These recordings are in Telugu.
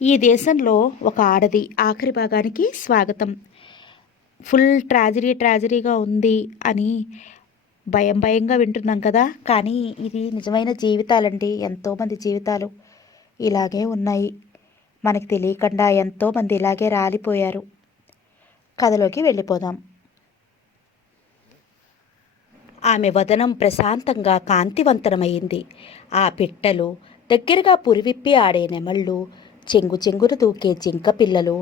ఈ దేశంలో ఒక ఆడది ఆఖరి భాగానికి స్వాగతం. ఫుల్ ట్రాజడీగా ఉంది అని భయంగా వింటున్నాం కదా. కానీ ఇది నిజమైన జీవితాలండి. ఎంతోమంది జీవితాలు ఇలాగే ఉన్నాయి. మనకి తెలియకుండా ఎంతోమంది ఇలాగే రాలిపోయారు. కథలోకి వెళ్ళిపోదాం. ఆమె వదనం ప్రశాంతంగా కాంతివంతమైంది. ఆ పిట్టలు, దగ్గరగా పురివిప్పి ఆడే నెమళ్ళు, చెంగున దూకే జింక పిల్లలు,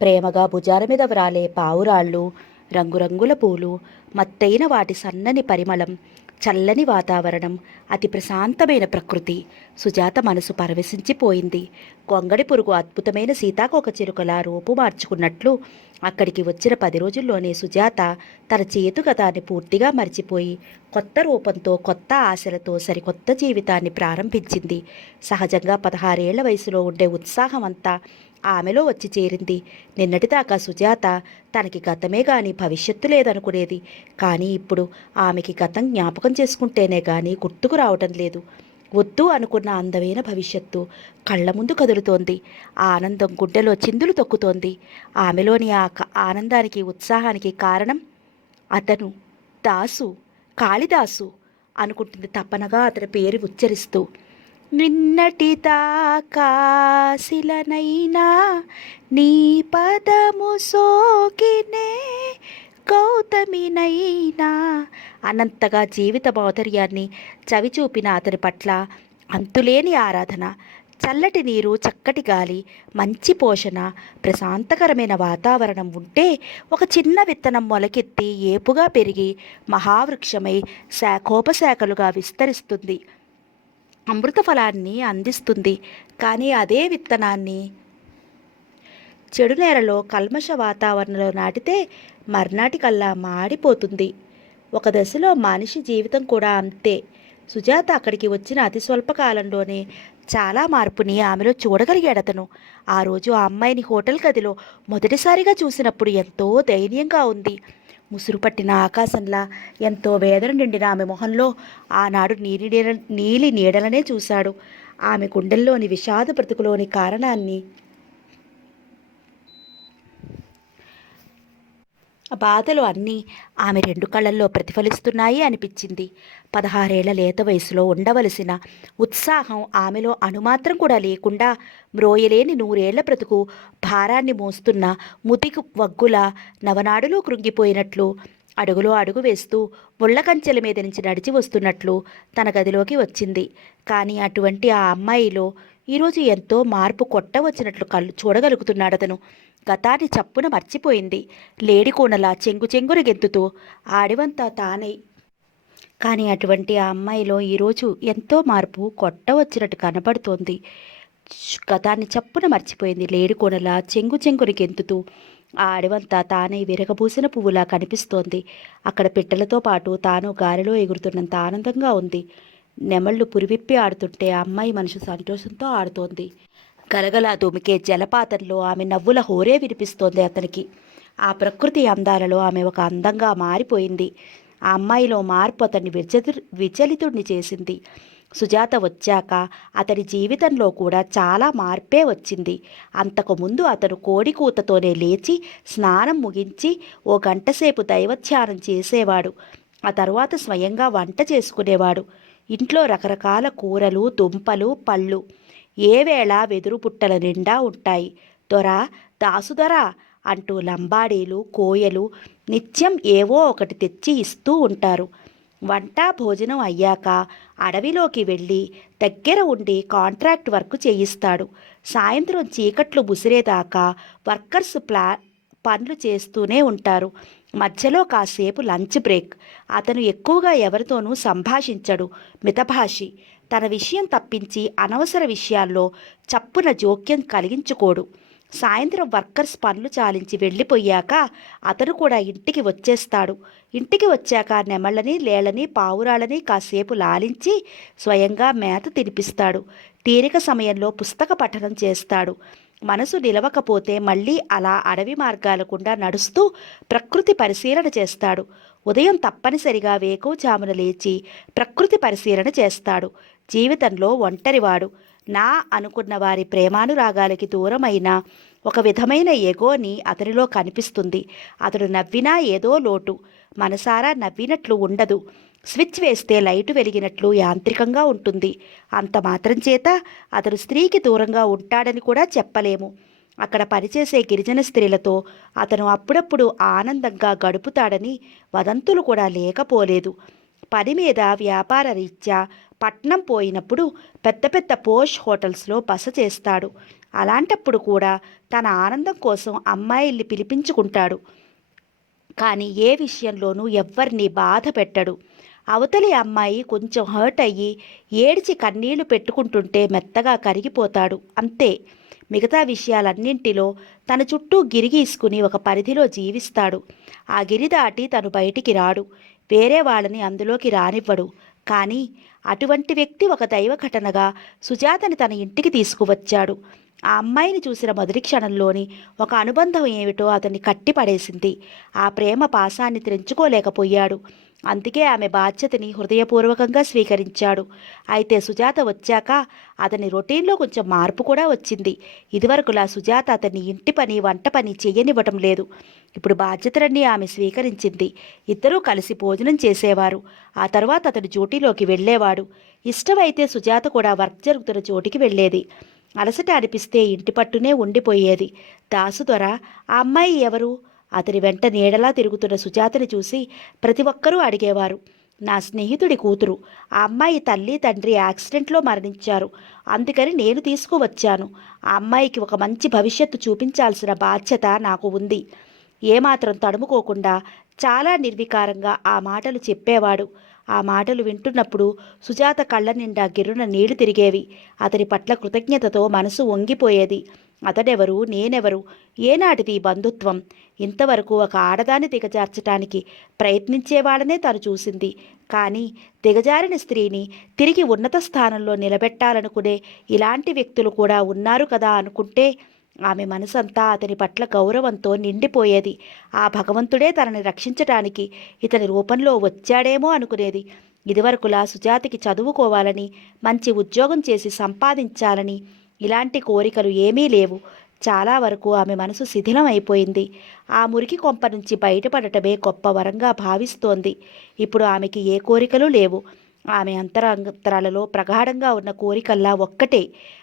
ప్రేమగా భుజాల మీద వ్రాలే పావురాళ్ళు, రంగురంగుల పూలు, మత్తైన వాటి సన్నని పరిమళం, చల్లని వాతావరణం, అతి ప్రశాంతమైన ప్రకృతి. సుజాత మనసు పరవశించిపోయింది. కొంగడి పురుగు అద్భుతమైన సీతాకోక చిలుకలా రూపు మార్చుకున్నట్లు అక్కడికి వచ్చిన 10 రోజుల్లోనే సుజాత తన చేతుగతాన్ని పూర్తిగా మర్చిపోయి కొత్త రూపంతో, కొత్త ఆశలతో సరికొత్త జీవితాన్ని ప్రారంభించింది. సహజంగా 16 ఏళ్ల వయసులో ఉండే ఉత్సాహం అంతా ఆమెలో వచ్చి చేరింది. నిన్నటిదాకా సుజాత తనకి గతమే గాని భవిష్యత్తు లేదనుకునేది. కానీ ఇప్పుడు ఆమెకి గతం జ్ఞాపకం చేసుకుంటేనే గాని గుర్తుకు రావటం లేదు. వద్దు అనుకున్న అందమైన భవిష్యత్తు కళ్ళ ముందు కదులుతోంది. ఆ ఆనందం గుండెలో చిందులు తొక్కుతోంది. ఆమెలోని ఆ ఆనందానికి, ఉత్సాహానికి కారణం అతను దాసు, కాళిదాసు అనుకుంటుంది తప్పనగా అతని పేరు ఉచ్చరిస్తూ. నిన్నటిదాకా శిలనైనా నీ పదము సోకినే గౌతమినైనా అనంతగా జీవిత మాధుర్యాన్ని చవిచూపిన అతని పట్ల అంతులేని ఆరాధన. చల్లటి నీరు, చక్కటి గాలి, మంచి పోషణ, ప్రశాంతకరమైన వాతావరణం ఉంటే ఒక చిన్న విత్తనం మొలకెత్తి ఏపుగా పెరిగి మహావృక్షమై శాఖోపశాఖలుగా విస్తరిస్తుంది, అమృత ఫలాన్ని అందిస్తుంది. కానీ అదే విత్తనాన్ని చెడు నేలలో, కల్మష వాతావరణంలో నాటితే మర్నాటికల్లా మాడిపోతుంది. ఒక దశలో మనిషి జీవితం కూడా అంతే. సుజాత అక్కడికి వచ్చిన అతి స్వల్ప కాలంలోనే చాలా మార్పుని ఆమెలో చూడగలిగాడతను. ఆ రోజు ఆ అమ్మాయిని హోటల్ గదిలో మొదటిసారిగా చూసినప్పుడు ఎంతో దయనీయంగా ఉంది. ముసురు పట్టిన ఆకాశంలా ఎంతో వేదన నిండిన ఆమె మొహంలో ఆనాడు నీలి నీడలనే చూశాడు. ఆమె గుండెల్లోని విషాద బ్రతుకులోని కారణాన్ని, బాధలు అన్నీ ఆమె 2 కళ్ళల్లో ప్రతిఫలిస్తున్నాయి అనిపించింది. 16 ఏళ్ల లేత వయసులో ఉండవలసిన ఉత్సాహం ఆమెలో అణుమాత్రం కూడా లేకుండా మ్రోయలేని 100 ఏళ్ల బ్రతుకు భారాన్ని మోస్తున్న ముతికి వగ్గుల నవనాడులో కృంగిపోయినట్లు అడుగులో అడుగు వేస్తూ ముళ్ళ కంచెల మీద నుంచి నడిచి వస్తున్నట్లు తన గదిలోకి వచ్చింది. కానీ అటువంటి ఆ అమ్మాయిలో ఈరోజు ఎంతో మార్పు కొట్టవచ్చినట్లు కళ్ళు చూడగలుగుతున్నాడతను. గతాన్ని చప్పున మర్చిపోయింది. లేడికోనలా చెంగున గెంతుతూ ఆడివంతా తానై. కానీ అటువంటి ఆ అమ్మాయిలో ఈరోజు ఎంతో మార్పు కొట్టవచ్చినట్టు కనపడుతోంది. గతాన్ని చప్పున మర్చిపోయింది. లేడికోనలా చెంగున గెంతుతూ ఆ అడవంతా తానై విరగబూసిన పువ్వులా కనిపిస్తోంది. అక్కడ పిట్టలతో పాటు తాను గాలిలో ఎగురుతున్నంత ఆనందంగా ఉంది. నెమళ్ళు పురివిప్పి ఆడుతుంటే ఆ అమ్మాయి మనసు సంతోషంతో ఆడుతోంది. గలగలా దుమికే జలపాతంలో ఆమె నవ్వుల హోరే వినిపిస్తోంది అతనికి. ఆ ప్రకృతి అందాలలో ఆమె ఒక అందంగా మారిపోయింది. ఆ అమ్మాయిలో మార్పు అతన్ని విచలితుడిని చేసింది. సుజాత వచ్చాక అతని జీవితంలో కూడా చాలా మార్పే వచ్చింది. అంతకుముందు అతను కోడికూతతోనే లేచి స్నానం ముగించి ఓ గంటసేపు దైవధ్యానం చేసేవాడు. ఆ తర్వాత స్వయంగా వంట చేసుకునేవాడు. ఇంట్లో రకరకాల కూరలు, దుంపలు, పళ్ళు ఏ వేళ వెదురు పుట్టల నిండా ఉంటాయి. దొర, దాసుదొర అంటూ లంబాడీలు, కోయలు నిత్యం ఏవో ఒకటి తెచ్చి ఇస్తూ ఉంటారు. వంట భోజనం అయ్యాక అడవిలోకి వెళ్ళి దగ్గర ఉండి కాంట్రాక్ట్ వర్క్ చేయిస్తాడు. సాయంత్రం చీకట్లు ముసిరేదాకా వర్కర్స్ పనులు చేస్తూనే ఉంటారు. మధ్యలో కాసేపు లంచ్ బ్రేక్. అతను ఎక్కువగా ఎవరితోనూ సంభాషించడు, మితభాషి. తన విషయం తప్పించి అనవసర విషయాల్లో చప్పున జోక్యం కలిగించుకోడు. సాయంత్రం వర్కర్స్ పనులు చాలించి వెళ్ళిపోయాక అతను కూడా ఇంటికి వచ్చేస్తాడు. ఇంటికి వచ్చాక నెమళ్ళని, లేళ్ళని, పావురాలని కాసేపు లాలించి స్వయంగా మేత తినిపిస్తాడు. తీరిక సమయంలో పుస్తక పఠనం చేస్తాడు. మనసు నిలవకపోతే మళ్ళీ అలా అడవి మార్గాల గుండా నడుస్తూ ప్రకృతి పరిశీలన చేస్తాడు. ఉదయం తప్పనిసరిగా వేకువజామున లేచి ప్రకృతి పరిశీలన చేస్తాడు. జీవితంలో ఒంటరివాడు. నా అనుకున్న వారి ప్రేమానురాగాలకి దూరమైన ఒక విధమైన ఎగోని అతనిలో కనిపిస్తుంది. అతడు నవ్వినా ఏదో లోటు. మనసారా నవ్వినట్లు ఉండదు. స్విచ్ వేస్తే లైటు వెలిగినట్లు యాంత్రికంగా ఉంటుంది. అంత మాత్రం చేత అతడు స్త్రీకి దూరంగా ఉంటాడని కూడా చెప్పలేము. అక్కడ పనిచేసే గిరిజన స్త్రీలతో అతను అప్పుడప్పుడు ఆనందంగా గడుపుతాడని వదంతులు కూడా లేకపోలేదు. పని మీద వ్యాపార రీత్యా పట్నం పోయినప్పుడు పెద్ద పెద్ద పోష్ హోటల్స్లో బస చేస్తాడు. అలాంటప్పుడు కూడా తన ఆనందం కోసం అమ్మాయిల్ని పిలిపించుకుంటాడు. కానీ ఏ విషయంలోనూ ఎవ్వరినీ బాధ పెట్టడు. అవతలి అమ్మాయి కొంచెం హర్ట్ అయ్యి ఏడ్చి కన్నీళ్లు పెట్టుకుంటుంటే మెత్తగా కరిగిపోతాడు, అంతే. మిగతా విషయాలన్నింటిలో తన చుట్టూ గిరి గీసుకుని ఒక పరిధిలో జీవిస్తాడు. ఆ గిరి దాటి తను బయటికి రాడు. వేరే వాళ్ళని అందులోకి రానివ్వడు. కానీ అటువంటి వ్యక్తి ఒక దైవ ఘటనగా సుజాతని తన ఇంటికి తీసుకువచ్చాడు. ఆ అమ్మాయిని చూసిన మొదటి క్షణంలోని ఒక అనుబంధం ఏమిటో అతన్ని కట్టిపడేసింది. ఆ ప్రేమ పాశాన్ని తెంచుకోలేకపోయాడు. అందుకే ఆమె బాధ్యతని హృదయపూర్వకంగా స్వీకరించాడు. అయితే సుజాత వచ్చాక అతని రొటీన్లో కొంచెం మార్పు కూడా వచ్చింది. ఇదివరకులా సుజాత అతన్ని ఇంటి పని వంట పని చెయ్యనివ్వటం లేదు. ఇప్పుడు బాధ్యతలన్నీ ఆమె స్వీకరించింది. ఇద్దరూ కలిసి భోజనం చేసేవారు. ఆ తర్వాత అతడు డ్యూటీలోకి వెళ్ళేవాడు. ఇష్టమైతే సుజాత కూడా వర్క్ జరుగుతున్న చోటికి వెళ్ళేది. అలసట అనిపిస్తే ఇంటి పట్టునే ఉండిపోయేది. దాసుదొర, ఆ అమ్మాయి ఎవరు? అతని వెంట నీడలా తిరుగుతున్న సుజాతని చూసి ప్రతి ఒక్కరూ అడిగేవారు. నా స్నేహితుడి కూతురు. ఆ అమ్మాయి తల్లి తండ్రి యాక్సిడెంట్లో మరణించారు. అందుకని నేను తీసుకువచ్చాను. ఆ అమ్మాయికి ఒక మంచి భవిష్యత్తు చూపించాల్సిన బాధ్యత నాకు ఉంది. ఏమాత్రం తడుముకోకుండా చాలా నిర్వికారంగా ఆ మాటలు చెప్పేవాడు. ఆ మాటలు వింటున్నప్పుడు సుజాత కళ్ళ నిండా గిర్రున నీళ్లు తిరిగేవి. అతని పట్ల కృతజ్ఞతతో మనసు వంగిపోయేది. అతడెవరు, నేనెవరు? ఏనాటిది బంధుత్వం? ఇంతవరకు ఒక ఆడదాన్ని దిగజార్చటానికి ప్రయత్నించేవాడనే తను చూసింది. కానీ దిగజారిన స్త్రీని తిరిగి ఉన్నత స్థానంలో నిలబెట్టాలనుకునే ఇలాంటి వ్యక్తులు కూడా ఉన్నారు కదా అనుకుంటే ఆమె మనసంతా అతని పట్ల గౌరవంతో నిండిపోయేది. ఆ భగవంతుడే తనని రక్షించటానికి ఇతని రూపంలో వచ్చాడేమో అనుకునేది. ఇదివరకులా సుజాతకి చదువుకోవాలని, మంచి ఉద్యోగం చేసి సంపాదించాలని ఇలాంటి కోరికలు ఏమీ లేవు. చాలా వరకు ఆమె మనసు శిథిలం అయిపోయింది. ఆ మురికి కొంప నుంచి బయటపడటమే గొప్ప వరంగా భావిస్తోంది. ఇప్పుడు ఆమెకి ఏ కోరికలు లేవు. ఆమె అంతరాంతరాలలో ప్రగాఢంగా ఉన్న కోరికల్లా ఒక్కటే,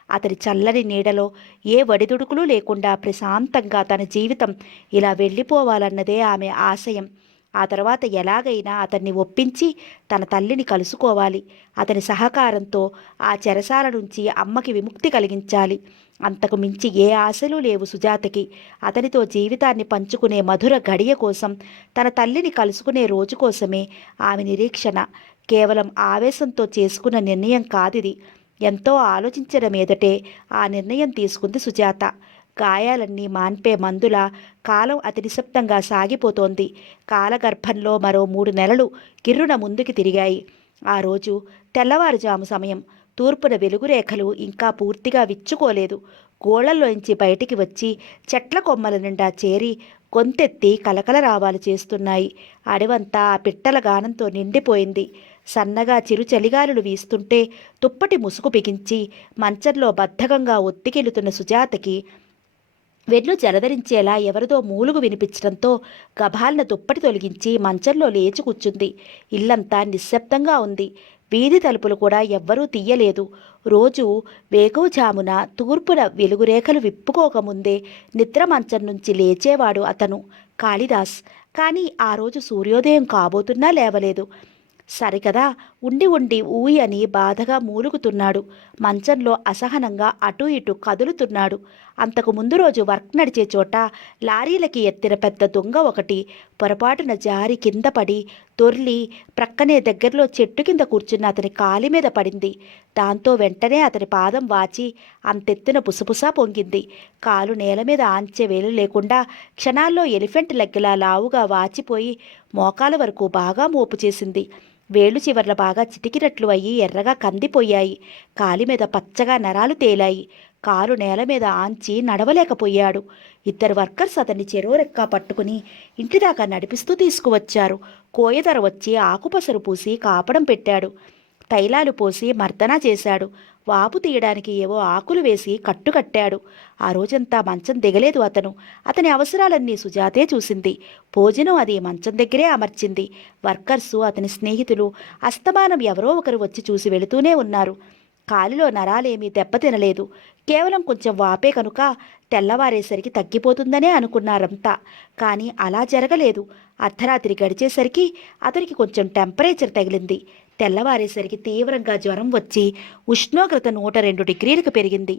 అతని చల్లని నీడలో ఏ వడిదుడుకులు లేకుండా ప్రశాంతంగా తన జీవితం ఇలా వెళ్ళిపోవాలన్నదే ఆమె ఆశయం. ఆ తర్వాత ఎలాగైనా అతన్ని ఒప్పించి తన తల్లిని కలుసుకోవాలి. అతని సహకారంతో ఆ చెరసాల నుంచి అమ్మకి విముక్తి కలిగించాలి. అంతకు మించి ఏ ఆశలు లేవు సుజాతకి. అతనితో జీవితాన్ని పంచుకునే మధుర గడియ కోసం, తన తల్లిని కలుసుకునే రోజు కోసమే ఆమె నిరీక్షణ. కేవలం ఆవేశంతో చేసుకున్న నిర్ణయం కాదిది. ఎంతో ఆలోచించిన మీదటే ఆ నిర్ణయం తీసుకుంది సుజాత. గాయాలన్నీ మాన్పే మందులా కాలం అతి నిశ్శబ్దంగా సాగిపోతోంది. కాలగర్భంలో మరో 3 నెలలు గిర్రున ముందుకి తిరిగాయి. ఆ రోజు తెల్లవారుజాము సమయం. తూర్పున వెలుగురేఖలు ఇంకా పూర్తిగా విచ్చుకోలేదు. గోళ్లల్లోంచి బయటికి వచ్చి చెట్ల కొమ్మల నిండా చేరి గొంతెత్తి కలకల రావాలు చేస్తున్నాయి. అడవంతా ఆ పిట్టల గానంతో నిండిపోయింది. సన్నగా చిరు చలిగాలులు వీస్తుంటే తుప్పటి ముసుగు బిగించి మంచంలో బద్ధకంగా ఒత్తికెళుతున్న సుజాతకి వెన్ను జలధరించేలా ఎవరిదో మూలుగు వినిపించడంతో గభాలన దుప్పటి తొలగించి మంచంలో లేచి కూర్చుంది. ఇల్లంతా నిశ్శబ్దంగా ఉంది. వీధి తలుపులు కూడా ఎవ్వరూ తీయలేదు. రోజు వేకువజామున తూర్పున వెలుగురేఖలు విప్పుకోకముందే నిద్ర మంచం నుంచి లేచేవాడు అతను, కాళిదాస్. కానీ ఆ రోజు సూర్యోదయం కాబోతున్నా లేవలేదు. సరికదా, ఉండి ఉండి ఊయి అని బాధగా మూలుగుతున్నాడు. మంచంలో అసహనంగా అటూ ఇటూ కదులుతున్నాడు. అంతకు ముందు రోజు వర్క్ నడిచే చోట లారీలకి ఎత్తిన పెద్ద దొంగ ఒకటి పొరపాటున జారి కింద పడి దొర్లి ప్రక్కనే దగ్గరలో చెట్టు కింద కూర్చున్న అతని కాలి మీద పడింది. దాంతో వెంటనే అతని పాదం వాచి అంతెత్తున పుసపుసా పొంగింది. కాలు నేల మీద ఆంచే వేలు లేకుండా క్షణాల్లో ఎలిఫెంట్ లెగ్గలా లావుగా వాచిపోయి మోకాల వరకు బాగా మోపు చేసింది. వేలు చివర్ల బాగా చిటికినట్లు అయ్యి ఎర్రగా కందిపోయాయి. కాలి మీద పచ్చగా నరాలు తేలాయి. కాలు నేల మీద ఆంచి నడవలేకపోయాడు. ఇద్దరు వర్కర్స్ అతన్ని చెరోరెక్కా పట్టుకుని ఇంటిదాకా నడిపిస్తూ తీసుకువచ్చారు. కోయదర వచ్చి ఆకుపసరు పూసి కాపడం పెట్టాడు. తైలాలు పోసి మర్దనా చేశాడు. వాపు తీయడానికి ఏవో ఆకులు వేసి కట్టుకట్టాడు. ఆ రోజంతా మంచం దిగలేదు అతను. అతని అవసరాలన్నీ సుజాతే చూసింది. భోజనం అది మంచం దగ్గరే అమర్చింది. వర్కర్సు, అతని స్నేహితులు అస్తమానం ఎవరో ఒకరు వచ్చి చూసి వెళుతూనే ఉన్నారు. కాలిలో నరాలేమీ దెబ్బతినలేదు. కేవలం కొంచెం వాపే కనుక తెల్లవారేసరికి తగ్గిపోతుందనే అనుకున్నారంతా. కానీ అలా జరగలేదు. అర్ధరాత్రి గడిచేసరికి అతనికి కొంచెం టెంపరేచర్ తగిలింది. తెల్లవారేసరికి తీవ్రంగా జ్వరం వచ్చి ఉష్ణోగ్రత 102 డిగ్రీలకు పెరిగింది.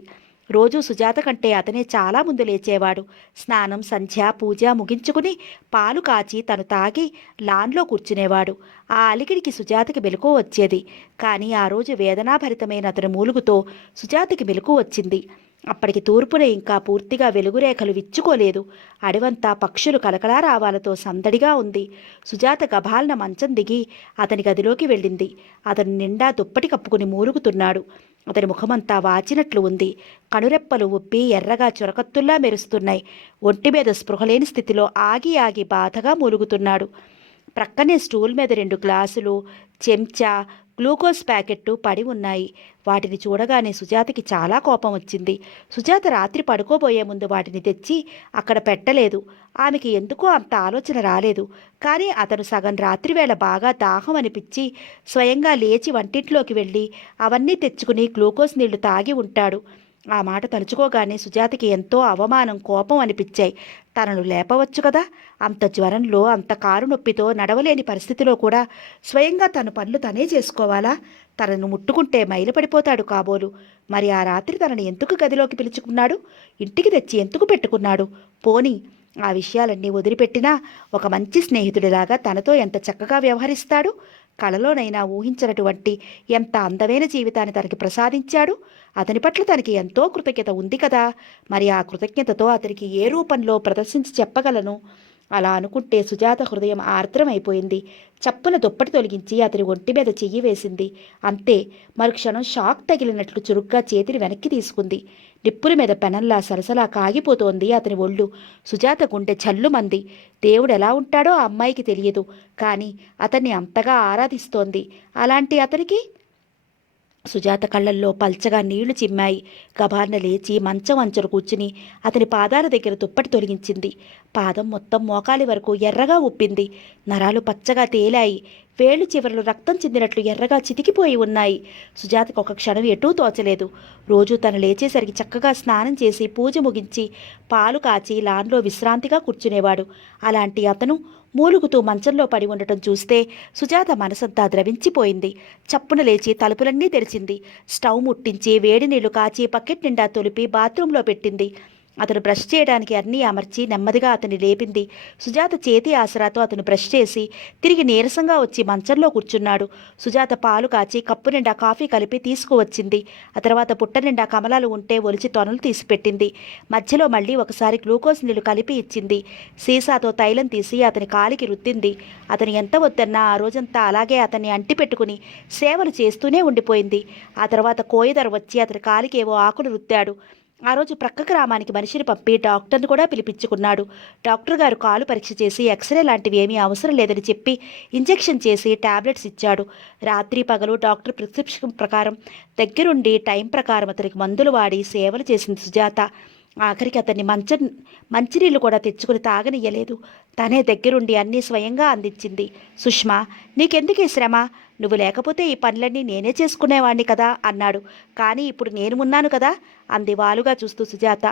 రోజు సుజాత కంటే అతనే చాలా ముందు లేచేవాడు. స్నానం, సంధ్య, పూజ ముగించుకుని పాలు కాచి తను తాగి లాన్లో కూర్చునేవాడు. ఆ అలికిడికి సుజాతకి మెలకువ వచ్చేది. కానీ ఆ రోజు వేదనాభరితమైన అతని మూలుగుతో సుజాతకి మెలకువ వచ్చింది. అప్పటికి తూర్పున ఇంకా పూర్తిగా వెలుగురేఖలు విచ్చుకోలేదు. అడవంతా పక్షులు కలకలారావాలతో సందడిగా ఉంది. సుజాత గభాలన మంచం దిగి అతని గదిలోకి వెళ్ళింది. అతని నిండా దుప్పటి కప్పుకుని మూలుగుతున్నాడు. అతని ముఖమంతా వాచినట్లు ఉంది. కనురెప్పలు ఉబ్బి ఎర్రగా చురకత్తుల్లా మెరుస్తున్నాయి. ఒంటి మీద స్పృహలేని స్థితిలో ఆగి ఆగి బాధగా మూలుగుతున్నాడు. ప్రక్కనే స్టూల్ మీద 2 గ్లాసులు, చెంచా, గ్లూకోజ్ ప్యాకెట్టు పడి ఉన్నాయి. వాటిని చూడగానే సుజాతకి చాలా కోపం వచ్చింది. సుజాత రాత్రి పడుకోబోయే ముందు వాటిని తెచ్చి అక్కడ పెట్టలేదు. ఆమెకి ఎందుకో అంత ఆలోచన రాలేదు. కానీ అతను సగం రాత్రివేళ బాగా దాహం అనిపించి స్వయంగా లేచి వంటింట్లోకి వెళ్ళి అవన్నీ తెచ్చుకుని గ్లూకోజ్ నీళ్లు తాగి ఉంటాడు. ఆ మాట తలుచుకోగానే సుజాతకి ఎంతో అవమానం, కోపం అనిపించాయి. తనను లేపవచ్చు కదా. అంత జ్వరంలో, అంత కారు నొప్పితో నడవలేని పరిస్థితిలో కూడా స్వయంగా తన పనులు తనే చేసుకోవాలా? తనను ముట్టుకుంటే మైలుపడిపోతాడు కాబోలు. మరి ఆ రాత్రి తనని ఎందుకు గదిలోకి పిలుచుకున్నాడు? ఇంటికి తెచ్చి ఎందుకు పెట్టుకున్నాడు? పోనీ ఆ విషయాలన్నీ వదిలిపెట్టినా ఒక మంచి స్నేహితుడిలాగా తనతో ఎంత చక్కగా వ్యవహరిస్తాడు. కలలోనైనా ఊహించినటువంటి ఎంత అందమైన జీవితాన్ని తనకి ప్రసాదించాడు. అతని పట్ల తనకి ఎంతో కృతజ్ఞత ఉంది కదా. మరి ఆ కృతజ్ఞతతో అతనికి ఏ రూపంలో ప్రదర్శించి చెప్పగలను? అలా అనుకుంటే సుజాత హృదయం ఆర్ద్రమైపోయింది. చప్పున దుప్పటి తొలగించి అతని ఒంటి మీద చెయ్యి వేసింది. అంతే. మరుక్షణం షాక్ తగిలినట్లు చురుగ్గా చేతిని వెనక్కి తీసుకుంది. నిప్పుల మీద పెనంలా సరసలా కాగిపోతోంది అతని ఒళ్ళు. సుజాత గుండె జల్లుమంది. దేవుడు ఎలా ఉంటాడో ఆ అమ్మాయికి తెలియదు. కానీ అతన్ని అంతగా ఆరాధిస్తోంది. అలాంటి అతనికి సుజాత కళ్ళల్లో పల్చగా నీళ్లు చిమ్మాయి. గబార్న లేచి మంచం అంచున కూర్చుని అతని పాదాల దగ్గర దుప్పటి తొలగించింది. పాదం మొత్తం మోకాలి వరకు ఎర్రగా ఉప్పింది. నరాలు పచ్చగా తేలాయి. వేళ్లు చివరలు రక్తం చిందినట్లు ఎర్రగా చితికిపోయి ఉన్నాయి. సుజాతకు ఒక క్షణం ఎటూ తోచలేదు. రోజు తను లేచేసరికి చక్కగా స్నానం చేసి పూజ ముగించి పాలు కాచి లాన్లో విశ్రాంతిగా కూర్చునేవాడు. అలాంటి అతను మూలుగుతూ మంచంలో పడి ఉండటం చూస్తే సుజాత మనసంతా ద్రవించిపోయింది. చప్పున లేచి తలుపులన్నీ తెరిచింది. స్టవ్ ముట్టించి వేడి నీళ్లు కాచి బకెట్ నిండా తొలిపి బాత్రూంలో పెట్టింది. అతను బ్రష్ చేయడానికి అన్నీ అమర్చి నెమ్మదిగా అతన్ని లేపింది. సుజాత చేతి ఆసరాతో అతను బ్రష్ చేసి తిరిగి నీరసంగా వచ్చి మంచంలో కూర్చున్నాడు. సుజాత పాలు కాచి కప్పు నిండా కాఫీ కలిపి తీసుకువచ్చింది. ఆ తర్వాత పుట్ట నిండా కమలాలు ఉంటే ఒలిచి తొనలు తీసిపెట్టింది. మధ్యలో మళ్ళీ ఒకసారి గ్లూకోజ్ నీళ్లు కలిపి ఇచ్చింది. సీసాతో తైలం తీసి అతని కాలికి రుద్దింది. అతను ఎంత వద్దన్నా ఆ రోజంతా అలాగే అతన్ని అంటిపెట్టుకుని సేవలు చేస్తూనే ఉండిపోయింది. ఆ తర్వాత కోయదర వచ్చి అతని కాలికి ఏవో ఆకులు రుద్దాడు. ఆ రోజు ప్రక్క గ్రామానికి మనిషిని పంపి డాక్టర్ని కూడా పిలిపించుకున్నాడు. డాక్టర్ గారు కాలు పరీక్ష చేసి ఎక్స్రే లాంటివి ఏమీ అవసరం లేదని చెప్పి ఇంజెక్షన్ చేసి టాబ్లెట్స్ ఇచ్చాడు. రాత్రి పగలు డాక్టర్ ప్రిస్క్రిప్షన్ ప్రకారం దగ్గరుండి టైం ప్రకారం అతనికి మందులు వాడి సేవలు చేసింది సుజాత. ఆఖరికి అతన్ని మంచినీళ్ళు కూడా తెచ్చుకుని తాగనియ్యలేదు. తనే దగ్గరుండి అన్నీ స్వయంగా అందించింది. సుష్మా, నీకెందుకు ఈ శ్రమ? నువ్వు లేకపోతే ఈ పనులన్నీ నేనే చేసుకునేవాణ్ణి కదా అన్నాడు. కానీ ఇప్పుడు నేను ఉన్నాను కదా అంది వాలుగా చూస్తూ సుజాత.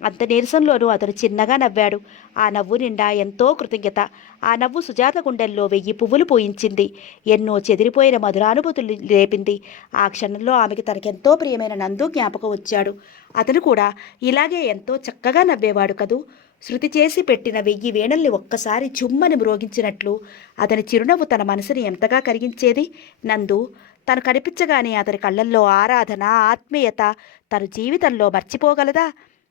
అంత నీరసంలోనూ అతను చిన్నగా నవ్వాడు. ఆ నవ్వు నిండా ఎంతో కృతజ్ఞత. ఆ నవ్వు సుజాత గుండెల్లో 1000 పువ్వులు పూయించింది. ఎన్నో చెదిరిపోయిన మధురానుభూతులు లేపింది. ఆ క్షణంలో ఆమెకి తనకెంతో ప్రియమైన నందు జ్ఞాపకం వచ్చాడు. అతను కూడా ఇలాగే ఎంతో చక్కగా నవ్వేవాడు కదూ. శృతి చేసి పెట్టిన 1000 వీణల్ని ఒక్కసారి చుమ్మని మ్రోగించినట్లు అతని చిరునవ్వు తన మనసుని ఎంతగా కరిగించేది. నందు తను కనిపించగానే అతని కళ్ళల్లో ఆరాధన, ఆత్మీయత తను జీవితంలో మర్చిపోగలదా?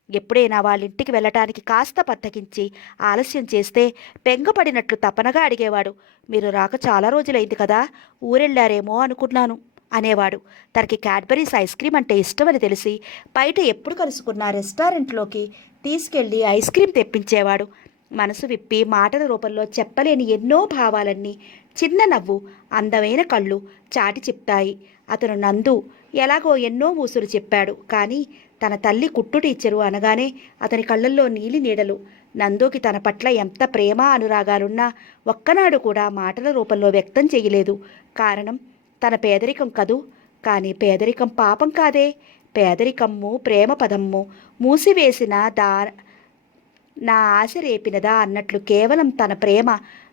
ఎప్పుడైనా వాళ్ళింటికి వెళ్ళటానికి కాస్త బద్దకించి ఆలస్యం చేస్తే బెంగపడినట్లు తపనగా అడిగేవాడు. మీరు రాక చాలా రోజులైంది కదా, ఊరెళ్ళారేమో అనుకున్నాను. అనేవాడు. తనకి క్యాడ్బరీస్ ఐస్ క్రీమ్ అంటే ఇష్టమని తెలిసి బయట ఎప్పుడు కలుసుకున్న రెస్టారెంట్లోకి తీసుకెళ్లి ఐస్ క్రీమ్ తెప్పించేవాడు. మనసు విప్పి మాటల రూపంలో చెప్పలేని ఎన్నో భావాలన్నీ చిన్న నవ్వు, అందమైన కళ్ళు చాటి చెప్తాయి. అతను నందు ఎలాగో ఎన్నో ఊసులు చెప్పాడు. కానీ తన తల్లి కుట్టు టీచరు అనగానే అతని కళ్ళల్లో నీలి నీడలు. నందుకి తన పట్ల ఎంత ప్రేమ అనురాగాలున్నా ఒక్కనాడు కూడా మాటల రూపంలో వ్యక్తం చేయలేదు. కారణం తన పేదరికం కదూ. కానీ పేదరికం పాపం కాదే. పేదరికమ్ము ప్రేమ పదమ్ము మూసివేసిన నా ఆశ రేపినదా అన్నట్లు కేవలం తన ప్రేమ,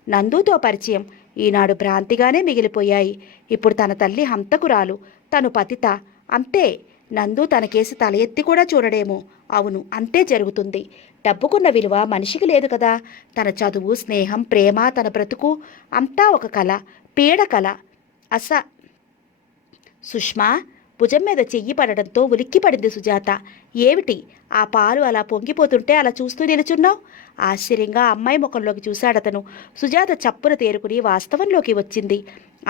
నందుతో పరిచయం ఈనాడు భ్రాంతిగానే మిగిలిపోయాయి. ఇప్పుడు తన తల్లి హంతకురాలు, తను పతిత. అంతే. నందు తనకేసి తల ఎత్తి కూడా చూడడేమో. అవును, అంతే జరుగుతుంది. డబ్బుకున్న విలువ మనిషికి లేదు కదా. తన చదువు, స్నేహం, ప్రేమ, తన బ్రతుకు అంతా ఒక కళ, పీడ కళ. సుష్మా భుజం మీద చెయ్యి పడడంతో ఉలిక్కిపడింది సుజాత. ఏమిటి ఆ పాలు అలా పొంగిపోతుంటే అలా చూస్తూ నిలుచున్నావు? ఆశ్చర్యంగా అమ్మాయి ముఖంలోకి చూశాడతను. సుజాత చప్పున తేరుకుని వాస్తవంలోకి వచ్చింది.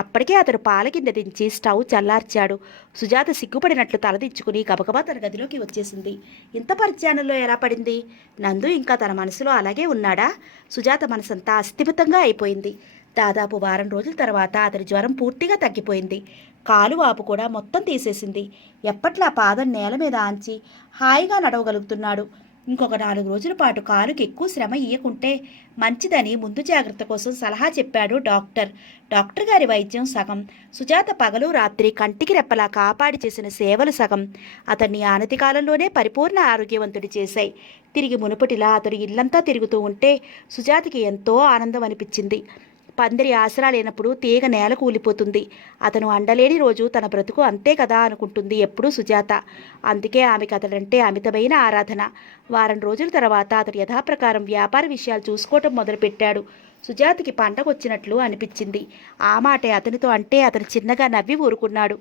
అప్పటికే అతను పాల కింద దించి స్టవ్ చల్లార్చాడు. సుజాత సిగ్గుపడినట్లు తలదించుకుని గబగబా తన గదిలోకి వచ్చేసింది. ఇంత పరిజ్ఞానంలో ఎలా పడింది? నందు ఇంకా తన మనసులో అలాగే ఉన్నాడా? సుజాత మనసంతా అస్థిమితంగా అయిపోయింది. దాదాపు వారం రోజుల తర్వాత అతని జ్వరం పూర్తిగా తగ్గిపోయింది. కాలు వాపు కూడా మొత్తం తీసేసింది. ఎప్పట్లా పాదం నేల మీద ఆంచి హాయిగా నడవగలుగుతున్నాడు. ఇంకొక 4 రోజుల పాటు కాలుకి ఎక్కువ శ్రమ ఇయ్యకుంటే మంచిదని ముందు జాగ్రత్త కోసం సలహా చెప్పాడు డాక్టర్. డాక్టర్ గారి వైద్యం సగం, సుజాత పగలు రాత్రి కంటికి రెప్పలా కాపాడి చేసిన సేవలు సగం అతన్ని ఆనతి కాలంలోనే పరిపూర్ణ ఆరోగ్యవంతుడి చేశాయి. తిరిగి మునుపటిలా అతడు ఇల్లంతా తిరుగుతూ ఉంటే సుజాతకి ఎంతో ఆనందం అనిపించింది. పందిరి ఆసరా లేనప్పుడు తీగ నేల కూలిపోతుంది. అతను అండలేని రోజు తన బ్రతుకు అంతే కదా అనుకుంటుంది ఎప్పుడూ సుజాత. అందుకే ఆమెకు అతడంటే అమితమైన ఆరాధన. వారం రోజుల తర్వాత అతడు యథాప్రకారం వ్యాపార విషయాలు చూసుకోవటం మొదలుపెట్టాడు. సుజాతకి పండగ వచ్చినట్లు అనిపించింది. ఆ మాటే అతనితో అంటే అతను చిన్నగా నవ్వి ఊరుకున్నాడు.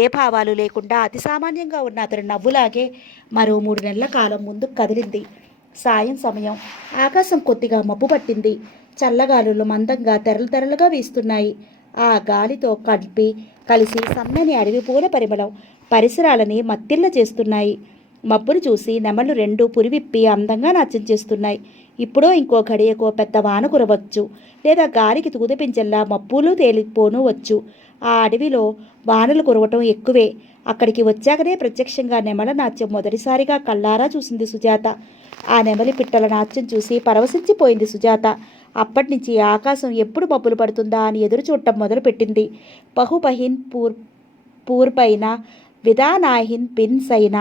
ఏ భావాలు లేకుండా అతి సామాన్యంగా ఉన్న అతని నవ్వులాగే మరో 3 నెలల కాలం ముందుకు కదిలింది. సాయం సమయం. ఆకాశం కొద్దిగా మబ్బు పట్టింది. చల్లగాలులు మందంగా తెరలుగా వీస్తున్నాయి. ఆ గాలితో కలిసి సన్నని అడవి పూల పరిమళం పరిసరాలని మత్తిళ్ళ చేస్తున్నాయి. మబ్బును చూసి నెమళ్ళు 2 పురివిప్పి అందంగా నాట్యం చేస్తున్నాయి. ఇప్పుడో ఇంకో ఘడియకో పెద్ద వాన కురవచ్చు, లేదా గాలికి తూదపించల్లా మబ్బులు తేలిపోను వచ్చు. ఆ అడవిలో వానలు కురవటం ఎక్కువే. అక్కడికి వచ్చాకనే ప్రత్యక్షంగా నెమల నాట్యం మొదటిసారిగా కళ్ళారా చూసింది సుజాత. ఆ నెమలి పిట్టల నాట్యం చూసి పరవశించిపోయింది సుజాత. అప్పటినుంచి ఆకాశం ఎప్పుడు మబ్బులు పడుతుందా అని ఎదురు చూడటం మొదలుపెట్టింది. బహుబహిన్ పూర్పైన విధానాహిన్ పిన్స్ అయిన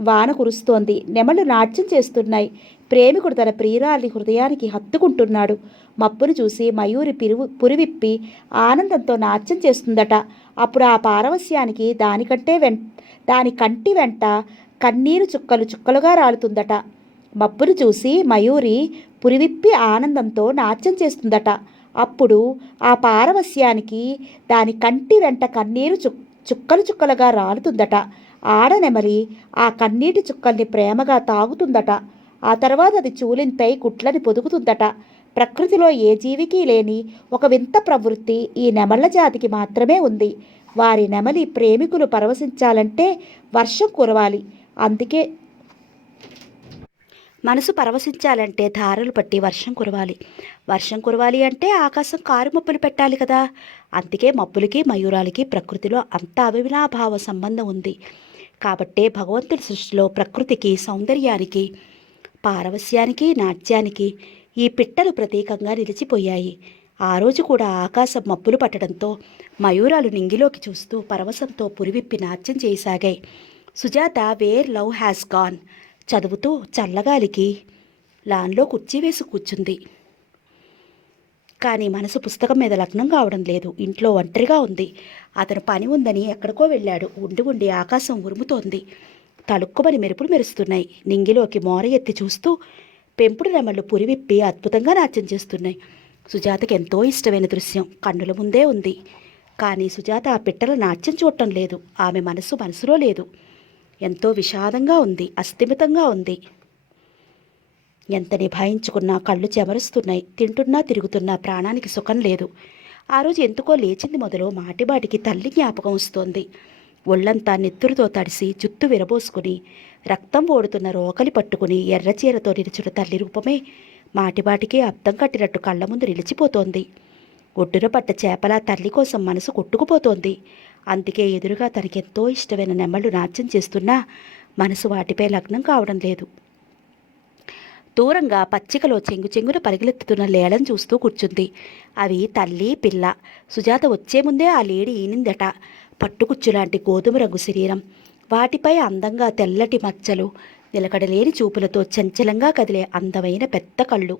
వాన కురుస్తోంది. నెమలు నాట్యం చేస్తున్నాయి. ప్రేమికుడు తన ప్రియురాలి హృదయానికి హత్తుకుంటున్నాడు. మబ్బును చూసి మయూరి పురివిప్పి ఆనందంతో నాట్యం చేస్తుందట. అప్పుడు ఆ పారవస్యానికి దాని కంటి వెంట కన్నీరు చుక్కలుగా రాలుతుందట. మబ్బును చూసి మయూరి పురివిప్పి ఆనందంతో నాట్యం చేస్తుందట. అప్పుడు ఆ పారవస్యానికి దాని కంటి వెంట కన్నీరు చుక్కలుగా రాలుతుందట. ఆడనెమలి ఆ కన్నీటి చుక్కల్ని ప్రేమగా తాగుతుందట. ఆ తర్వాత అది చూలింతై కుట్లని పొదుగుతుందట. ప్రకృతిలో ఏ జీవికి లేని ఒక వింత ప్రవృత్తి ఈ నెమళ్ల జాతికి మాత్రమే ఉంది. వారి నెమలి ప్రేమికులు పరవశించాలంటే వర్షం కురవాలి. అందుకే మనసు పరవశించాలంటే ధారలు పట్టి వర్షం కురవాలి. వర్షం కురవాలి అంటే ఆకాశం కారు మబ్బులు పెట్టాలి కదా. అందుకే మబ్బులకి మయూరాలకి ప్రకృతిలో అంత అవినాభావ సంబంధం ఉంది. కాబట్టే భగవంతుడి సృష్టిలో ప్రకృతికి, సౌందర్యానికి, పారవస్యానికి, నాట్యానికి ఈ పిట్టలు ప్రతీకంగా నిలిచిపోయాయి. ఆ రోజు కూడా ఆకాశం మబ్బులు పట్టడంతో మయూరాలు నింగిలోకి చూస్తూ పరవశంతో పురివిప్పి నాట్యం చేయసాగాయి. Sujatha where love has gone చదువుతూ చల్లగాలికి లాన్లో కుర్చీ వేసి కూర్చుంది. కానీ మనసు పుస్తకం మీద లగ్నం కావడం లేదు. ఇంట్లో ఒంటరిగా ఉంది. అతను పని ఉందని ఎక్కడికో వెళ్ళాడు. ఉండి ఆకాశం ఉరుముతోంది. తళుక్కుమని మెరుపులు మెరుస్తున్నాయి. నింగిలోకి మోర ఎత్తి చూస్తూ పెంపుడు నెమళ్ళు పురివిప్పి అద్భుతంగా నాట్యం చేస్తున్నాయి. సుజాతకి ఎంతో ఇష్టమైన దృశ్యం కన్నుల ముందే ఉంది. కానీ సుజాత ఆ పిట్టల నాట్యం చూడటం లేదు. ఆమె మనసులో లేదు. ఎంతో విషాదంగా ఉంది, అస్థిమితంగా ఉంది. ఎంత నిభాయించుకున్నా కళ్ళు చెమరుస్తున్నాయి. తింటున్నా తిరుగుతున్నా ప్రాణానికి సుఖం లేదు. ఆ రోజు ఎందుకో లేచింది మొదలు మాటిమాటికి తల్లి జ్ఞాపకం వస్తోంది. ఒళ్ళంతా నెత్తురుతో తడిసి జుత్తు విరబోసుకుని రక్తం ఓడుతున్న రోకలి పట్టుకుని ఎర్రచీరతో నిలుచున్న తల్లి రూపమే మాటిమాటికి అద్దం కట్టినట్టు కళ్ళ ముందు నిలిచిపోతోంది. ఒడ్డున పట్ట చేపలా తల్లి కోసం మనసు కొట్టుకుపోతోంది. అందుకే ఎదురుగా తనకెంతో ఇష్టమైన నెమళ్ళు నాట్యం చేస్తున్నా మనసు వాటిపై లగ్నం కావడం లేదు. దూరంగా పచ్చికలో చెంగున పరిగెత్తుతున్న లేళం చూస్తూ కూర్చుంది. అవి తల్లి పిల్ల. సుజాత వచ్చే ముందే ఆ లేడి ఈనిందట. పట్టుకుచ్చులాంటి గోధుమ రంగు శరీరం, వాటిపై అందంగా తెల్లటి మచ్చలు, నిలకడలేని చూపులతో చంచలంగా కదిలే అందమైన పెద్ద కళ్ళు.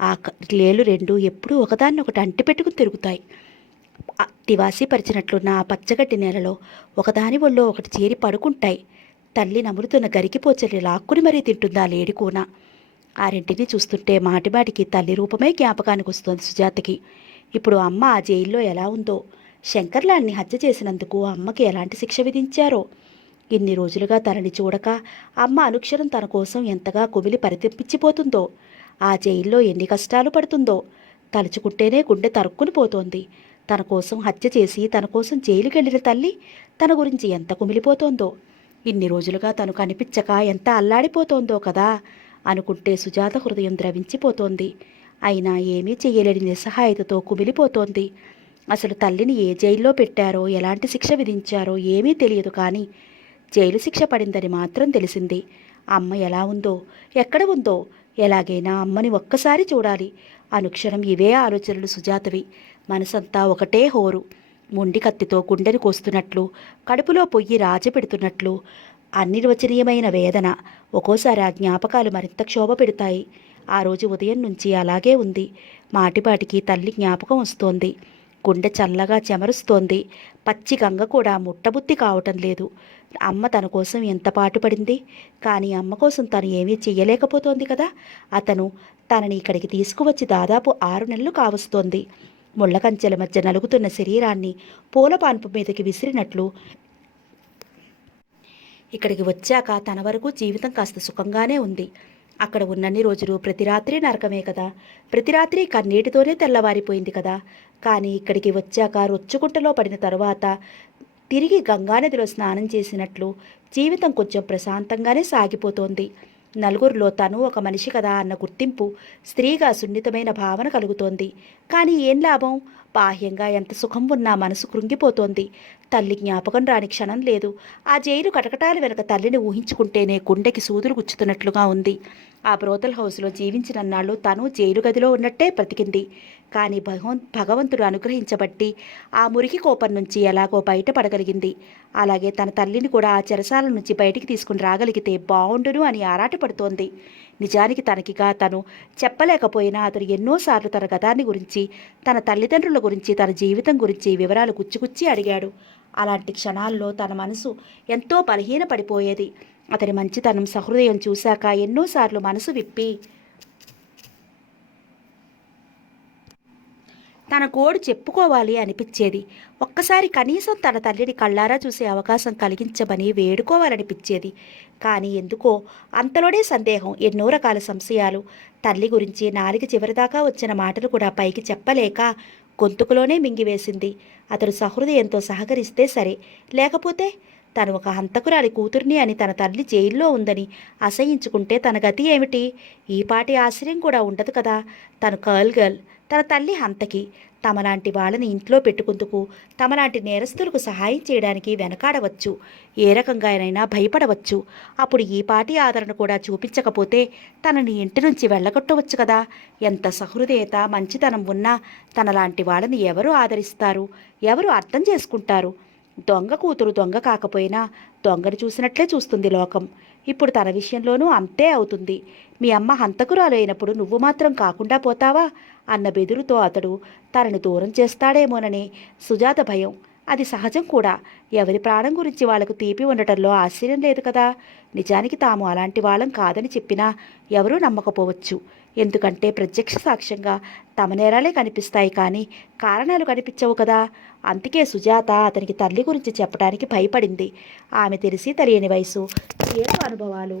ఆ లేలు రెండు ఎప్పుడూ ఒకదాన్నొకటి అంటిపెట్టుకుని తిరుగుతాయి. తివాసి పరిచినట్లున్న ఆ పచ్చగడ్డి నేలలో ఒకదాని ఒళ్ళో ఒకటి చేరి పడుకుంటాయి. తల్లి నములుతున్న గరికిపోచల్ని లాక్కుని మరీ తింటుంది ఆ లేడి కూన. ఆ రెంటిని చూస్తుంటే మాటిమాటికి తల్లి రూపమే జ్ఞాపకానికి వస్తోంది సుజాతకి. ఇప్పుడు అమ్మ ఆ జైల్లో ఎలా ఉందో, శంకర్లాల్ని హత్య చేసినందుకు అమ్మకి ఎలాంటి శిక్ష విధించారో, ఇన్ని రోజులుగా తనని చూడక అమ్మ అనుక్షరం తన కోసం ఎంతగా కుమిలి పరితెప్పించిపోతుందో, ఆ జైల్లో ఎన్ని కష్టాలు పడుతుందో తలుచుకుంటేనే గుండె తరుక్కుని పోతోంది. తన కోసం హత్య చేసి తన కోసం జైలుకెళ్ళిన తల్లి తన గురించి ఎంత కుమిలిపోతోందో, ఇన్ని రోజులుగా తను కనిపించక ఎంత అల్లాడిపోతోందో కదా అనుకుంటే సుజాత హృదయం ద్రవించిపోతోంది. అయినా ఏమీ చెయ్యలేని నిస్సహాయతతో కుమిలిపోతోంది. అసలు తల్లిని ఏ జైల్లో పెట్టారో, ఎలాంటి శిక్ష విధించారో ఏమీ తెలియదు. కానీ జైలు శిక్ష పడిందని మాత్రం తెలిసింది. అమ్మ ఎలా ఉందో, ఎక్కడ ఉందో, ఎలాగైనా అమ్మని ఒక్కసారి చూడాలి. అనుక్షణం ఇవే ఆలోచనలు సుజాతవి. మనసంతా ఒకటే హోరు. మొండి కత్తితో గుండెని కోస్తున్నట్లు, కడుపులో పొయ్యి రాజపెడుతున్నట్లు అనిర్వచనీయమైన వేదన. ఒక్కోసారి ఆ జ్ఞాపకాలు మరింత క్షోభ పెడతాయి. ఆ రోజు ఉదయం నుంచి అలాగే ఉంది. మాటిపాటికి తల్లి జ్ఞాపకం వస్తోంది. గుండె చల్లగా చెమరుస్తోంది. పచ్చి గంగ కూడా ముట్టబుద్ధి కావటం లేదు. అమ్మ తన కోసం ఎంత పాటుపడింది. కానీ అమ్మ కోసం తను ఏమీ చెయ్యలేకపోతోంది కదా. అతను తనని ఇక్కడికి తీసుకువచ్చి దాదాపు 6 నెలలు కావస్తోంది. ముళ్ళ కంచెల మధ్య నలుగుతున్న శరీరాన్ని పూలపాన్పు మీదకి విసిరినట్లు ఇక్కడికి వచ్చాక తన వరకు జీవితం కాస్త సుఖంగానే ఉంది. అక్కడ ఉన్నన్ని రోజులు ప్రతి రాత్రి నరకమే కదా. ప్రతి రాత్రి కన్నీటితోనే తెల్లవారిపోయింది కదా. కానీ ఇక్కడికి వచ్చాక రొచ్చుకుంటలో పడిన తరువాత తిరిగి గంగానదిలో స్నానం చేసినట్లు జీవితం కొంచెం ప్రశాంతంగానే సాగిపోతోంది. నలుగురిలో తను ఒక మనిషి కదా అన్న గుర్తింపు, స్త్రీగా సున్నితమైన భావన కలుగుతోంది. కానీ ఏం లాభం? బాహ్యంగా ఎంత సుఖం ఉన్నా మనసు కృంగిపోతోంది. తల్లి జ్ఞాపకం రాని క్షణం లేదు. ఆ జైలు కటకటాల వెనక తల్లిని ఊహించుకుంటేనే గుండెకి సూదులు గుచ్చుతున్నట్లుగా ఉంది. ఆ బ్రోతల్ హౌస్లో జీవించినన్నాళ్ళు తను జైలు గదిలో ఉన్నట్టే బ్రతికింది. కానీ భగవంతుడు అనుగ్రహించబట్టి ఆ మురికి కోపం నుంచి ఎలాగో బయటపడగలిగింది. అలాగే తన తల్లిని కూడా ఆ చెరసాల నుంచి బయటికి తీసుకుని రాగలిగితే బావుండును అని ఆరాటపడుతోంది. నిజానికి తనకిగా తను చెప్పలేకపోయినా అతను ఎన్నోసార్లు తన గతాన్ని గురించి, తన తల్లిదండ్రుల గురించి, తన జీవితం గురించి వివరాలు గుచ్చిగుచ్చి అడిగాడు. అలాంటి క్షణాల్లో తన మనసు ఎంతో బలహీనపడిపోయేది. అతని మంచితనం, సహృదయం చూశాక ఎన్నోసార్లు మనసు విప్పి తన గోడు చెప్పుకోవాలి అనిపించేది. ఒక్కసారి కనీసం తన తల్లిని కళ్ళారా చూసే అవకాశం కలిగించమని వేడుకోవాలనిపించేది. కానీ ఎందుకో అంతలోనే సందేహం, ఎన్నో రకాల సంశయాలు. తల్లి గురించి నాలుక చివరిదాకా వచ్చిన మాటలు కూడా పైకి చెప్పలేక గొంతుకులోనే మింగివేసింది. అతడు సహృదయంతో సహకరిస్తే సరే, లేకపోతే తను ఒక హంతకురాలి కూతుర్ని అని, తన తల్లి జైల్లో ఉందని అసహించుకుంటే తన గతి ఏమిటి? ఈపాటి ఆశ్రయం కూడా ఉండదు కదా. తను గర్ల్, తన తల్లి హంతకి. తమలాంటి వాళ్ళని ఇంట్లో పెట్టుకుందుకు, తమలాంటి నేరస్తులకు సహాయం చేయడానికి వెనకాడవచ్చు. ఏ రకంగానైనా భయపడవచ్చు. అప్పుడు ఈ పాటి ఆదరణ కూడా చూపించకపోతే తనని ఇంటి నుంచి వెళ్ళగొట్టవచ్చు కదా. ఎంత సహృదయత, మంచితనం ఉన్నా తనలాంటి వాళ్ళని ఎవరు ఆదరిస్తారు? ఎవరు అర్థం చేసుకుంటారు? దొంగ కూతురు దొంగ కాకపోయినా దొంగను చూసినట్లే చూస్తుంది లోకం. ఇప్పుడు తన విషయంలోనూ అంతే అవుతుంది. మీ అమ్మ హంతకురాలు అయినప్పుడు నువ్వు మాత్రం కాకుండా పోతావా అన్న బెదురుతో అతడు తనని దూరం చేస్తాడేమోనని సుజాత భయం. అది సహజం కూడా. ఎవరి ప్రాణం గురించి వాళ్లకు తీపి ఉండటంలో ఆశ్చర్యం లేదు కదా. నిజానికి తాము అలాంటి వాళ్ళం కాదని చెప్పినా ఎవరూ నమ్మకపోవచ్చు. ఎందుకంటే ప్రత్యక్ష సాక్ష్యంగా తమ నేరాలే కనిపిస్తాయి, కానీ కారణాలు కనిపించవు కదా. అందుకే సుజాత అతనికి తల్లి గురించి చెప్పడానికి భయపడింది. ఆమె తెలిసి తెలియని వయసు, ఏదో అనుభవాలు,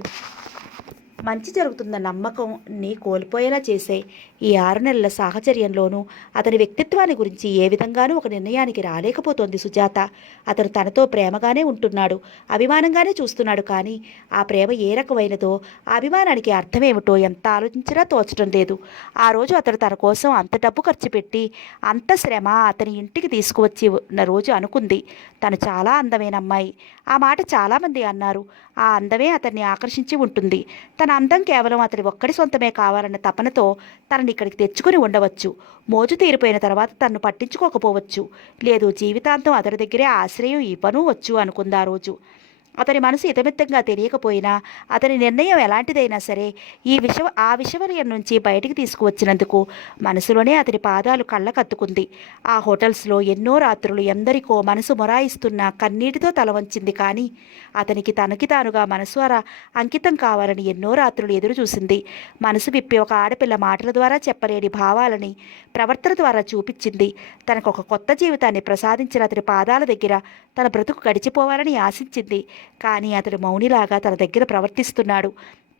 మంచి జరుగుతున్న నమ్మకంని కోల్పోయేలా చేసే ఈ 6 నెలల సాహచర్యంలోనూ అతని వ్యక్తిత్వాన్ని గురించి ఏ విధంగానూ ఒక నిర్ణయానికి రాలేకపోతోంది సుజాత. అతను తనతో ప్రేమగానే ఉంటున్నాడు, అభిమానంగానే చూస్తున్నాడు. కానీ ఆ ప్రేమ ఏ రకమైనదో, ఆ అభిమానానికి అర్థమేమిటో ఎంత ఆలోచించినా తోచడం లేదు. ఆ రోజు అతడు తన కోసం అంత డబ్బు ఖర్చు పెట్టి అంత శ్రమ అతని ఇంటికి తీసుకువచ్చి ఉన్న రోజు అనుకుంది, తను చాలా అందమైన అమ్మాయి. ఆ మాట చాలామంది అన్నారు. ఆ అందమే అతన్ని ఆకర్షించి ఉంటుంది. తన అందం కేవలం అతని ఒక్కడి సొంతమే కావాలన్న తపనతో తనని ఇక్కడికి తెచ్చుకుని ఉండవచ్చు. మోజు తీరిపోయిన తర్వాత తనను పట్టించుకోకపోవచ్చు. లేదు, జీవితాంతం అతడి దగ్గరే ఆశ్రయం ఇవ్వనూ వచ్చు అనుకుంది ఆ రోజు. అతని మనసు ఇతమిత్తంగా తెలియకపోయినా అతని నిర్ణయం ఎలాంటిదైనా సరే ఆ విషవలయం నుంచి బయటికి తీసుకువచ్చినందుకు మనసులోనే అతని పాదాలు కళ్ళకత్తుకుంది. ఆ హోటల్స్లో ఎన్నో రాత్రులు ఎందరికో మనసు మొరాయిస్తున్న కన్నీటితో తల వంచింది. కానీ అతనికి తనకి తానుగా మనసు అంకితం కావాలని ఎన్నో రాత్రులు ఎదురు చూసింది. మనసు విప్పి ఒక ఆడపిల్ల మాటల ద్వారా చెప్పలేని భావాలని ప్రవర్తన ద్వారా చూపించింది. తనకు ఒక కొత్త జీవితాన్ని ప్రసాదించిన అతని పాదాల దగ్గర తన బ్రతుకు గడిచిపోవాలని ఆశించింది. కానీ అతడు మౌనిలాగా తన దగ్గర ప్రవర్తిస్తున్నాడు.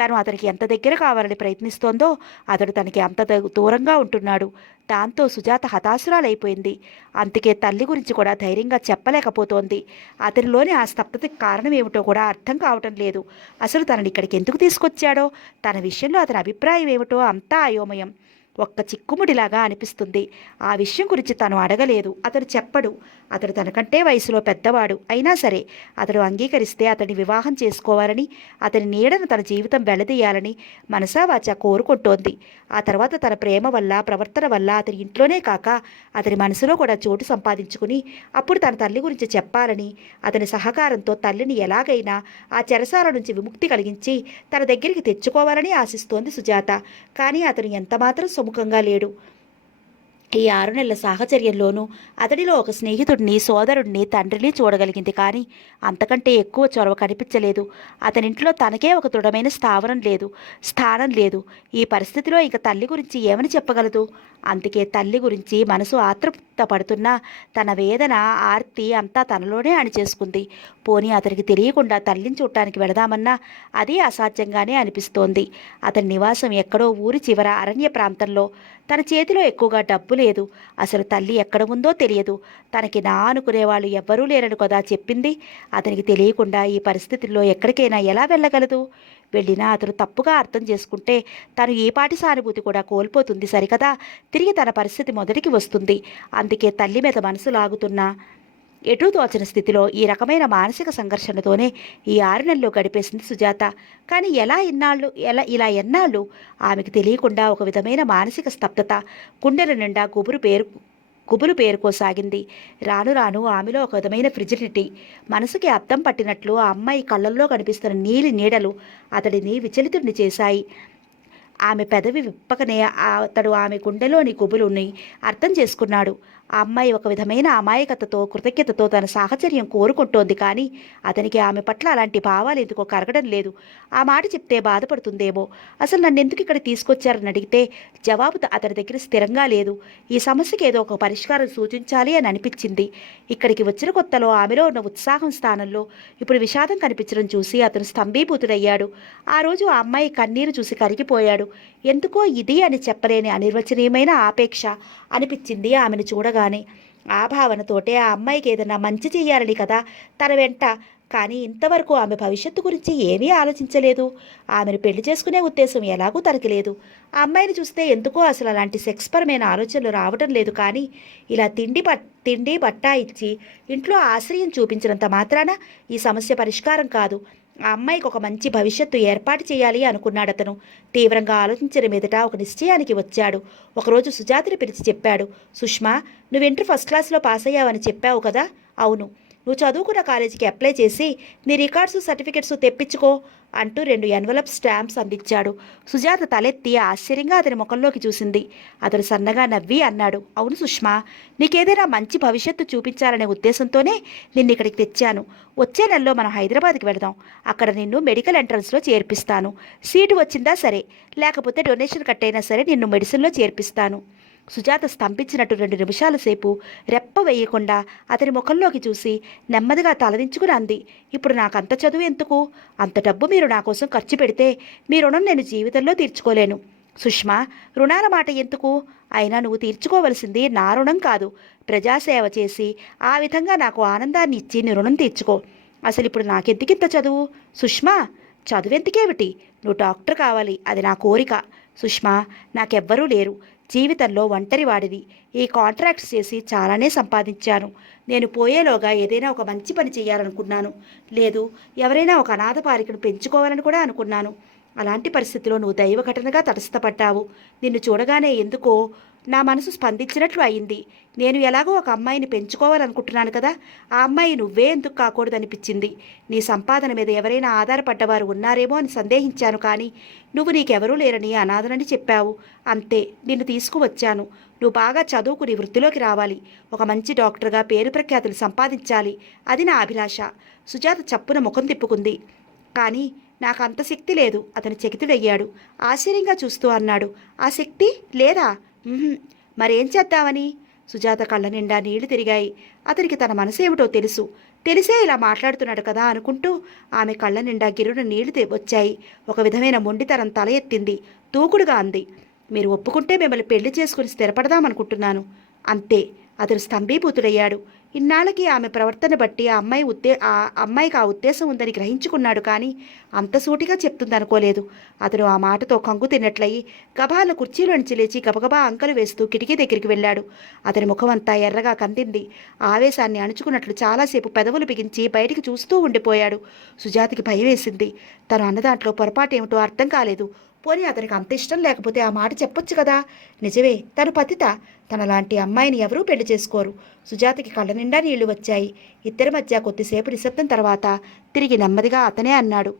తను అతనికి ఎంత దగ్గర కావాలని ప్రయత్నిస్తోందో అతడు తనకి అంత దూరంగా ఉంటున్నాడు. దాంతో సుజాత హతాశురాలైపోయింది. అందుకే తల్లి గురించి కూడా ధైర్యంగా చెప్పలేకపోతోంది. అతనిలోని ఆ స్తబ్దతకి కారణం ఏమిటో కూడా అర్థం కావటం లేదు. అసలు తనని ఇక్కడికి ఎందుకు తీసుకొచ్చాడో, తన విషయంలో అతని అభిప్రాయం ఏమిటో అంతా అయోమయం. ఒక్క చిక్కుముడిలాగా అనిపిస్తుంది. ఆ విషయం గురించి తను అడగలేదు, అతడు చెప్పడు. అతడు తనకంటే వయసులో పెద్దవాడు. అయినా సరే అతడు అంగీకరిస్తే అతన్ని వివాహం చేసుకోవాలని, అతని నీడను తన జీవితం వెలదీయాలని మనసావాచ కోరుకుంటోంది. ఆ తర్వాత తన ప్రేమ వల్ల, ప్రవర్తన వల్ల అతని ఇంట్లోనే కాక అతని మనసులో కూడా చోటు సంపాదించుకుని అప్పుడు తన తల్లి గురించి చెప్పాలని, అతని సహకారంతో తల్లిని ఎలాగైనా ఆ చెరసాల నుంచి విముక్తి కలిగించి తన దగ్గరికి తెచ్చుకోవాలని ఆశిస్తోంది సుజాత. కానీ అతను ఎంతమాత్రం సుముఖంగా లేడు. ఈ 6 నెలల సాహచర్యంలోనూ అతడిలో ఒక స్నేహితుడిని, సోదరుడిని, తండ్రిని చూడగలిగింది. కానీ అంతకంటే ఎక్కువ చొరవ కనిపించలేదు. అతనింట్లో తనకే ఒక దృఢమైన స్థానం లేదు. ఈ పరిస్థితిలో ఇక తల్లి గురించి ఏమని చెప్పగలదు? అందుకే తల్లి గురించి మనసు ఆతృత పడుతున్నా తన వేదన, ఆర్తి అంతా తనలోనే అణిచేసుకుంది. పోనీ అతనికి తెలియకుండా తల్లిని చూడటానికి వెళదామన్నా అది అసాధ్యంగానే అనిపిస్తోంది. అతని నివాసం ఎక్కడో ఊరి చివర అరణ్య ప్రాంతంలో. తన చేతిలో ఎక్కువగా డబ్బు లేదు. అసలు తల్లి ఎక్కడ ఉందో తెలియదు. తనకి నా అనుకునేవాళ్ళు ఎవ్వరూ లేరని కదా చెప్పింది. అతనికి తెలియకుండా ఈ పరిస్థితుల్లో ఎక్కడికైనా ఎలా వెళ్ళగలదు? వెళ్ళినా అతను తప్పుగా అర్థం చేసుకుంటే తను ఏ పాటి సానుభూతి కూడా కోల్పోతుంది సరికదా. తిరిగి తన పరిస్థితి మొదటికి వస్తుంది. అందుకే తల్లి మీద మనసు లాగుతున్నా ఎటూ తోచని స్థితిలో ఈ రకమైన మానసిక సంఘర్షణతోనే ఈ 6 నెలలు గడిపేసింది సుజాత. కానీ ఇలా ఎన్నాళ్ళు ఆమెకు తెలియకుండా ఒక విధమైన మానసిక స్తబ్దత గుండెల నిండా గుబులు పేరుకోసాగింది. రాను రాను ఆమెలో ఒక విధమైన ఫ్రిజిడిటీ, మనసుకి అద్దం పట్టినట్లు ఆ అమ్మాయి కళ్ళల్లో కనిపిస్తున్న నీలి నీడలు అతడిని విచలితుడిని చేశాయి. ఆమె పెదవి విప్పకనే అతడు ఆమె గుండెలోని గుబులుని అర్థం చేసుకున్నాడు. ఆ అమ్మాయి ఒక విధమైన అమాయకతతో, కృతజ్ఞతతో తన సాహచర్యం కోరుకుంటోంది. కానీ అతనికి ఆమె పట్ల అలాంటి భావాలు ఎందుకో కరగడం లేదు. ఆ మాట చెప్తే బాధపడుతుందేమో. అసలు నన్ను ఎందుకు ఇక్కడ తీసుకొచ్చారని అడిగితే జవాబు అతని దగ్గర స్థిరంగా లేదు. ఈ సమస్యకి ఏదో ఒక పరిష్కారం సూచించాలి అని అనిపించింది. ఇక్కడికి వచ్చిన కొత్తలో ఆమెలో ఉన్న ఉత్సాహం స్థానంలో ఇప్పుడు విషాదం కనిపించడం చూసి అతను స్తంభీభూతుడయ్యాడు. ఆ రోజు ఆ అమ్మాయి కన్నీరు చూసి కరిగిపోయాడు. ఎందుకో ఇది అని చెప్పలేని అనిర్వచనీయమైన ఆపేక్ష అనిపించింది ఆమెను చూడగానే. ఆ భావనతోటే ఆ అమ్మాయికి ఏదైనా మంచి చెయ్యాలని కదా తన వెంట. కానీ ఇంతవరకు ఆమె భవిష్యత్తు గురించి ఏమీ ఆలోచించలేదు. ఆమెను పెళ్లి చేసుకునే ఉద్దేశం ఎలాగూ తనకి లేదు. ఆ అమ్మాయిని చూస్తే ఎందుకో అసలు అలాంటి సెక్స్పరమైన ఆలోచనలు రావడం లేదు. కానీ ఇలా తిండి బట్ట ఇచ్చి ఇంట్లో ఆశ్రయం చూపించినంత మాత్రాన ఈ సమస్య పరిష్కారం కాదు. ఆ అమ్మాయికి ఒక మంచి భవిష్యత్తు ఏర్పాటు చేయాలి అనుకున్నాడు అతను. తీవ్రంగా ఆలోచించిన మీదట ఒక నిశ్చయానికి వచ్చాడు. ఒకరోజు సుజాతని పిలిచి చెప్పాడు, సుష్మా, నువ్వు ఇంటర్ ఫస్ట్ క్లాస్లో పాస్ అయ్యావని చెప్పావు కదా? అవును. నువ్వు చదువుకున్న కాలేజీకి అప్లై చేసి నీ రికార్డ్స్, సర్టిఫికెట్స్ తెప్పించుకో అంటూ 2 ఎన్వలప్ స్టాంప్స్ అందించాడు. సుజాత తలెత్తి ఆశ్చర్యంగా అతని ముఖంలోకి చూసింది. అతను సన్నగా నవ్వి అన్నాడు, అవును సుష్మా, నీకేదైనా మంచి భవిష్యత్తు చూపించాలనే ఉద్దేశంతోనే నిన్ను ఇక్కడికి తెచ్చాను. వచ్చే నెలలో మనం హైదరాబాద్కి వెళదాం. అక్కడ నిన్ను మెడికల్ ఎంట్రన్స్లో చేర్పిస్తాను. సీటు వచ్చిందా సరే, లేకపోతే డొనేషన్ కట్టైనా సరే నిన్ను మెడిసిన్లో చేర్పిస్తాను. సుజాత స్తంభించినట్టు 2 నిమిషాల సేపు రెప్ప వేయకుండా అతని ముఖంలోకి చూసి నెమ్మదిగా తలదించుకుని అంది. ఇప్పుడు నాకంత చదువు ఎందుకు? అంత డబ్బు మీరు నా కోసం ఖర్చు పెడితే మీ రుణం నేను జీవితంలో తీర్చుకోలేను. సుష్మా, రుణాల మాట ఎందుకు? అయినా నువ్వు తీర్చుకోవలసింది నా రుణం కాదు. ప్రజాసేవ చేసి ఆ విధంగా నాకు ఆనందాన్ని ఇచ్చి నీ రుణం తీర్చుకో. అసలు ఇప్పుడు నాకెందుకింత చదువు? సుష్మా, చదువెందుకేమిటి? నువ్వు డాక్టర్ కావాలి, అది నా కోరిక. సుష్మా, నాకెవ్వరూ లేరు. జీవితంలో ఒంటరి వాడిని. ఈ కాంట్రాక్ట్స్ చేసి చాలానే సంపాదించాను. నేను పోయేలోగా ఏదైనా ఒక మంచి పని చేయాలనుకున్నాను. లేదు, ఎవరైనా ఒక అనాథ బాలికను పెంచుకోవాలని కూడా అనుకున్నాను. అలాంటి పరిస్థితిలో నువ్వు దైవ ఘటనగా తటస్థపడ్డావు. నిన్ను చూడగానే ఎందుకో నా మనసు స్పందించినట్లు అయింది. నేను ఎలాగో ఒక అమ్మాయిని పెంచుకోవాలనుకుంటున్నాను కదా, ఆ అమ్మాయి నువ్వే ఎందుకు కాకూడదనిపించింది. నీ సంపాదన మీద ఎవరైనా ఆధారపడ్డవారు ఉన్నారేమో అని సందేహించాను, కానీ నువ్వు నీకెవరూ లేరని అనాథనని చెప్పావు. అంతే, నిన్ను తీసుకువచ్చాను. నువ్వు బాగా చదువుకుని వృత్తిలోకి రావాలి. ఒక మంచి డాక్టర్గా పేరు ప్రఖ్యాతులు సంపాదించాలి. అది నా అభిలాష. సుజాత చప్పున ముఖం తిప్పుకుంది. కానీ నాకు అంత శక్తి లేదు. అతను చకితుడయ్యాడు. ఆశ్చర్యంగా చూస్తూ అన్నాడు, ఆ శక్తి లేదా? మరేం చేద్దామని? సుజాత కళ్ళ నిండా నీళ్లు తిరిగాయి. అతనికి తన మనసేమిటో తెలుసు. తెలిసే ఇలా మాట్లాడుతున్నాడు కదా అనుకుంటూ ఆమె కళ్ళ నిండా గిరున నీళ్లు వచ్చాయి. ఒక విధమైన మొండితనం తల ఎత్తింది. దూకుడుగా అంది, మీరు ఒప్పుకుంటే మిమ్మల్ని పెళ్లి చేసుకుని స్థిరపడదామనుకుంటున్నాను. అంతే. అతను స్తంభీభూతుడయ్యాడు. ఇన్నాళ్ళకి ఆమె ప్రవర్తన బట్టి ఆ అమ్మాయికి ఆ ఉద్దేశం ఉందని గ్రహించుకున్నాడు, కానీ అంత సూటిగా చెప్తుందనుకోలేదు. అతను ఆ మాటతో కంగు తిన్నట్లయి గబాల కుర్చీలోంచి లేచి గబగబా అంకలు వేస్తూ కిటికీ దగ్గరికి వెళ్ళాడు. అతని ముఖమంతా ఎర్రగా కందింది. ఆవేశాన్ని అణుచుకున్నట్లు చాలాసేపు పెదవులు బిగించి బయటికి చూస్తూ ఉండిపోయాడు. సుజాతకి భయం వేసింది. తను అన్నదాంట్లో పొరపాటేమిటో అర్థం కాలేదు. పోనీ అతనికి అంత ఇష్టం లేకపోతే ఆ మాట చెప్పొచ్చు కదా. నిజమే, తను పతిత. తనలాంటి అమ్మాయిని ఎవరూ పెళ్లి చేసుకోరు. సుజాతకి కళ్ళ నిండా నీళ్లు వచ్చాయి. ఇద్దరి మధ్య కొద్దిసేపు నిశ్శబ్దం తర్వాత తిరిగి నెమ్మదిగా అతనే అన్నాడు,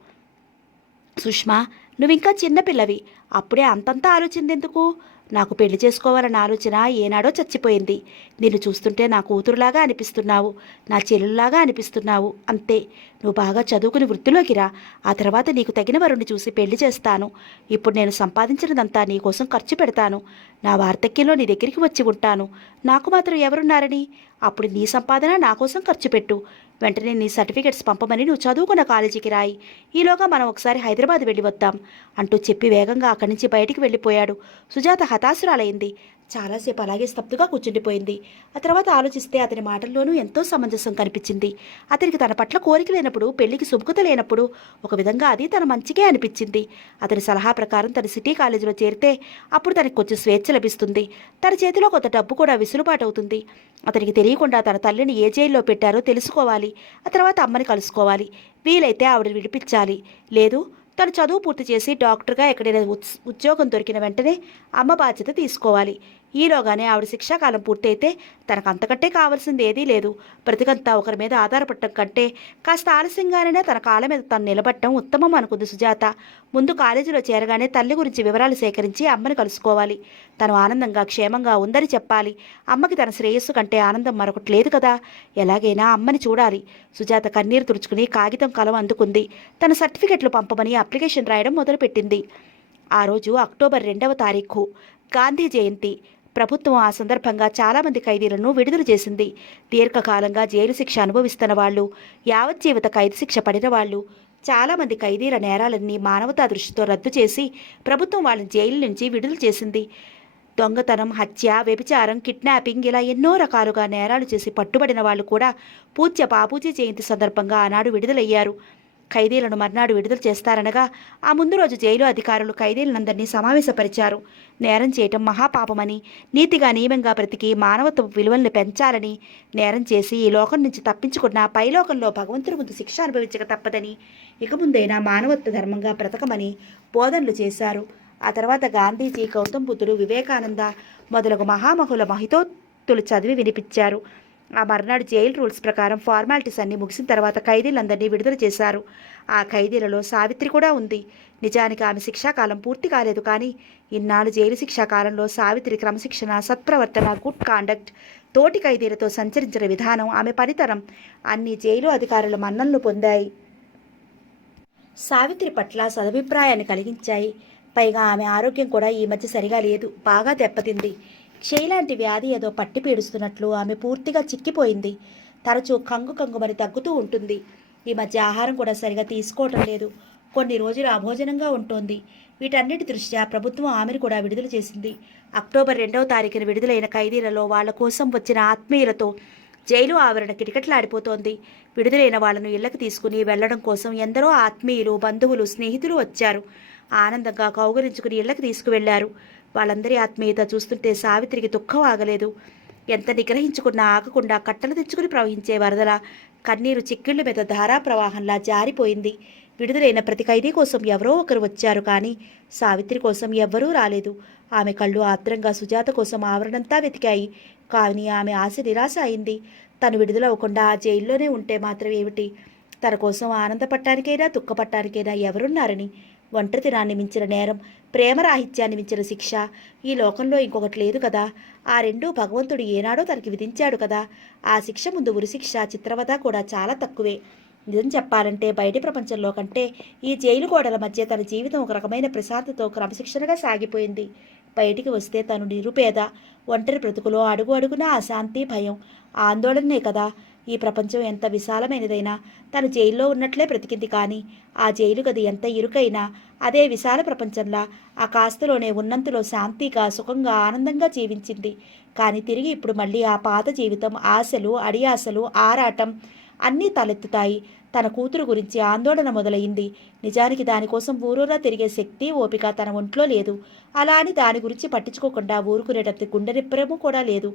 సుష్మా, నువ్వింకా చిన్నపిల్లవి. అప్పుడే అంతంతా ఆలోచిందెందుకు? నాకు పెళ్లి చేసుకోవాలన్న ఆలోచన ఏనాడో చచ్చిపోయింది. నిన్ను చూస్తుంటే నా కూతురులాగా అనిపిస్తున్నావు, నా చెల్లెల్లాగా అనిపిస్తున్నావు. అంతే. నువ్వు బాగా చదువుకుని వృత్తిలోకి రా. ఆ తర్వాత నీకు తగిన వరుణ్ణి చూసి పెళ్లి చేస్తాను. ఇప్పుడు నేను సంపాదించినదంతా నీ కోసం ఖర్చు పెడతాను. నా వార్ధక్యంలో నీ దగ్గరికి వచ్చి ఉంటాను. నాకు మాత్రం ఎవరున్నారని? అప్పుడు నీ సంపాదన నా కోసం ఖర్చు పెట్టు. వెంటనే నీ సర్టిఫికెట్స్ పంపమని నువ్వు చదువుకున్న కాలేజీకి రాయి. ఈలోగా మనం ఒకసారి హైదరాబాద్ వెళ్ళి వద్దాం అంటూ చెప్పి వేగంగా అక్కడి నుంచి బయటికి వెళ్ళిపోయాడు. సుజాత హతాశురాలైంది. చాలాసేపు అలాగే స్తబ్దుగా కూర్చుండిపోయింది. ఆ తర్వాత ఆలోచిస్తే అతని మాటల్లోనూ ఎంతో సమంజసం కనిపించింది. అతనికి తన పట్ల కోరిక లేనప్పుడు, పెళ్లికి సుముఖత లేనప్పుడు ఒక విధంగా అది తన మంచికే అనిపించింది. అతని సలహా ప్రకారం తన సిటీ కాలేజీలో చేరితే అప్పుడు తనకి కొంచెం స్వేచ్ఛ లభిస్తుంది. తన చేతిలో కొంత డబ్బు కూడా విసులుబాటు అవుతుంది. అతనికి తెలియకుండా తన తల్లిని ఏ జైల్లో పెట్టారో తెలుసుకోవాలి. ఆ తర్వాత అమ్మని కలుసుకోవాలి. వీలైతే ఆవిడని విడిపించాలి. లేదు, తను చదువు పూర్తి చేసి డాక్టర్గా ఎక్కడైనా ఉద్యోగం దొరికిన వెంటనే అమ్మ బాధ్యత తీసుకోవాలి. ఈలోగానే ఆవిడ శిక్షాకాలం పూర్తయితే తనకు అంతకంటే కావాల్సింది ఏదీ లేదు. బ్రతికంతా ఒకరి మీద ఆధారపడటం కంటే కాస్త ఆలస్యంగానే తన కాళ్ళ మీద తను నిలబడటం ఉత్తమం అనుకుంది సుజాత. ముందు కాలేజీలో చేరగానే తల్లి గురించి వివరాలు సేకరించి అమ్మని కలుసుకోవాలి. తను ఆనందంగా క్షేమంగా ఉందని చెప్పాలి. అమ్మకి తన శ్రేయస్సు కంటే ఆనందం మరొకటి లేదు కదా. ఎలాగైనా అమ్మని చూడాలి. సుజాత కన్నీరు తుడుచుకుని కాగితం కలం అందుకుంది. తన సర్టిఫికెట్లు పంపమని అప్లికేషన్ రాయడం మొదలుపెట్టింది. ఆ రోజు అక్టోబర్ 2వ తారీఖు, గాంధీ జయంతి. ప్రభుత్వం ఆ సందర్భంగా చాలామంది ఖైదీలను విడుదల చేసింది. దీర్ఘకాలంగా జైలు శిక్ష అనుభవిస్తున్న వాళ్ళు, యావజ్జీవిత ఖైదు శిక్ష పడిన వాళ్ళు, చాలామంది ఖైదీల నేరాలన్నీ మానవతా దృష్టితో రద్దు చేసి ప్రభుత్వం వాళ్ళని జైలు నుంచి విడుదల చేసింది. దొంగతనం, హత్య, వ్యభిచారం, కిడ్నాపింగ్ ఇలా ఎన్నో రకాలుగా నేరాలు చేసి పట్టుబడిన వాళ్ళు కూడా పూజ్య బాపూజీ జయంతి సందర్భంగా ఆనాడు విడుదలయ్యారు. ఖైదీలను మర్నాడు విడుదల చేస్తారనగా ఆ ముందు రోజు జైలు అధికారులు ఖైదీలందరినీ సమావేశపరిచారు. నేరం చేయటం మహాపాపమని, నీతిగా నియమంగా బ్రతికి మానవత్వ విలువల్ని పెంచాలని, నేరం చేసి ఈ లోకం నుంచి తప్పించుకున్న పైలోకంలో భగవంతుడి ముందు శిక్ష అనుభవించక తప్పదని, ఇక ముందైనా మానవత్వ ధర్మంగా బ్రతకమని బోధనలు చేశారు. ఆ తర్వాత గాంధీజీ, గౌతమ్ బుద్ధుడు, వివేకానంద మొదలగు మహామహుల మహితోత్తులు చదివి వినిపించారు. ఆ మర్నాడు జైలు రూల్స్ ప్రకారం ఫార్మాలిటీస్ అన్నీ ముగిసిన తర్వాత ఖైదీలందరినీ విడుదల చేశారు. ఆ ఖైదీలలో సావిత్రి కూడా ఉంది. నిజానికి ఆమె శిక్షాకాలం పూర్తి కాలేదు, కానీ ఇన్నాళ్ళు జైలు శిక్షాకాలంలో సావిత్రి క్రమశిక్షణ, సత్ప్రవర్తన, గుడ్ కాండక్ట్, తోటి ఖైదీలతో సంచరించిన విధానం, ఆమె పనితనం అన్ని జైలు అధికారుల మన్ననలు పొందాయి. సావిత్రి పట్ల సదభిప్రాయాన్ని కలిగించాయి. పైగా ఆమె ఆరోగ్యం కూడా ఈ మధ్య సరిగా లేదు, బాగా దెబ్బతింది. క్షయలాంటి వ్యాధి ఏదో పట్టి పీడుస్తున్నట్లు ఆమె పూర్తిగా చిక్కిపోయింది. తరచూ కంగుమని తగ్గుతూ ఉంటుంది. ఈ మధ్య ఆహారం కూడా సరిగా తీసుకోవటం లేదు. కొన్ని రోజులు అభోజనంగా ఉంటోంది. వీటన్నిటి దృష్ట్యా ప్రభుత్వం ఆమెను కూడా విడుదల చేసింది. అక్టోబర్ 2వ తారీఖున విడుదలైన ఖైదీలలో వాళ్ల కోసం వచ్చిన ఆత్మీయులతో జైలు ఆవరణ కిటకిటలాడిపోతోంది. విడుదలైన వాళ్లను ఇళ్లకు తీసుకుని వెళ్లడం కోసం ఎందరో ఆత్మీయులు, బంధువులు, స్నేహితులు వచ్చారు. ఆనందంగా కౌగలించుకుని ఇళ్లకు తీసుకువెళ్లారు. వాళ్ళందరి ఆత్మీయత చూస్తుంటే సావిత్రికి దుఃఖం ఆగలేదు. ఎంత నిగ్రహించుకున్నా ఆగకుండా కట్టలు తెచ్చుకుని ప్రవహించే వరదల కన్నీరు చిక్కిళ్ల మీద ధారా ప్రవాహంలా జారిపోయింది. విడుదలైన ప్రతి ఖైదీ కోసం ఎవరో ఒకరు వచ్చారు, కానీ సావిత్రి కోసం ఎవ్వరూ రాలేదు. ఆమె కళ్ళు ఆత్రంగా సుజాత కోసం ఆవరణంతా వెతికాయి. కానీ ఆమె ఆశ నిరాశ అయింది. తను విడుదలవ్వకుండా ఆ జైల్లోనే ఉంటే మాత్రం ఏమిటి? తన కోసం ఆనందపట్టానికైనా దుఃఖపట్టానికైనా ఎవరున్నారని? ఒంటరితనాన్ని మించిన నేరం, ప్రేమరాహిత్యాన్ని మించిన శిక్ష ఈ లోకంలో ఇంకొకటి లేదు కదా. ఆ రెండూ భగవంతుడు ఏనాడో తనకి విధించాడు కదా. ఆ శిక్ష ముందు ఉరిశిక్ష, చిత్రవద కూడా చాలా తక్కువే. నిజం చెప్పాలంటే బయటి ప్రపంచంలో కంటే ఈ జైలు గోడల మధ్య తన జీవితం ఒక రకమైన ప్రశాంతతో క్రమశిక్షణగా సాగిపోయింది. బయటికి వస్తే తను నిరుపేద, ఒంటరి బ్రతుకులో అడుగు అడుగునా అశాంతి, భయం, ఆందోళనే కదా. ఈ ప్రపంచం ఎంత విశాలమైనదైనా తను జైల్లో ఉన్నట్లే బ్రతికింది. కానీ ఆ జైలు గది ఎంత ఇరుకైనా అదే విశాల ప్రపంచంలా ఆ కాస్తలోనే ఉన్నంతలో శాంతిగా, సుఖంగా, ఆనందంగా జీవించింది. కానీ తిరిగి ఇప్పుడు మళ్ళీ ఆ పాత జీవితం, ఆశలు, అడియాసలు, ఆరాటం అన్నీ తలెత్తుతాయి. తన కూతురు గురించి ఆందోళన మొదలైంది. నిజానికి దానికోసం ఊరూరా తిరిగే శక్తి, ఓపిక తన ఒంట్లో లేదు. అలా అని దాని గురించి పట్టించుకోకుండా ఊరుకునేటంత గుండె నిప్పరము కూడా లేదు.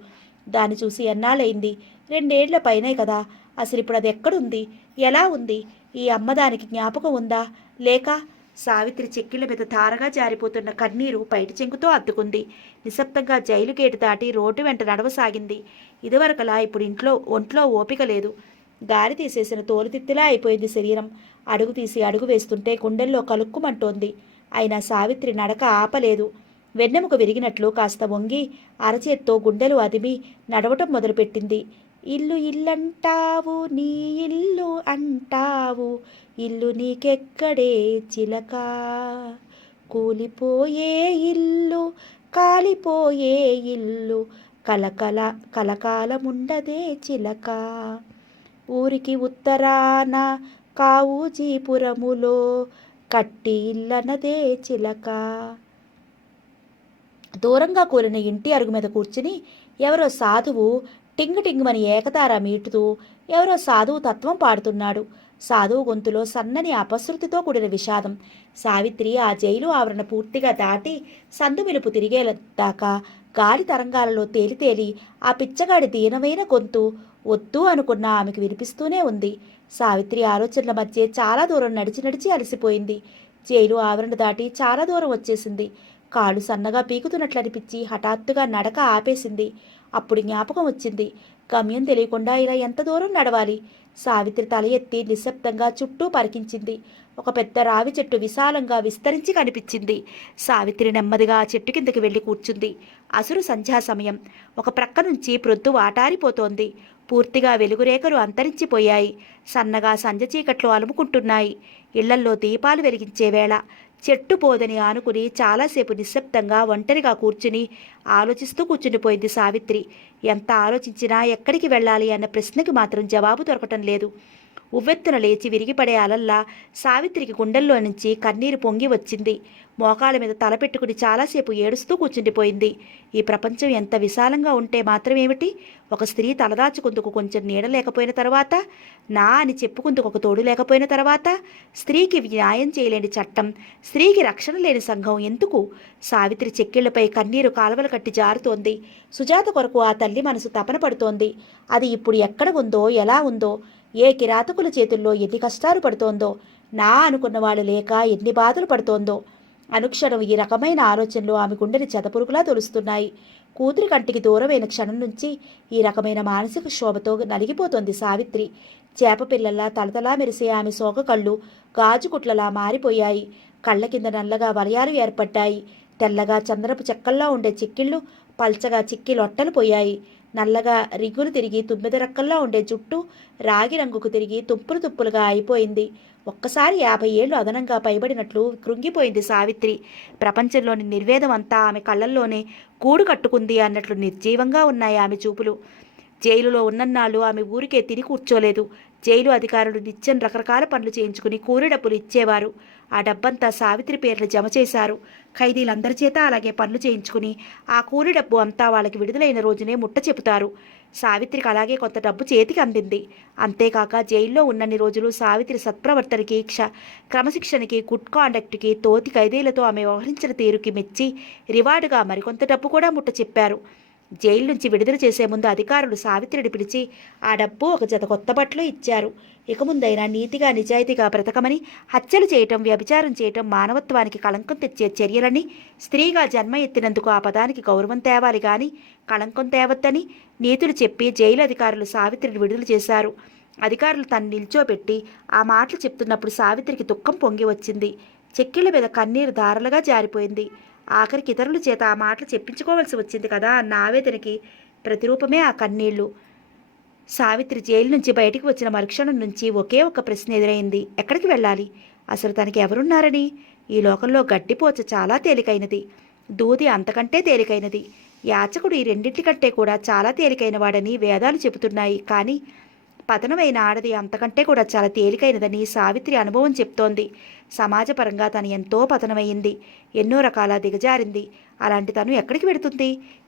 దాన్ని చూసి ఎన్నాళ్ళయింది? 2 ఏళ్ల పైనే కదా. అసలు ఇప్పుడు అది ఎక్కడుంది? ఎలా ఉంది? ఈ అమ్మ దానికి జ్ఞాపకం ఉందా? లేక? సావిత్రి చెక్కిళ్ల మీద ధారగా జారిపోతున్న కన్నీరు పైటి చెంగుతో అద్దుకుంది. నిశ్శబ్దంగా జైలు గేటు దాటి రోడ్డు వెంట నడవసాగింది. ఇదివరకలా ఇప్పుడు ఒంట్లో ఓపిక లేదు. గాలి తీసేసిన తోలుతిత్తిలా అయిపోయింది శరీరం. అడుగు తీసి అడుగు వేస్తుంటే గుండెల్లో కలుక్కుమంటోంది. అయినా సావిత్రి నడక ఆపలేదు. వెన్నెముక విరిగినట్లు కాస్త వంగి అరచేత్తో గుండెలు అదిమి నడవటం మొదలుపెట్టింది. ఇల్లు ఇల్లంటావు, నీ ఇల్లు అంటావు, ఇల్లు నీకెక్కడే చిలక, కూలిపోయే ఇల్లు, కాలిపోయే ఇల్లు, కలకాలముండదే చిలక, ఊరికి ఉత్తరాన కావుజీపురములో కట్టి ఇల్లనదే చిలక. దూరంగా కూలిన ఇంటి అరుగు మీద కూర్చుని ఎవరో సాధువు టింగు టింగుమని ఏకతార మీటుతూ ఎవరో సాధువు తత్వం పాడుతున్నాడు. సాధువు గొంతులో సన్నని అపశృతితో కూడిన విషాదం. సావిత్రి ఆ జైలు ఆవరణ పూర్తిగా దాటి సందు మిలుపు తిరిగేదాకా గాలి తరంగాలలో తేలి ఆ పిచ్చగాడి దీనమైన గొంతు వద్దు అనుకున్న ఆమెకు వినిపిస్తూనే ఉంది. సావిత్రి ఆలోచనల మధ్య చాలా దూరం నడిచి అలసిపోయింది. జైలు ఆవరణ దాటి చాలా దూరం వచ్చేసింది. కాళ్ళు సన్నగా పీకుతున్నట్లు అనిపించి హఠాత్తుగా నడక ఆపేసింది. అప్పుడు జ్ఞాపకం వచ్చింది. గమ్యం తెలియకుండా ఇలా ఎంత దూరం నడవాలి? సావిత్రి తల ఎత్తి నిశ్శబ్దంగా చుట్టూ పరికించింది. ఒక పెద్ద రావి చెట్టు విశాలంగా విస్తరించి కనిపించింది. సావిత్రి నెమ్మదిగా ఆ చెట్టు కిందకి వెళ్ళి కూర్చుంది. అసురు సంధ్యా సమయం. ఒక ప్రక్క నుంచి ప్రొద్దు వాటారిపోతోంది. పూర్తిగా వెలుగురేఖలు అంతరించిపోయాయి. సన్నగా సంధ్య చీకట్లు అలుముకుంటున్నాయి. ఇళ్లల్లో దీపాలు వెలిగించే వేళ. చెట్టు పోదని ఆనుకుని చాలాసేపు నిశ్శబ్దంగా ఒంటరిగా కూర్చుని ఆలోచిస్తూ కూర్చునిపోయింది సావిత్రి. ఎంత ఆలోచించినా ఎక్కడికి వెళ్ళాలి అన్న ప్రశ్నకి మాత్రం జవాబు దొరకటం లేదు. ఉవ్వెత్తున లేచి విరిగిపడే అలల్లా సావిత్రికి గుండెల్లో నుంచి కన్నీరు పొంగి వచ్చింది. మోకాళ్ళ మీద తల పెట్టుకుని చాలాసేపు ఏడుస్తూ కూర్చుండిపోయింది. ఈ ప్రపంచం ఎంత విశాలంగా ఉంటే మాత్రమేమిటి? ఒక స్త్రీ తలదాచుకుందుకు కొంచెం నీడ లేకపోయిన తర్వాత, నా అని చెప్పుకుందుకు ఒక తోడు లేకపోయిన తర్వాత, స్త్రీకి న్యాయం చేయలేని చట్టం, స్త్రీకి రక్షణ లేని సంఘం ఎందుకు? సావిత్రి చెక్కిళ్లపై కన్నీరు కాలువలు కట్టి జారుతోంది. సుజాత కొరకు ఆ తల్లి మనసు తపన పడుతోంది. అది ఇప్పుడు ఎక్కడ ఉందో, ఎలా ఉందో, ఏ కిరాతకుల చేతుల్లో ఎన్ని కష్టాలు పడుతోందో, నా అనుకున్న వాళ్ళు లేక ఎన్ని బాధలు పడుతోందో. అనుక్షణం ఈ రకమైన ఆలోచనలు ఆమె గుండెని చెదపురుగులా తొలుస్తున్నాయి. కూతురి కంటికి దూరమైన క్షణం నుంచి ఈ రకమైన మానసిక శోభతో నలిగిపోతోంది సావిత్రి. చేపపిల్లల్లా తలతలా మెరిసే ఆమె సోక కళ్ళు గాజుకుట్లలా మారిపోయాయి. కళ్ళ కింద నల్లగా వలయాలు ఏర్పడ్డాయి. తెల్లగా చంద్రపు చెక్కల్లా ఉండే చిక్కిళ్ళు పల్చగా చిక్కి లొట్టలు పోయాయి. నల్లగా రిగ్గులు తిరిగి తుమ్మెద రక్కల్లా ఉండే జుట్టు రాగి రంగుకు తిరిగి తుప్పులు తుప్పులుగా అయిపోయింది. ఒక్కసారి 50 ఏళ్లు అదనంగా పైబడినట్లు కృంగిపోయింది సావిత్రి. ప్రపంచంలోని నిర్వేదం అంతా ఆమె కళ్ళల్లోనే గూడు కట్టుకుంది అన్నట్లు నిర్జీవంగా ఉన్నాయి ఆమె చూపులు. జైలులో ఉన్నన్నాళ్ళు ఆమె ఊరికే తిని కూర్చోలేదు. జైలు అధికారులు నిత్యం రకరకాల పనులు చేయించుకుని కూలి డబ్బులు ఇచ్చేవారు. ఆ డబ్బంతా సావిత్రి పేర్లు జమ చేశారు. ఖైదీలందరి చేత అలాగే పనులు చేయించుకుని ఆ కూలి డబ్బు అంతా వాళ్ళకి విడుదలైన రోజునే ముట్ట చెబుతారు. సావిత్రికి అలాగే కొంత డబ్బు చేతికి అందింది. అంతేకాక జైల్లో ఉన్నన్ని రోజులు సావిత్రి సత్ప్రవర్తనకి, క్రమశిక్షణకి, గుడ్ కాండక్ట్కి, తోటి ఖైదీలతో ఆమె వ్యవహరించిన తీరుకి మెచ్చి రివార్డుగా మరికొంత డబ్బు కూడా ముట్ట చెప్పారు. జైలు నుంచి విడుదల చేసే ముందు అధికారులు సావిత్రిని పిలిచి ఆ డబ్బు ఒక జత కొత్త బట్టలు ఇచ్చారు. ఇక ముందైనా నీతిగా నిజాయితీగా బ్రతకమని, హత్యలు చేయటం, వ్యభిచారం చేయటం మానవత్వానికి కళంకం తెచ్చే చర్యలని, స్త్రీగా జన్మ ఎత్తినందుకు ఆ పదానికి గౌరవం తేవాలి గాని కళంకం తేవద్దని నీతులు చెప్పి జైలు అధికారులు సావిత్రిని విడుదల చేశారు. అధికారులు తను నిల్చోబెట్టి ఆ మాటలు చెప్తున్నప్పుడు సావిత్రికి దుఃఖం పొంగి వచ్చింది. చెక్కిళ్ల మీద కన్నీరు ధారలుగా జారిపోయింది. ఆఖరికి ఇతరుల చేత ఆ మాటలు చెప్పించుకోవాల్సి వచ్చింది కదా అన్న ఆవేదనకి ప్రతిరూపమే ఆ కన్నీళ్లు. సావిత్రి జైలు నుంచి బయటికి వచ్చిన మరుక్షణం నుంచి ఒకే ఒక ప్రశ్న ఎదురైంది. ఎక్కడికి వెళ్ళాలి? అసలు తనకి ఎవరున్నారని? ఈ లోకంలో గడ్డిపోచ చాలా తేలికైనది, దూది అంతకంటే తేలికైనది, యాచకుడు ఈ రెండింటికంటే కూడా చాలా తేలికైన వాడని వేదాలు చెబుతున్నాయి. కానీ పతనమైన ఆడది అంతకంటే కూడా చాలా తేలికైనదని సావిత్రి అనుభవం చెప్తోంది. సమాజపరంగా తను ఎంతో పతనమైంది, ఎన్నో రకాల దిగజారింది. అలాంటి తను ఎక్కడికి వెడుతుంది?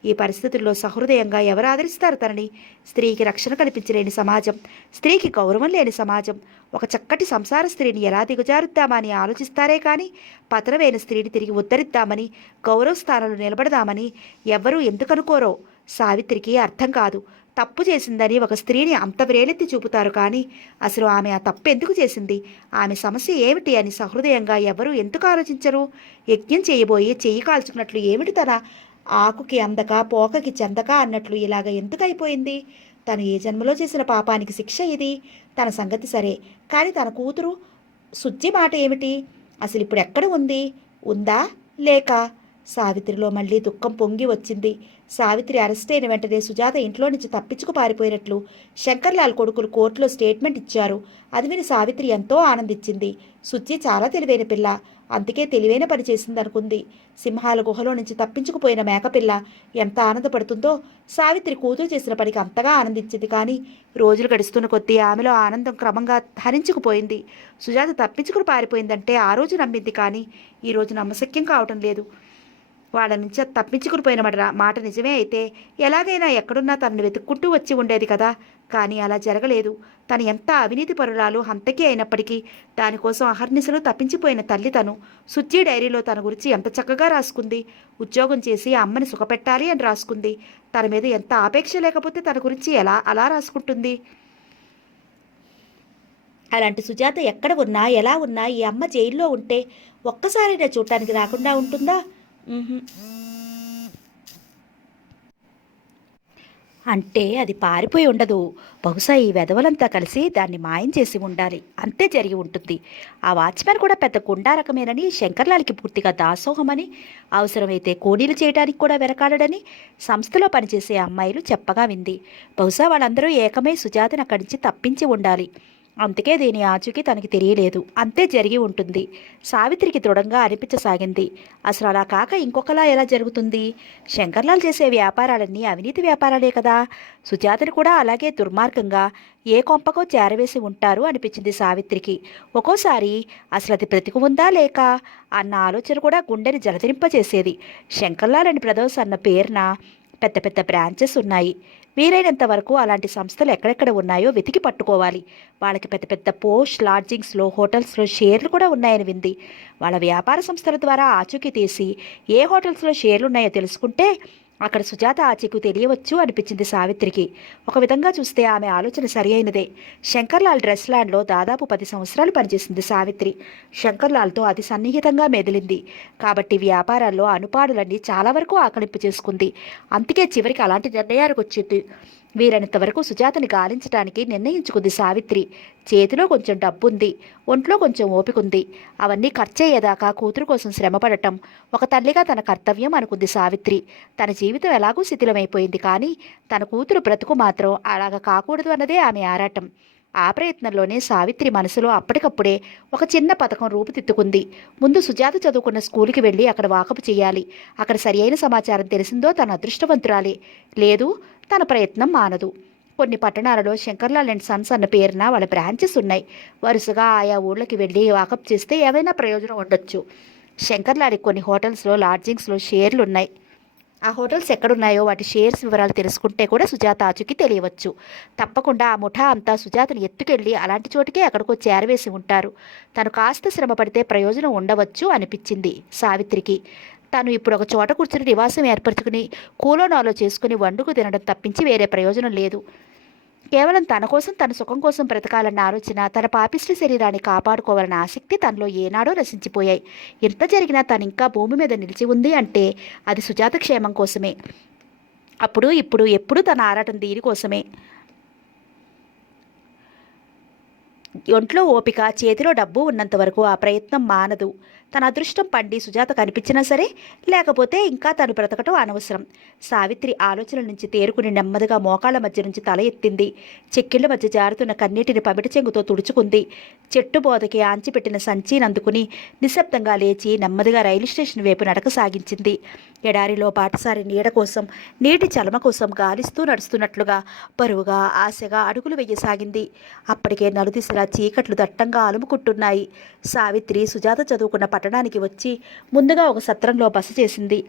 ఈ పరిస్థితుల్లో సహృదయంగా ఎవరు ఆదరిస్తారు తనని? స్త్రీకి రక్షణ కల్పించలేని సమాజం, స్త్రీకి గౌరవం లేని సమాజం, ఒక చక్కటి సంసార స్త్రీని ఎలా దిగజారుద్దామా అని ఆలోచిస్తారే కానీ పతనమైన స్త్రీని తిరిగి ఉద్ధరిద్దామని, గౌరవ స్థానంలో నిలబడదామని ఎవ్వరూ ఎందుకనుకోరో సావిత్రికి అర్థం కాదు. తప్పు చేసిందని ఒక స్త్రీని అంత వ్రేలెత్తి చూపుతారు కానీ అసలు ఆమె ఆ తప్పు ఎందుకు చేసింది, ఆమె సమస్య ఏమిటి అని సహృదయంగా ఎవరూ ఎందుకు ఆలోచించరు? యజ్ఞం చేయబోయి చెయ్యి కాల్చుకున్నట్లు ఏమిటి తన ఆకుకి అందక పోకకి చెందక అన్నట్లు ఇలాగ ఎందుకు అయిపోయింది? తను ఏ జన్మలో చేసిన పాపానికి శిక్ష ఇది. తన సంగతి సరే, కానీ తన కూతురు సుజ్జి మాట ఏమిటి? అసలు ఇప్పుడు ఎక్కడ ఉంది? ఉందా లేక? సావిత్రిలో మళ్ళీ దుఃఖం పొంగి వచ్చింది. సావిత్రి అరెస్ట్ అయిన వెంటనే సుజాత ఇంట్లో నుంచి తప్పించుకు పారిపోయినట్లు శంకర్లాల్ కొడుకులు కోర్టులో స్టేట్మెంట్ ఇచ్చారు. అది విని సావిత్రి ఎంతో ఆనందించింది. సుజ్జి చాలా తెలివైన పిల్ల, అందుకే తెలివైన పని చేసిందనుకుంది. సింహాల గుహలో నుంచి తప్పించుకుపోయిన మేకపిల్ల ఎంత ఆనందపడుతుందో సావిత్రి కూతురు చేసిన పనికి అంతగా ఆనందించింది. కానీ రోజులు గడుస్తున్న కొద్దీ ఆమెలో ఆనందం క్రమంగా హరించుకుపోయింది. సుజాత తప్పించుకుని పారిపోయిందంటే ఆ రోజు నమ్మింది, కానీ ఈ రోజు నమ్మశక్యం కావటం లేదు. వాళ్ళ నుంచి తప్పించుకుని పోయిన మాట నిజమే అయితే ఎలాగైనా ఎక్కడున్నా తనను వెతుక్కుంటూ వచ్చి ఉండేది కదా. కానీ అలా జరగలేదు. తను ఎంత అవినీతి పరురాలు హంతకి అయినప్పటికీ దానికోసం అహర్నిశలు తప్పించిపోయిన తల్లి తను. సుజ్జి డైరీలో తన గురించి ఎంత చక్కగా రాసుకుంది. ఉద్యోగం చేసి అమ్మని సుఖపెట్టాలి అని రాసుకుంది. తన మీద ఎంత ఆపేక్ష లేకపోతే తన గురించి అలా రాసుకుంటుంది? అలాంటి సుజాత ఎక్కడ ఉన్నా ఎలా ఉన్నా ఈ అమ్మ జైల్లో ఉంటే ఒక్కసారైనా చూడటానికి రాకుండా ఉంటుందా? అంటే అది పారిపోయి ఉండదు. బహుశా ఈ వెధవలంతా కలిసి దాన్ని మాయం చేసి ఉండాలి. అంతే జరిగి ఉంటుంది. ఆ వాచ్మెన్ కూడా పెద్ద గుండా రకమేనని, శంకర్లాల్కి పూర్తిగా దాసోహమని, అవసరమైతే కోడీలు చేయడానికి కూడా వెనకాడడని సంస్థలో పనిచేసే అమ్మాయిలు చెప్పగా వింది. బహుశా వాళ్ళందరూ ఏకమై సుజాతను అక్కడి నుంచి తప్పించి ఉండాలి. అందుకే దీని ఆచూకీ తనకి తెలియలేదు. అంతే జరిగి ఉంటుంది. సావిత్రికి దృఢంగా అనిపించసాగింది. అసలు అలా కాక ఇంకొకలా ఎలా జరుగుతుంది? శంకర్లాల్ చేసే వ్యాపారాలన్నీ అవినీతి వ్యాపారాలే కదా. సుజాతను కూడా అలాగే దుర్మార్గంగా ఏ కొంపకో చేరవేసి ఉంటారు అనిపించింది సావిత్రికి. ఒక్కోసారి అసలు అది బ్రతికి ఉందా లేక అన్న ఆలోచన కూడా గుండెని జలధరింపచేసేది. శంకర్లాల్ అని బ్రదర్స్ అన్న పేరున పెద్ద పెద్ద బ్రాంచెస్ ఉన్నాయి. వీలైనంత వరకు అలాంటి సంస్థలు ఎక్కడెక్కడ ఉన్నాయో వెతికి పట్టుకోవాలి. వాళ్ళకి పెద్ద పెద్ద పోస్ట్ లాడ్జింగ్స్లో, హోటల్స్లో షేర్లు కూడా ఉన్నాయని వింది. వాళ్ళ వ్యాపార సంస్థల ద్వారా ఆచూకీ తీసి ఏ హోటల్స్లో షేర్లు ఉన్నాయో తెలుసుకుంటే అక్కడ సుజాత ఆచూకీ తెలియవచ్చు అనిపించింది సావిత్రికి. ఒక విధంగా చూస్తే ఆమె ఆలోచన సరి అయినదే. శంకర్లాల్ డ్రెస్ ల్యాండ్లో దాదాపు 10 సంవత్సరాలు పనిచేసింది సావిత్రి. శంకర్లాల్తో అతి సన్నిహితంగా మెదిలింది కాబట్టి వ్యాపారాల్లో అనుపాడులన్నీ చాలా వరకు ఆకలింపు చేసుకుంది. అందుకే చివరికి అలాంటి నిర్ణయానికి వచ్చింది. వీలైనంత వరకు సుజాతని గాలించడానికి నిర్ణయించుకుంది సావిత్రి. చేతిలో కొంచెం డబ్బుంది, ఒంట్లో కొంచెం ఓపికంది. అవన్నీ ఖర్చయ్యేదాకా కూతురు కోసం శ్రమపడటం ఒక తల్లిగా తన కర్తవ్యం అనుకుంది సావిత్రి. తన జీవితం ఎలాగూ శిథిలమైపోయింది, కానీ తన కూతురు బ్రతుకు మాత్రం అలాగ కాకూడదు అన్నదే ఆమె ఆరాటం. ఆ ప్రయత్నంలోనే సావిత్రి మనసులో అప్పటికప్పుడే ఒక చిన్న పథకం రూపుదిద్దుకుంది. ముందు సుజాత చదువుకున్న స్కూల్కి వెళ్ళి అక్కడ వాకపు చేయాలి. అక్కడ సరియైన సమాచారం తెలిసిందో తన అదృష్టవంతురాలే, లేదు తన ప్రయత్నం మానదు. కొన్ని పట్టణాలలో శంకర్లాల్ అండ్ సన్స్ అన్న పేరున వాళ్ళ బ్రాంచెస్ ఉన్నాయి. వరుసగా ఆయా ఊళ్ళకి వెళ్ళి వాకప్ చేస్తే ఏవైనా ప్రయోజనం ఉండొచ్చు. శంకర్లాల్కి కొన్ని హోటల్స్లో లాడ్జింగ్స్లో షేర్లున్నాయి. ఆ హోటల్స్ ఎక్కడున్నాయో వాటి షేర్స్ వివరాలు తెలుసుకుంటే కూడా సుజాత ఆచూకీ తెలియవచ్చు. తప్పకుండా ఆ ముఠా అంతా సుజాతను ఎత్తుకెళ్ళి అలాంటి చోటుకే ఎక్కడికో చేరవేసి ఉంటారు. తను కాస్త శ్రమ పడితే ప్రయోజనం ఉండవచ్చు అనిపించింది సావిత్రికి. తను ఇప్పుడు ఒక చోట కూర్చుని నివాసం ఏర్పరచుకుని కూలో నాలో చేసుకుని వండుకు తినడం తప్పించి వేరే ప్రయోజనం లేదు. కేవలం తన కోసం, తన సుఖం కోసం బ్రతకాలన్న ఆలోచన, తన పాపిష్టి శరీరాన్ని కాపాడుకోవాలన్న ఆసక్తి తనలో ఏనాడో నశించిపోయాయి. ఎంత జరిగినా తను ఇంకా భూమి మీద నిలిచి ఉంది అంటే అది సుజాత క్షేమం కోసమే. అప్పుడు ఇప్పుడు ఎప్పుడూ తన ఆరాటం దీనికోసమే. ఒంట్లో ఓపిక, చేతిలో డబ్బు ఉన్నంత వరకు ఆ ప్రయత్నం మానదు. తన అదృష్టం పండి సుజాత కనిపించినా సరే, లేకపోతే ఇంకా తను బ్రతకటం అనవసరం. సావిత్రి ఆలోచనల నుంచి తేరుకుని నెమ్మదిగా మోకాళ్ళ మధ్య నుంచి తల ఎత్తింది. చెక్కిళ్ల మధ్య జారుతున్న కన్నీటిని పమిట చెంగుతో తుడుచుకుంది. చెట్టు బోదకి ఆంచిపెట్టిన సంచిని అందుకుని నిశ్శబ్దంగా లేచి నెమ్మదిగా రైలు స్టేషన్ వైపు నడక సాగించింది. ఎడారిలో బాటసారి నీడ కోసం, నీటి చలమ కోసం గాలిస్తూ నడుస్తున్నట్లుగా బరువుగా, ఆశగా అడుగులు వెయ్యసాగింది. అప్పటికే నలుదిశలా చీకట్లు దట్టంగా అలుముకుంటున్నాయి. సావిత్రి సుజాత చదువుకున్న పట్టణానికి వచ్చి ముందుగా ఒక సత్రంలో బస చేసింది.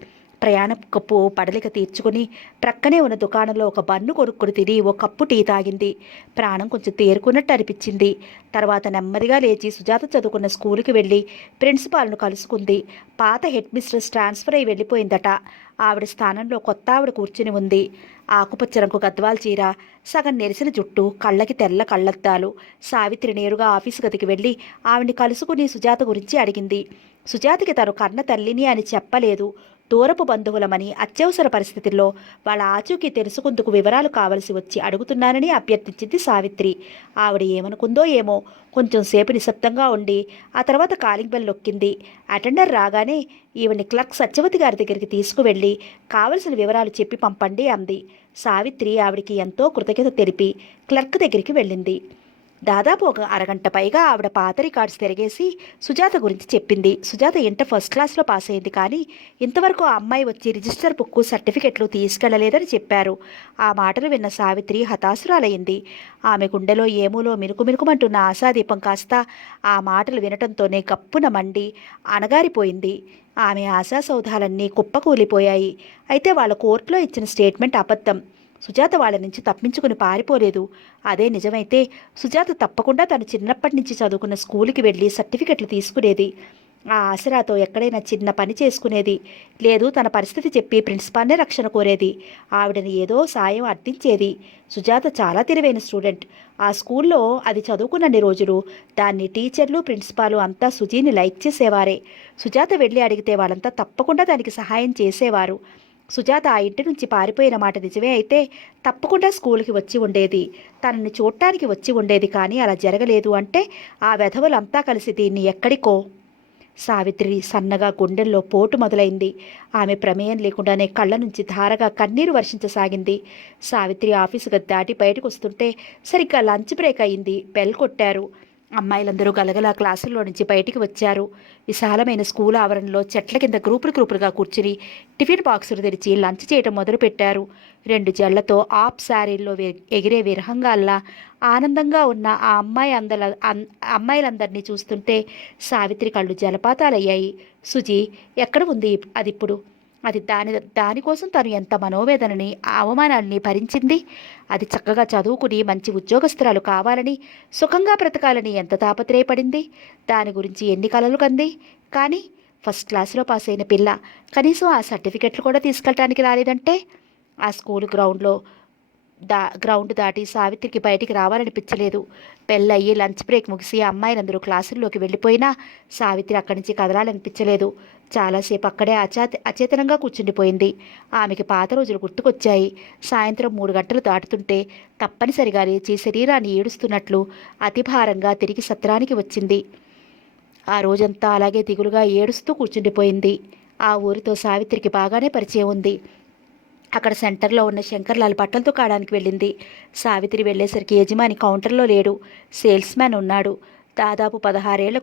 ప్రయాణపు పడలిక తీర్చుకుని ప్రక్కనే ఉన్న దుకాణంలో ఒక బన్ను కొనుక్కుని తిని ఓ కప్పు టీ తాగింది. ప్రాణం కొంచెం తేరుకున్నట్టు అనిపించింది. తర్వాత నెమ్మదిగా లేచి సుజాత చదువుకున్న స్కూలుకి వెళ్ళి ప్రిన్సిపాల్ను కలుసుకుంది. పాత హెడ్ మిస్ట్రెస్ ట్రాన్స్ఫర్ అయి వెళ్ళిపోయిందట. ఆవిడ స్థానంలో కొత్త ఆవిడ కూర్చుని ఉంది. ఆకుపచ్చ రంగు గద్వాల్ చీర, సగం నెరిసిన జుట్టు, కళ్ళకి తెల్ల కళ్ళద్దాలు. సావిత్రి నేరుగా ఆఫీసు గదికి వెళ్ళి ఆవిడ్ని కలుసుకుని సుజాత గురించి అడిగింది. సుజాతకి తను కన్న తల్లిని అని చెప్పలేదు. దూరపు బంధువులమని, అత్యవసర పరిస్థితుల్లో వాళ్ళ ఆచూకీ తెలుసుకుందుకు వివరాలు కావలసి వచ్చి అడుగుతున్నానని అభ్యర్థించింది సావిత్రి. ఆవిడ ఏమనుకుందో ఏమో. కొంచెం సేపు నిశ్శబ్దంగా ఉండి ఆ తర్వాత కాలింగ్ బెల్ నొక్కింది. అటెండర్ రాగానే ఈవిని క్లర్క్ సత్యవతి గారి దగ్గరికి తీసుకువెళ్ళి కావలసిన వివరాలు చెప్పి పంపండి అంది. సావిత్రి ఆవిడికి ఎంతో కృతజ్ఞత తెలిపి క్లర్క్ దగ్గరికి వెళ్ళింది. దాదాపు ఒక అరగంట పైగా ఆవిడ పాత రికార్డ్స్ తిరిగేసి సుజాత గురించి చెప్పింది. సుజాత ఇంటర్ ఫస్ట్ క్లాస్లో పాస్ అయింది, కానీ ఇంతవరకు ఆ అమ్మాయి వచ్చి రిజిస్టర్ బుక్కు, సర్టిఫికెట్లు తీసుకెళ్లలేదని చెప్పారు. ఆ మాటలు విన్న సావిత్రి హతాశురాలయ్యింది. ఆమె గుండెలో ఏమూలో మినుకుమినుకుమంటున్న ఆశాదీపం కాస్త ఆ మాటలు వినటంతోనే గప్పున మండి అణగారిపోయింది. ఆమె ఆశాసౌధాలన్నీ కుప్పకూలిపోయాయి. అయితే వాళ్ళ కోర్టులో ఇచ్చిన స్టేట్మెంట్ అబద్ధం. సుజాత వాళ్ళ నుంచి తప్పించుకుని పారిపోలేదు. అదే నిజమైతే సుజాత తప్పకుండా తను చిన్నప్పటి నుంచి చదువుకున్న స్కూల్కి వెళ్ళి సర్టిఫికెట్లు తీసుకునేది. ఆ ఆసరాతో ఎక్కడైనా చిన్న పని చేసుకునేది. లేదు, తన పరిస్థితి చెప్పి ప్రిన్సిపాల్నే రక్షణ కోరేది. ఆవిడని ఏదో సాయం అర్థించేది. సుజాత చాలా తెలివైన స్టూడెంట్. ఆ స్కూల్లో అది చదువుకున్నన్ని రోజులు దాన్ని టీచర్లు, ప్రిన్సిపాలు అంతా సుజీని లైక్ చేసేవారే. సుజాత వెళ్ళి అడిగితే వాళ్ళంతా తప్పకుండా దానికి సహాయం చేసేవారు. సుజాత ఆ ఇంటి నుంచి పారిపోయిన మాట నిజమే అయితే తప్పకుండా స్కూల్కి వచ్చి ఉండేది. తనని చూడటానికి వచ్చి ఉండేది. కానీ అలా జరగలేదు అంటే ఆ వెధవలంతా కలిసి దీన్ని ఎక్కడికో. సావిత్రి సన్నగా గుండెల్లో పోటు మొదలైంది. ఆమె ప్రమేయం లేకుండానే కళ్ళ నుంచి ధారగా కన్నీరు వర్షించసాగింది. సావిత్రి ఆఫీసు గది దాటి బయటకు వస్తుంటే సరిగ్గా లంచ్ బ్రేక్ అయింది. బెల్ కొట్టారు. అమ్మాయిలందరూ గలగలా క్లాసుల్లో నుంచి బయటికి వచ్చారు. విశాలమైన స్కూల్ ఆవరణలో చెట్ల కింద గ్రూపులుగా కూర్చుని టిఫిన్ బాక్సులు తెరిచి లంచ్ చేయడం మొదలుపెట్టారు. 2 జళ్లతో ఆప్ శారీల్లో ఎగిరే విరహంగాల్లా ఆనందంగా ఉన్న ఆ అమ్మాయిలందరినీ చూస్తుంటే సావిత్రి కళ్ళు జలపాతాలయ్యాయి. సుజీ ఎక్కడ ఉంది అదిప్పుడు? అది దానికోసం తను ఎంత మనోవేదనని, అవమానాల్ని భరించింది. అది చక్కగా చదువుకుని మంచి ఉద్యోగస్తురాలు కావాలని, సుఖంగా బ్రతకాలని ఎంత తాపత్రయపడింది. దాని గురించి ఎన్ని కలలు కంది. కానీ ఫస్ట్ క్లాస్లో పాస్ అయిన పిల్ల కనీసం ఆ సర్టిఫికెట్లు కూడా తీసుకెళ్ళటానికి రాలేదంటే ఆ స్కూల్ గ్రౌండ్లో గ్రౌండ్ దాటి సావిత్రికి బయటికి రావాలనిపించలేదు. పెళ్ళయ్యి లంచ్ బ్రేక్ ముగిసి అమ్మాయిలందరూ క్లాసుల్లోకి వెళ్ళిపోయినా సావిత్రి అక్కడి నుంచి కదలాలనిపించలేదు. చాలాసేపు అక్కడే అచేతనంగా కూర్చుండిపోయింది. ఆమెకి పాత రోజులు గుర్తుకొచ్చాయి. సాయంత్రం 3 గంటలు దాటుతుంటే తప్పనిసరిగా లేచి శరీరాన్ని ఏడుస్తున్నట్లు అతి భారంగా తిరిగి సత్రానికి వచ్చింది. ఆ రోజంతా అలాగే దిగులుగా ఏడుస్తూ కూర్చుండిపోయింది. ఆ ఊరితో సావిత్రికి బాగానే పరిచయం ఉంది. అక్కడ సెంటర్లో ఉన్న శంకర్లాల్ బట్టలు దుకాణానికి వెళ్ళింది. సావిత్రి వెళ్ళేసరికి యజమాని కౌంటర్లో లేడు. సేల్స్ మ్యాన్ ఉన్నాడు. దాదాపు 16 ఏళ్ల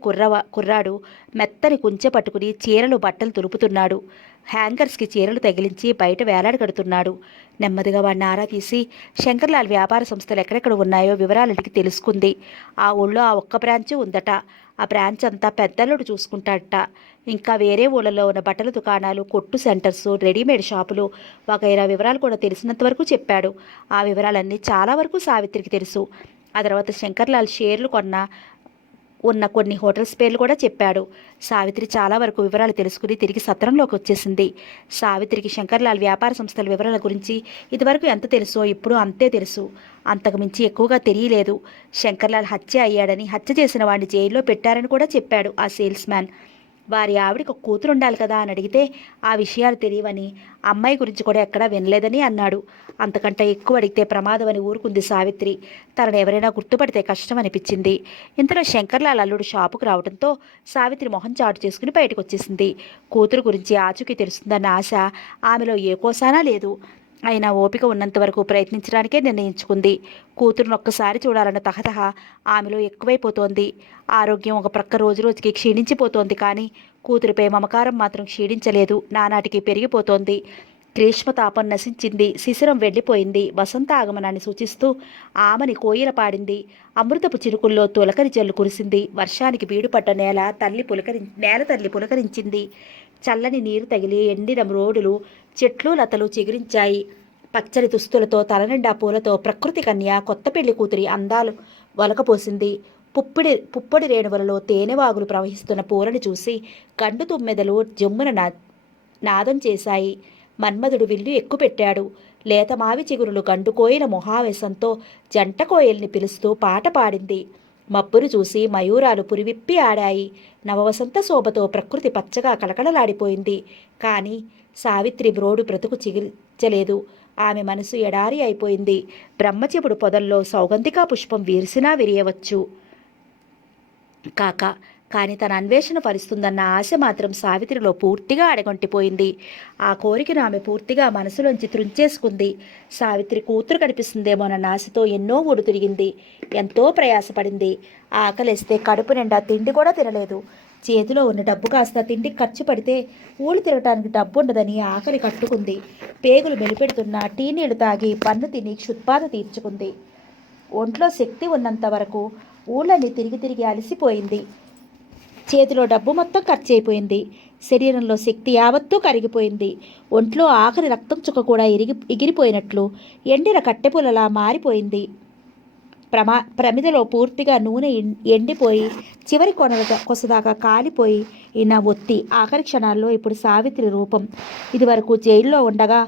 కుర్రాడు మెత్తని కుంచె పట్టుకుని చీరలు బట్టలు తులుపుతున్నాడు. హ్యాంగర్స్కి చీరలు తగిలించి బయట వేలాడగడుతున్నాడు. నెమ్మదిగా వాడిని ఆరా తీసి శంకర్లాల్ వ్యాపార సంస్థలు ఎక్కడెక్కడ ఉన్నాయో వివరాలకి తెలుసుకుంది. ఆ ఊళ్ళో ఆ ఒక్క బ్రాంచు ఉందట. ఆ బ్రాంచ్ అంతా పెద్దల్లుడు చూసుకుంటాడట. ఇంకా వేరే ఊళ్ళలో ఉన్న బట్టల దుకాణాలు, కొట్టు సెంటర్స్, రెడీమేడ్ షాపులు వగైరా వివరాలు కూడా తెలిసినంత వరకు చెప్పాడు. ఆ వివరాలన్నీ చాలా వరకు సావిత్రికి తెలుసు. ఆ తర్వాత శంకర్లాల్ షేర్లు ఉన్న కొన్ని హోటల్స్ పేర్లు కూడా చెప్పాడు. సావిత్రి చాలా వరకు వివరాలు తెలుసుకుని తిరిగి సత్రంలోకి వచ్చేసింది. సావిత్రికి శంకర్లాల్ వ్యాపార సంస్థల వివరాల గురించి ఇదివరకు ఎంత తెలుసో ఇప్పుడు అంతే తెలుసు. అంతకుమించి ఎక్కువగా తెలియలేదు. శంకర్లాల్ హత్య అయ్యాడని, హత్య చేసిన వాడిని జైల్లో పెట్టారని కూడా చెప్పాడు ఆ సేల్స్ మ్యాన్. వారి ఆవిడకి ఒక కూతురు ఉండాలి కదా అని అడిగితే ఆ విషయాలు తెలియవని, అమ్మాయి గురించి కూడా ఎక్కడా వినలేదని అన్నాడు. అంతకంటే ఎక్కువ అడిగితే ప్రమాదం అని ఊరుకుంది సావిత్రి. తనను ఎవరైనా గుర్తుపడితే కష్టం అనిపించింది. ఇంతలో శంకర్లాల్ అల్లుడు షాపుకు రావడంతో సావిత్రి మొహం చాటు చేసుకుని బయటకు వచ్చేసింది. కూతురు గురించి ఆచూకీ తెలుస్తుందన్న ఆశ ఆమెలో ఏ కోసానా లేదు. అయినా ఓపిక ఉన్నంత వరకు ప్రయత్నించడానికే నిర్ణయించుకుంది. కూతురును ఒక్కసారి చూడాలన్న తహతహ ఆమెలో ఎక్కువైపోతోంది. ఆరోగ్యం ఒక ప్రక్క రోజురోజుకి క్షీణించిపోతోంది. కానీ కూతురుపై మమకారం మాత్రం క్షీణించలేదు, నానాటికి పెరిగిపోతోంది. గ్రీష్మతాపం నశించింది, శిశిరం వెళ్ళిపోయింది. వసంత ఆగమనాన్ని సూచిస్తూ ఆమని కోయిల పాడింది. అమృతపు చిరుకుల్లో తొలకరి జల్లు కురిసింది. వర్షానికి బీడుపడ్డ నేల తల్లి పులకరించింది. చల్లని నీరు తగిలి ఎండిన రోడ్డులు, చెట్లు, లతలు చిగురించాయి. పచ్చని దుస్తులతో, తలనిండా పూలతో ప్రకృతి కన్య కొత్త పెళ్లి కూతురి అందాలు వలకపోసింది. పుప్పొడి రేణువలలో తేనెవాగులు ప్రవహిస్తున్న పూలను చూసి గండు తుమ్మెదలు జమ్మున నాదం చేశాయి. మన్మధుడు విల్లు ఎక్కుపెట్టాడు. లేత మావి చిగురులు గండుకోయిన మొహావేశంతో జంట కోయల్ని పిలుస్తూ పాట పాడింది. మబ్బును చూసి మయూరాలు పురివిప్పి ఆడాయి. నవవసంత శోభతో ప్రకృతి పచ్చగా కలకలలాడిపోయింది. కానీ సావిత్రి బ్రోడు బ్రతుకు చిగిర్చలేదు. ఆమె మనసు ఎడారి అయిపోయింది. బ్రహ్మచెపుడు పొదల్లో సౌగంధికా పుష్పం విరిసినా విరియవచ్చు కానీ తన అన్వేషణ ఫలిస్తుందన్న ఆశ మాత్రం సావిత్రిలో పూర్తిగా అడగొంటిపోయింది. ఆ కోరికను ఆమె పూర్తిగా మనసులోంచి త్రుంచేసుకుంది. సావిత్రి కూతురు కనిపిస్తుందేమోనన్న ఆశతో ఎన్నో ఊడు తిరిగింది. ఎంతో ప్రయాసపడింది. ఆకలేస్తే కడుపు నిండా తిండి కూడా తినలేదు. చేతిలో ఉన్న డబ్బు కాస్త తిండికి ఖర్చు పడితే ఊళ్ళు తిరగటానికి డబ్బు ఉండదని ఆకలి కట్టుకుంది. పేగులు మెలిపెడుతున్న టీ నీళ్లు తాగి పన్ను తిని క్షుత్పాద తీర్చుకుంది. ఒంట్లో శక్తి ఉన్నంత వరకు ఊళ్ళని తిరిగి తిరిగి అలసిపోయింది. చేతిలో డబ్బు మొత్తం ఖర్చు అయిపోయింది. శరీరంలో శక్తి యావత్తూ కరిగిపోయింది. ఒంట్లో ఆఖరి రక్తం చుక్క కూడా ఎగిరిపోయినట్లు ఎండిన కట్టెపులలా మారిపోయింది. ప్రమిదలో పూర్తిగా నూనె ఎండిపోయి చివరి కొసదాకా కాలిపోయి ఈయన ఒత్తి ఆఖరి క్షణాల్లో ఇప్పుడు సావిత్రి రూపం. ఇదివరకు జైల్లో ఉండగా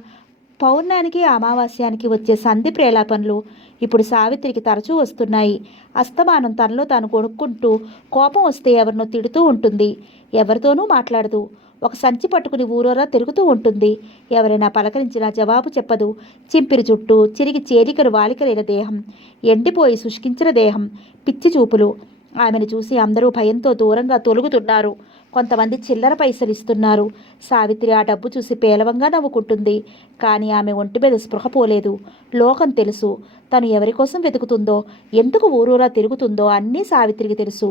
పౌర్ణానికి అమావాస్యానికి వచ్చే సంధి ప్రేలాపనలు ఇప్పుడు సావిత్రికి తరచూ వస్తున్నాయి. అస్తమానం తనలో తాను కొనుక్కుంటూ కోపం వస్తే ఎవరినో తిడుతూ ఉంటుంది. ఎవరితోనూ మాట్లాడదు. ఒక సంచి పట్టుకుని ఊరోరా తిరుగుతూ ఉంటుంది. ఎవరైనా పలకరించినా జవాబు చెప్పదు. చింపిరి జుట్టు, చిరిగి చేలికలు వాలికలైన దేహం, ఎండిపోయి శుష్కించిన దేహం, పిచ్చి చూపులు. ఆమెను చూసి అందరూ భయంతో దూరంగా తొలుగుతున్నారు. కొంతమంది చిల్లర పైసలు ఇస్తున్నారు. సావిత్రి ఆ డబ్బు చూసి పేలవంగా నవ్వుకుంటుంది. కానీ ఆమె ఒంటి మీద స్పృహ పోలేదు. లోకం తెలుసు. తను ఎవరి కోసం వెతుకుతుందో, ఎందుకు ఊరూరా తిరుగుతుందో అన్నీ సావిత్రికి తెలుసు.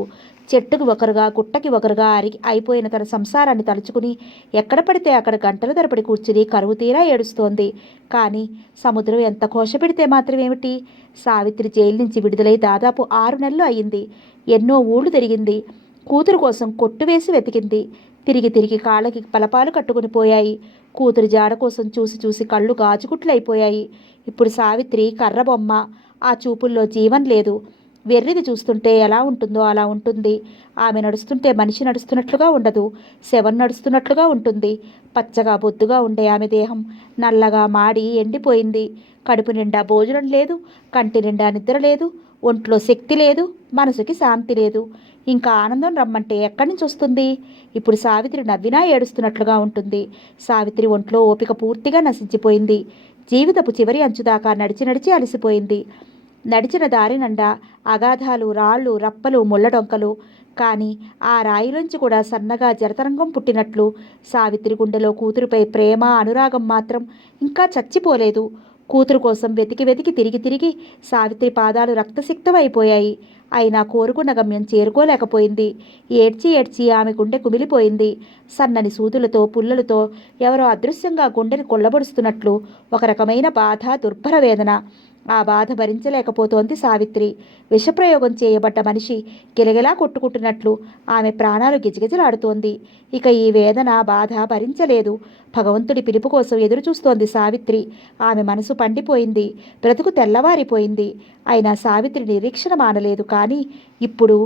చెట్టుకి ఒకరుగా, గుట్టకి ఒకరుగా అయిపోయిన తన సంసారాన్ని తలుచుకుని ఎక్కడ పడితే అక్కడ గంటల తరబడి కూర్చుని కరువు తీరా ఏడుస్తోంది. కానీ సముద్రం ఎంత ఘోష పెడితే మాత్రమేమిటి? సావిత్రి జైలు నుంచి విడుదలై దాదాపు 6 నెలలు అయ్యింది. ఎన్నో ఊళ్ళు తిరిగింది. కూతురు కోసం కొట్టువేసి వెతికింది. తిరిగి తిరిగి కాళ్ళకి పలపాలు కట్టుకుని పోయాయి. కూతురు జాడ కోసం చూసి చూసి కళ్ళు గాజుకుట్లయిపోయాయి. ఇప్పుడు సావిత్రి కర్రబొమ్మ. ఆ చూపుల్లో జీవం లేదు. వెర్రిది చూస్తుంటే ఎలా ఉంటుందో అలా ఉంటుంది. ఆమె నడుస్తుంటే మనిషి నడుస్తున్నట్లుగా ఉండదు, శవం నడుస్తున్నట్లుగా ఉంటుంది. పచ్చగా బొద్దుగా ఉండే ఆమె దేహం నల్లగా మాడి ఎండిపోయింది. కడుపు నిండా భోజనం లేదు, కంటి నిండా నిద్ర లేదు, ఒంట్లో శక్తి లేదు, మనసుకి శాంతి లేదు. ఇంకా ఆనందం రమ్మంటే ఎక్కడి నుంచి వస్తుంది? ఇప్పుడు సావిత్రి నవ్వినా ఏడుస్తున్నట్లుగా ఉంటుంది. సావిత్రి ఒంట్లో ఓపిక పూర్తిగా నశించిపోయింది. జీవితపు చివరి అంచుదాకా నడిచి నడిచి అలసిపోయింది. నడిచిన దారి నిండా అగాధాలు, రాళ్ళు, రప్పలు, ముళ్ళడొంకలు. కానీ ఆ రాయిలోంచి కూడా సన్నగా జలతరంగం పుట్టినట్లు సావిత్రి గుండెలో కూతురుపై ప్రేమ, అనురాగం మాత్రం ఇంకా చచ్చిపోలేదు. కూతురు కోసం వెతికి వెతికి తిరిగి తిరిగి సావిత్రి పాదాలు రక్తసిక్తమైపోయాయి. అయినా కోరుకున్న గమ్యం చేరుకోలేకపోయింది. ఏడ్చి ఏడ్చి ఆమె గుండె కుమిలిపోయింది. సన్నని సూదులతో, పుల్లలతో ఎవరో అదృశ్యంగా గుండెని కొల్లబొడుస్తున్నట్లు ఒక రకమైన బాధ, దుర్భర వేదన. ఆ బాధ భరించలేకపోతోంది సావిత్రి. విషప్రయోగం చేయబడ్డ మనిషి గిలగిలా కొట్టుకుంటున్నట్లు ఆమె ప్రాణాలు గిజగిజలాడుతోంది. ఇక ఈ వేదన, బాధ భరించలేదు. భగవంతుడి పిలుపు కోసం ఎదురుచూస్తోంది సావిత్రి. ఆమె మనసు పండిపోయింది. బ్రతుకు తెల్లవారిపోయింది. అయినా సావిత్రి నిరీక్షణ మానలేదు. కానీ ఇప్పుడు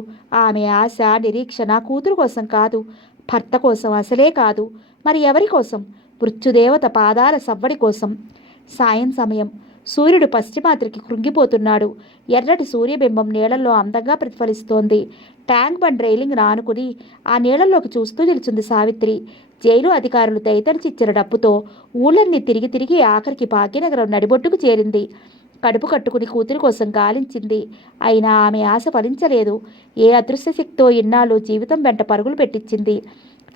ఆమె ఆశ, నిరీక్షణ కూతురు కోసం కాదు, భర్త కోసం అసలే కాదు. మరి ఎవరి కోసం? మృత్యుదేవత పాదాల సవ్వడి కోసం. సాయం సమయం. సూర్యుడు పశ్చిమాద్రికి కృంగిపోతున్నాడు. ఎర్రటి సూర్యబింబం నీళ్లలో అందంగా ప్రతిఫలిస్తోంది. ట్యాంక్ బండ్ రైలింగ్ ఆనుకుని ఆ నీళ్లలోకి చూస్తూ నిల్చుంది సావిత్రి. జైలు అధికారులు తైతరిచిచ్చిన డబ్బుతో ఊళ్ళన్నీ తిరిగి తిరిగి ఆఖరికి భాగ్యనగరం నడిబొట్టుకు చేరింది. కడుపు కట్టుకుని కూతురి కోసం గాలించింది. అయినా ఆమె ఆశ ఫలించలేదు. ఏ అదృశ్య శక్తో ఇన్నాళ్ళు జీవితం వెంట పరుగులు పెట్టించింది.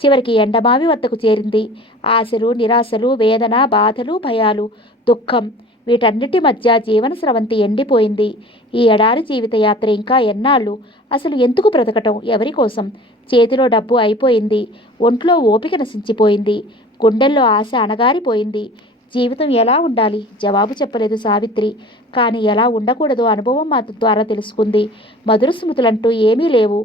చివరికి ఎండమావి వద్దకు చేరింది. ఆశలు, నిరాశలు, వేదన, బాధలు, భయాలు, దుఃఖం, వీటన్నిటి మధ్య జీవన స్రవంతి ఎండిపోయింది. ఈ ఎడారి జీవిత యాత్ర ఇంకా ఎన్నాళ్ళు? అసలు ఎందుకు బ్రతకటం? ఎవరి కోసం? చేతిలో డబ్బు అయిపోయింది. ఒంట్లో ఓపిక నశించిపోయింది. గుండెల్లో ఆశ అణగారిపోయింది. జీవితం ఎలా ఉండాలి? జవాబు చెప్పలేదు సావిత్రి. కానీ ఎలా ఉండకూడదో అనుభవం ద్వారా తెలుసుకుంది. మధుర స్మృతులంటూ ఏమీ లేవు.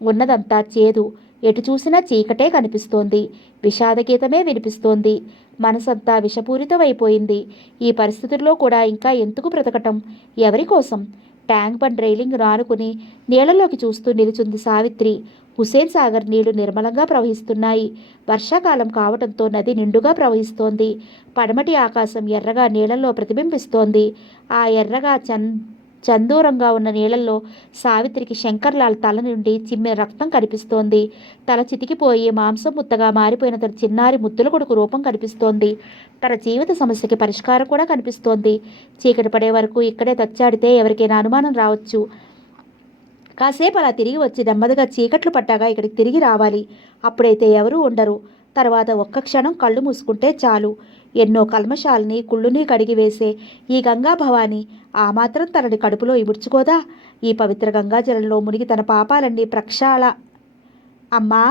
ఉన్నదంతా చేదు. ఎటు చూసినా చీకటే కనిపిస్తోంది. విషాదగీతమే వినిపిస్తోంది. మనసంతా విషపూరితమైపోయింది. ఈ పరిస్థితుల్లో కూడా ఇంకా ఎందుకు బ్రతకటం? ఎవరి కోసం? ట్యాంక్ బండ్ రైలింగ్ రానుకుని నీళ్లలోకి చూస్తూ నిలుచుంది సావిత్రి. హుసేన్ సాగర్ నీళ్లు నిర్మలంగా ప్రవహిస్తున్నాయి. వర్షాకాలం కావడంతో నది నిండుగా ప్రవహిస్తోంది. పడమటి ఆకాశం ఎర్రగా నీళ్లలో ప్రతిబింబిస్తోంది. ఆ ఎర్రగా చందూరంగా ఉన్న నీళ్లలో సావిత్రికి శంకర్లాల్ తల నుండి చిమ్మె రక్తం కనిపిస్తోంది. తల చితికిపోయి మాంసం ముద్దగా మారిపోయిన తన చిన్నారి ముద్దుల కొడుకు రూపం కనిపిస్తోంది. తన జీవిత సమస్యకి పరిష్కారం కూడా కనిపిస్తోంది. చీకటి పడే వరకు ఇక్కడే తచ్చాడితే ఎవరికైనా అనుమానం రావచ్చు. కాసేపు అలా తిరిగి వచ్చి నెమ్మదిగా చీకట్లు పట్టాగా ఇక్కడికి తిరిగి రావాలి. అప్పుడైతే ఎవరూ ఉండరు. తర్వాత ఒక్క క్షణం కళ్ళు మూసుకుంటే చాలు. ఎన్నో కల్మషాలని, కుళ్ళుని కడిగివేసే ఈ గంగా భవాని ఆ మాత్రం తనని కడుపులో ఇముడ్చుకోదా? ఈ పవిత్ర గంగాజలంలో మునిగి తన పాపాలన్నీ ప్రక్షాళ. అమ్మా!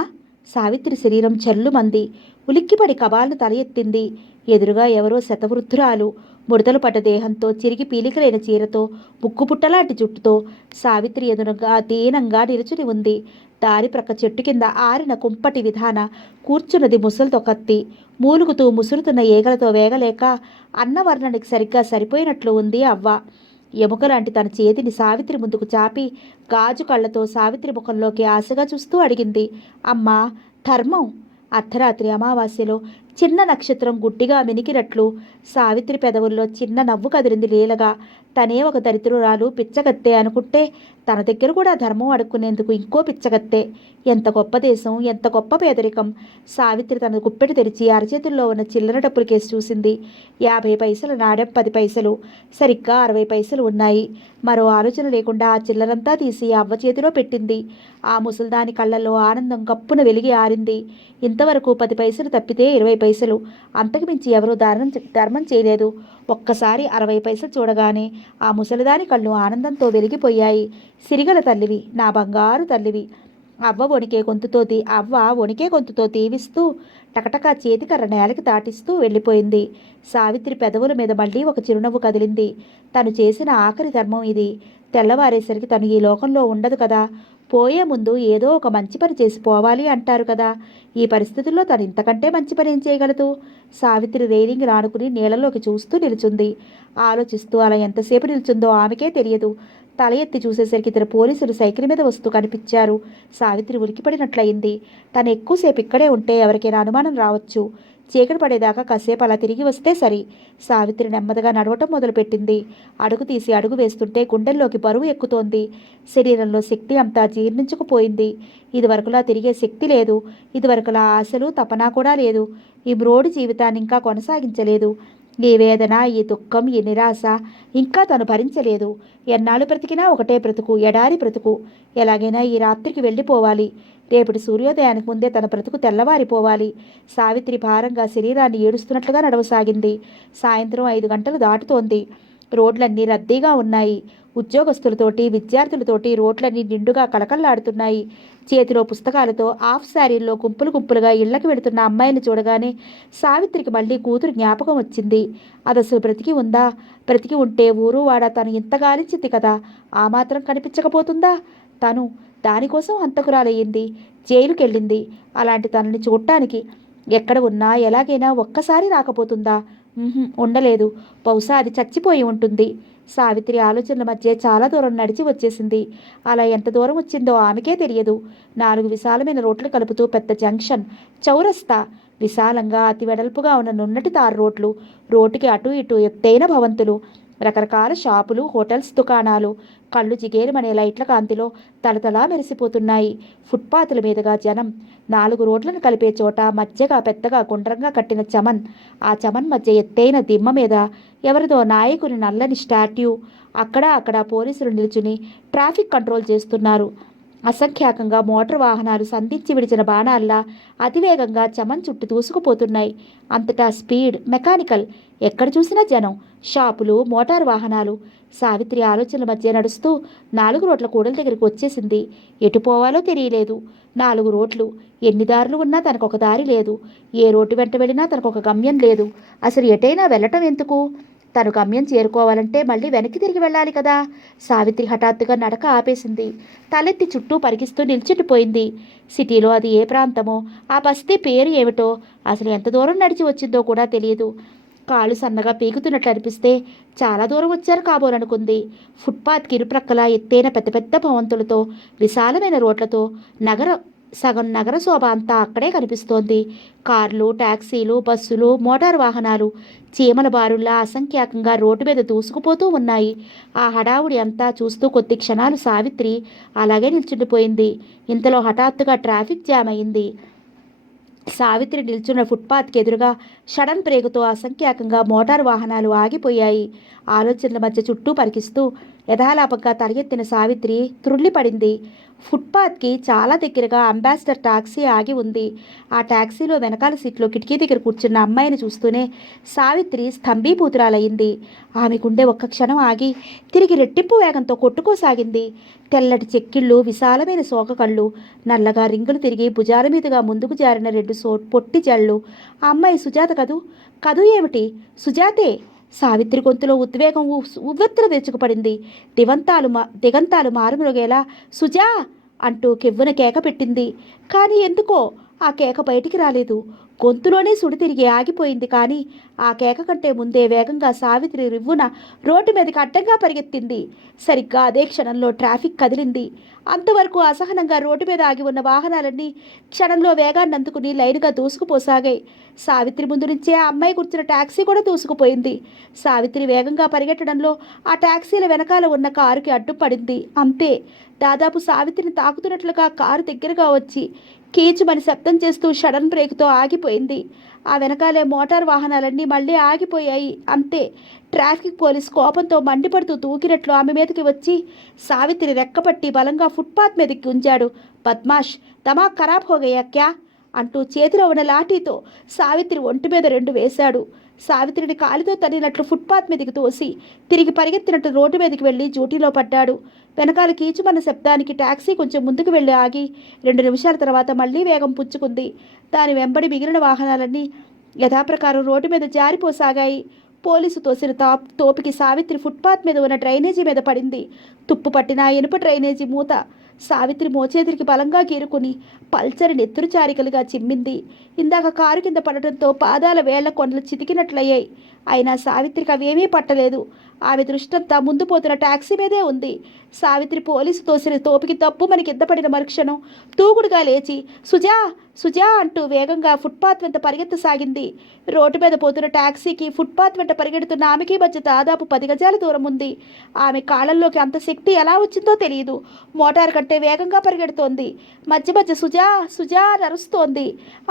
సావిత్రి శరీరం చల్లుమంది. ఉలిక్కిపడి కబాలను తల ఎత్తింది. ఎదురుగా ఎవరో శతవృద్ధురాలు. ముడతలు పడ్డ దేహంతో, చిరిగి పీలికలైన చీరతో, ముక్కుపుట్టలాంటి జుట్టుతో సావిత్రి ఎదురుగా దీనంగా నిలుచుని ఉంది. దారి ప్రక్క చెట్టు కింద ఆరిన కుంపటి విధాన కూర్చున్నది ముసలితో కత్తి. మూలుగుతూ ముసురుతున్న ఈగలతో వేగలేక అన్నవర్ణనికి సరిగ్గా సరిపోయినట్లు ఉంది అవ్వ. ఎముకలాంటి తన చేతిని సావిత్రి ముందుకు చాపి గాజు కళ్ళతో సావిత్రి ముఖంలోకి ఆశగా చూస్తూ అడిగింది, అమ్మా, ధర్మం. అర్ధరాత్రి అమావాస్యలో చిన్న నక్షత్రం గుడ్డిగా మినికినట్లు సావిత్రి పెదవుల్లో చిన్న నవ్వు కదిలింది లీలగా. తనే ఒక దరిద్రురాలు, పిచ్చగత్తే అనుకుంటే తన దగ్గర కూడా ధర్మం అడుక్కునేందుకు ఇంకో పిచ్చగత్తే. ఎంత గొప్ప దేశం, ఎంత గొప్ప పేదరికం. సావిత్రి తన గుప్పెడు తెరిచి అరచేతుల్లో ఉన్న చిల్లర డబ్బులు కేసి చూసింది. 50 పైసల నాణెం 10 పైసలు, సరిగ్గా 60 పైసలు ఉన్నాయి. మరో ఆలోచన లేకుండా ఆ చిల్లరంతా తీసి అవ్వ చేతిలో పెట్టింది. ఆ ముసల్దాని కళ్ళల్లో ఆనందం గప్పున వెలిగి ఆరింది. ఇంతవరకు 10 పైసలు తప్పితే 20 పైసలు, అంతకు మించి ఎవరూ ధర్మం చేయలేదు. ఒక్కసారి 60 పైసలు చూడగానే ఆ ముసలిదాని కళ్ళు ఆనందంతో వెలిగిపోయాయి. సిరిగల తల్లివి, నా బంగారు తల్లివి. అవ్వ వణికే గొంతుతో దీవిస్తూ టకటకా చేతికర్ర నేలకి తాటిస్తూ వెళ్ళిపోయింది. సావిత్రి పెదవుల మీద మళ్ళీ ఒక చిరునవ్వు కదిలింది. తను చేసిన ఆఖరి ధర్మం ఇది. తెల్లవారేసరికి తను ఈ లోకంలో ఉండదు కదా. పోయే ముందు ఏదో ఒక మంచి పని చేసి పోవాలి అంటారు కదా. ఈ పరిస్థితుల్లో తను ఇంతకంటే మంచి పని ఏం చేయగలదు? సావిత్రి రైలింగ్ రానుకుని నీళ్లలోకి చూస్తూ నిలుచుంది. ఆలోచిస్తూ అలా ఎంతసేపు నిల్చుందో ఆమెకే తెలియదు. తల ఎత్తి చూసేసరికి ఇద్దరు పోలీసులు సైకిల్ మీద వస్తూ కనిపించారు. సావిత్రి ఉలికిపడినట్లయింది. తను ఎక్కువసేపు ఇక్కడే ఉంటే ఎవరికైనా అనుమానం రావచ్చు. చీకటి పడేదాకా కాసేపు అలా తిరిగి వస్తే సరి. సావిత్రి నెమ్మదిగా నడవటం మొదలుపెట్టింది. అడుగు తీసి అడుగు వేస్తుంటే గుండెల్లోకి బరువు ఎక్కుతోంది. శరీరంలో శక్తి అంతా జీర్ణించుకుపోయింది. ఇదివరకులా తిరిగే శక్తి లేదు. ఇదివరకులా ఆశలు తపన కూడా లేదు. ఈ మ్రోడి జీవితాన్ని ఇంకా కొనసాగించలేదు. ఈ వేదన, ఈ దుఃఖం, ఈ నిరాశ ఇంకా తను భరించలేదు. ఎన్నాళ్ళు బ్రతికినా ఒకటే బ్రతుకు, ఎడారి బ్రతుకు. ఎలాగైనా ఈ రాత్రికి వెళ్ళిపోవాలి. రేపటి సూర్యోదయానికి ముందే తన బ్రతుకు తెల్లవారిపోవాలి. సావిత్రి భారంగా శరీరాన్ని ఏడుస్తున్నట్లుగా నడవసాగింది. సాయంత్రం 5 గంటలు దాటుతోంది. రోడ్లన్నీ రద్దీగా ఉన్నాయి. ఉద్యోగస్తులతోటి, విద్యార్థులతోటి రోడ్లన్నీ నిండుగా కళకళలాడుతున్నాయి. చేతిలో పుస్తకాలతో హాఫ్ శారీల్లో గుంపులు గుంపులుగా ఇళ్లకు వెళుతున్న అమ్మాయిని చూడగానే సావిత్రికి మళ్ళీ కూతురు జ్ఞాపకం వచ్చింది. అది అసలు బ్రతికి ఉందా? బ్రతికి ఉంటే ఊరు వాడ తను ఇంత గాలించింది కదా, ఆ మాత్రం కనిపించకపోతుందా? తను దానికోసం హంతకురాలయ్యింది, జైలుకెళ్ళింది. అలాంటి తనని చూడటానికి ఎక్కడ ఉన్నా ఎలాగైనా ఒక్కసారి రాకపోతుందా? ఉండలేదు. బహుశా అది చచ్చిపోయి ఉంటుంది. సావిత్రి ఆలోచనల మధ్య చాలా దూరం నడిచి వచ్చేసింది. అలా ఎంత దూరం వచ్చిందో ఆమెకే తెలియదు. 4 విశాలమైన రోడ్లు కలుపుతూ పెద్ద జంక్షన్, చౌరస్తా. విశాలంగా అతి వెడల్పుగా ఉన్న నున్నటి తారు రోడ్లు, రోడ్డుకి అటు ఇటు ఎత్తైన భవంతులు, రకరకాల షాపులు, హోటల్స్, దుకాణాలు కళ్ళు జిగేరుమనే లైట్ల కాంతిలో తలతలా మెరిసిపోతున్నాయి. ఫుట్పాత్ల మీదుగా జనం. 4 రోడ్లను కలిపే చోట మధ్యగా పెద్దగా గుండ్రంగా కట్టిన చమన్. ఆ చమన్ మధ్య ఎత్తైన దిమ్మ మీద ఎవరిదో నాయకుని నల్లని స్టాట్యూ. అక్కడ పోలీసులు నిల్చుని ట్రాఫిక్ కంట్రోల్ చేస్తున్నారు. అసంఖ్యాకంగా మోటార్ వాహనాలు సంధించి విడిచిన బాణాల్లా అతివేగంగా చమన్ చుట్టూ దూసుకుపోతున్నాయి. అంతటా స్పీడ్, మెకానికల్. ఎక్కడ చూసినా జనం, షాపులు, మోటారు వాహనాలు. సావిత్రి ఆలోచనల మధ్య నడుస్తూ 4 రోడ్ల కూడల దగ్గరికి వచ్చేసింది. ఎటు పోవాలో తెలియలేదు. 4 రోడ్లు, ఎన్ని దారులు ఉన్నా తనకొక దారి లేదు. ఏ రోడ్డు వెంట వెళ్ళినా తనకొక గమ్యం లేదు. అసలు ఎటైనా వెళ్ళటం ఎందుకు? తను గమ్యం చేరుకోవాలంటే మళ్ళీ వెనక్కి తిరిగి వెళ్ళాలి కదా. సావిత్రి హఠాత్తుగా నడక ఆపేసింది. తలెత్తి చుట్టూ పరిగిస్తూ నిల్చుండిపోయింది. సిటీలో అది ఏ ప్రాంతమో, ఆ బస్తీ పేరు ఏమిటో, అసలు ఎంత దూరం నడిచి వచ్చిందో కూడా తెలియదు. కాళ్ళు సన్నగా పీకుతున్నట్లు అనిపిస్తే చాలా దూరం వచ్చారు కాబోలనుకుంది. ఫుట్పాత్కి ఇరుప్రక్కల ఎత్తైన పెద్ద పెద్ద భవంతులతో, విశాలమైన రోడ్లతో సగం నగర శోభ అంతా అక్కడే కనిపిస్తోంది. కార్లు, టాక్సీలు, బస్సులు, మోటారు వాహనాలు చీమల బారుల్లా అసంఖ్యాకంగా రోడ్డు మీద దూసుకుపోతూ ఉన్నాయి. ఆ హడావుడి అంతా చూస్తూ కొద్ది క్షణాలు సావిత్రి అలాగే నిల్చుండిపోయింది. ఇంతలో హఠాత్తుగా ట్రాఫిక్ జామ్ అయింది. సావిత్రి నిల్చున్న ఫుట్పాత్కి ఎదురుగా షడన్ బ్రేకుతో అసంఖ్యాకంగా మోటారు వాహనాలు ఆగిపోయాయి. ఆలోచనల మధ్య చుట్టూ పరికిస్తూ యథాలాపంగా తలెత్తిన సావిత్రి త్రుళ్ళిపడింది. ఫుట్పాత్కి చాలా దగ్గరగా అంబాసిడర్ టాక్సీ ఆగి ఉంది. ఆ టాక్సీలో వెనకాల సీట్లో కిటికీ దగ్గర కూర్చున్న అమ్మాయిని చూస్తూనే సావిత్రి స్తంభీభూతురాలయ్యింది. ఆమె గుండె ఒక్క క్షణం ఆగి తిరిగి రెట్టింపు వేగంతో కొట్టుకోసాగింది. తెల్లటి చెక్కిళ్ళు, విశాలమైన సోకకళ్ళు, నల్లగా రింగులు తిరిగి భుజాల మీదుగా ముందుకు జారిన 2 పొట్టి జళ్ళు. ఆ అమ్మాయి సుజాత కదూ ఏమిటి? సుజాతే. సావిత్రి గొంతులో ఉద్వేగం ఉవ్వెత్తున విరుచుకుపడింది. దిగంతాలు మారుమ్రోగేలా సుజా అంటూ కెవ్వున కేక పెట్టింది. కానీ ఎందుకో ఆ కేక బయటికి రాలేదు. గొంతులోనే సుడి తిరిగి ఆగిపోయింది. కానీ ఆ కేక కంటే ముందే వేగంగా సావిత్రి రివ్వున రోడ్డు మీదకి అడ్డంగా పరిగెత్తింది. సరిగ్గా అదే క్షణంలో ట్రాఫిక్ కదిలింది. అంతవరకు అసహనంగా రోడ్డు మీద ఆగి ఉన్న వాహనాలన్నీ క్షణంలో వేగాన్ని అందుకుని లైనుగా దూసుకుపోసాగాయి. సావిత్రి ముందు నుంచే ఆ అమ్మాయి కూర్చున్న టాక్సీ కూడా దూసుకుపోయింది. సావిత్రి వేగంగా పరిగెట్టడంలో ఆ టాక్సీల వెనకాల ఉన్న కారుకి అడ్డుపడింది. అంతే. దాదాపు సావిత్రిని తాకుతున్నట్లుగా కారు దగ్గరగా వచ్చి కీచుమని శబ్దం చేస్తూ షడన్ బ్రేక్తో ఆగిపోయింది. ఆ వెనకాలే మోటార్ వాహనాలన్నీ మళ్ళీ ఆగిపోయాయి. అంతే. ట్రాఫిక్ పోలీస్ కోపంతో మండిపడుతూ తూకినట్లు ఆమె మీదకి వచ్చి సావిత్రి రెక్కపట్టి బలంగా ఫుట్పాత్ మీదకి ఉంచాడు. బద్మాష్, దమాక్ ఖరాబ్ హోగయా క్యా అంటూ చేతిలో ఉన్న లాఠీతో సావిత్రి ఒంటి మీద 2 వేశాడు. సావిత్రిని కాలితో తన్నినట్లు ఫుట్పాత్ మీదకి తోసి తిరిగి పరిగెత్తినట్టు రోడ్డు మీదకి వెళ్ళి డ్యూటీలో పడ్డాడు. వెనకాల కీచుమన్న శబ్దానికి టాక్సీ కొంచెం ముందుకు వెళ్ళి ఆగి 2 నిమిషాల తర్వాత మళ్లీ వేగం పుచ్చుకుంది. దాని వెంబడి మిగిలిన వాహనాలన్నీ యథాప్రకారం రోడ్డు మీద జారిపోసాగాయి. పోలీసు తోసిన తోపికి సావిత్రి ఫుట్పాత్ మీద ఉన్న డ్రైనేజీ మీద పడింది. తుప్పు పట్టిన ఇనుప డ్రైనేజీ మూత సావిత్రి మోచేతికి బలంగా గీరుకుని పల్చని నెత్తురు చారికలుగా చిమ్మింది. ఇందాక కారు కింద పడటంతో పాదాల వేళ్ల కొండలు చితికినట్లయ్యాయి. అయినా సావిత్రికి అవేమీ పట్టలేదు. ఆమె దృష్టంతా ముందు పోతున్న టాక్సీ మీదే ఉంది. సావిత్రి పోలీసు తోసిన తోపికి తప్పు మన కింద పడిన మరుక్షణం తూగుడుగా లేచి సుజా సుజా అంటూ వేగంగా ఫుట్పాత్ వెంట పరిగెత్తసాగింది. రోడ్డు మీద పోతున్న టాక్సీకి ఫుట్పాత్ వెంట పరిగెడుతున్న ఆమెకి మధ్య దాదాపు 10 గజాల దూరం ఉంది. ఆమె కాళ్ళల్లోకి అంత శక్తి ఎలా వచ్చిందో తెలియదు. మోటార్ కంటే వేగంగా పరిగెడుతోంది. మధ్య మధ్య సుజా సుజా నరుస్తోంది.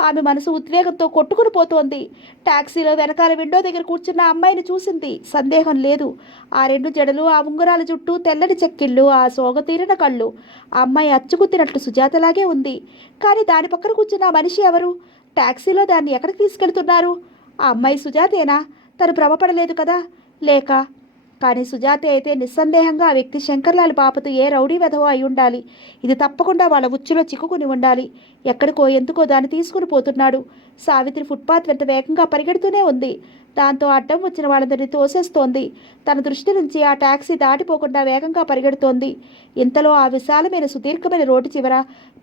ఆమె మనసు ఉద్వేగంతో కొట్టుకుని పోతోంది. టాక్సీలో వెనకాల విండో దగ్గర కూర్చున్న అమ్మాయిని చూసింది. సందేహం లేదు. ఆ 2 జడలు, ఆ ఉంగరాల జుట్టు, తెల్లని చెక్కిళ్ళు, ఆ సోగతీరిన కళ్ళు. ఆ అమ్మాయి అచ్చుకుత్తినట్లు సుజాతలాగే ఉంది. కానీ దాని పక్కన కూర్చున్న ఆ మనిషి ఎవరు? టాక్సీలో దాన్ని ఎక్కడికి తీసుకెళ్తున్నారు? ఆ అమ్మాయి సుజాతేనా? తను భ్రమపడలేదు కదా? లేక కానీ సుజాతే అయితే నిస్సందేహంగా ఆ వ్యక్తి శంకర్లాల్ పాపతో ఏ రౌడీ వెధవో అయి ఉండాలి. ఇది తప్పకుండా వాళ్ళ ఉచ్చులో చిక్కుకుని ఉండాలి. ఎక్కడికో ఎందుకో దాన్ని తీసుకుని పోతున్నాడు. సావిత్రి ఫుట్పాత్ వెంట వేగంగా పరిగెడుతూనే ఉంది. దాంతో అడ్డం వచ్చిన వాళ్ళందరినీ తోసేస్తోంది. తన దృష్టి నుంచి ఆ టాక్సీ దాటిపోకుండా వేగంగా పరిగెడుతోంది. ఇంతలో ఆ విశాలమైన సుదీర్ఘమైన రోడ్డు చివర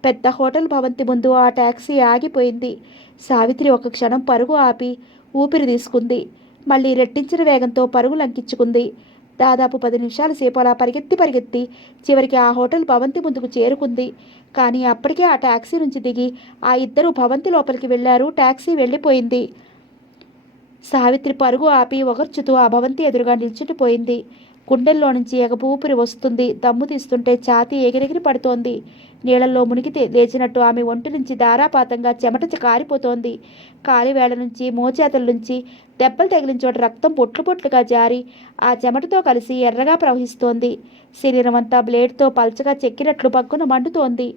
పెద్ద హోటల్ భవంతి ముందు ఆ టాక్సీ ఆగిపోయింది. సావిత్రి ఒక క్షణం పరుగు ఆపి ఊపిరి తీసుకుంది. మళ్ళీ రెట్టించిన వేగంతో పరుగు లంకించుకుంది. దాదాపు 10 నిమిషాల సేపు అలా పరిగెత్తి చివరికి ఆ హోటల్ భవంతి ముందుకు చేరుకుంది. కానీ అప్పటికే ఆ టాక్సీ నుంచి దిగి ఆ ఇద్దరు భవంతి లోపలికి వెళ్లారు. టాక్సీ వెళ్ళిపోయింది. సావిత్రి పరుగు ఆపి ఒగర్చుతూ ఆ భవంతి ఎదురుగా నిల్చుండిపోయింది. గుండెల్లో నుంచి ఎగబూపిరి వస్తుంది. దమ్ము తీస్తుంటే ఛాతీ ఎగిరెగిరి పడుతోంది. నీళ్లలో మునిగి లేచినట్టు ఆమె ఒంటి నుంచి ధారాపాతంగా చెమట కారిపోతోంది. కాలివేళ్ల నుంచి, మోచేతల నుంచి దెబ్బలు తగిలిన చోట రక్తం పొట్లు పొట్లుగా జారి ఆ చెమటతో కలిసి ఎర్రగా ప్రవహిస్తోంది. శరీరం అంతా బ్లేడ్తో పల్చగా చెక్కినట్లు పక్కున మండుతోంది.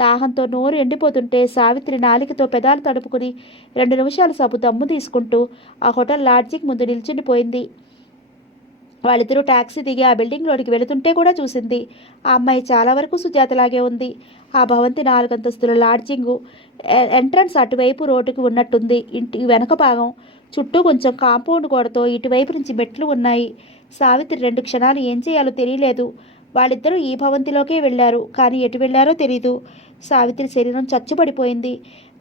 దాహంతో నోరు ఎండిపోతుంటే సావిత్రి నాలికతో పెదాలు తడుపుకుని 2 నిమిషాల సబ్బు దమ్ము తీసుకుంటూ ఆ హోటల్ లాడ్జింగ్ ముందు నిల్చుండిపోయింది. వాళ్ళిద్దరూ టాక్సీ దిగి ఆ బిల్డింగ్లోనికి వెళుతుంటే కూడా చూసింది. ఆ అమ్మాయి చాలా వరకు సుజాతలాగే ఉంది. ఆ భవంతి 4 అంతస్తుల లాడ్జింగు ఎంట్రన్స్ అటువైపు రోడ్డుకి ఉన్నట్టుంది. ఇంటి వెనక భాగం చుట్టూ కొంచెం కాంపౌండ్ గోడతో ఇటువైపు నుంచి మెట్లు ఉన్నాయి. సావిత్రి 2 క్షణాలు ఏం చేయాలో తెలియలేదు. వాళ్ళిద్దరూ ఈ భవంతిలోకే వెళ్లారు. కానీ ఎటు వెళ్లారో తెలీదు. సావిత్రి శరీరం చచ్చుబడిపోయింది.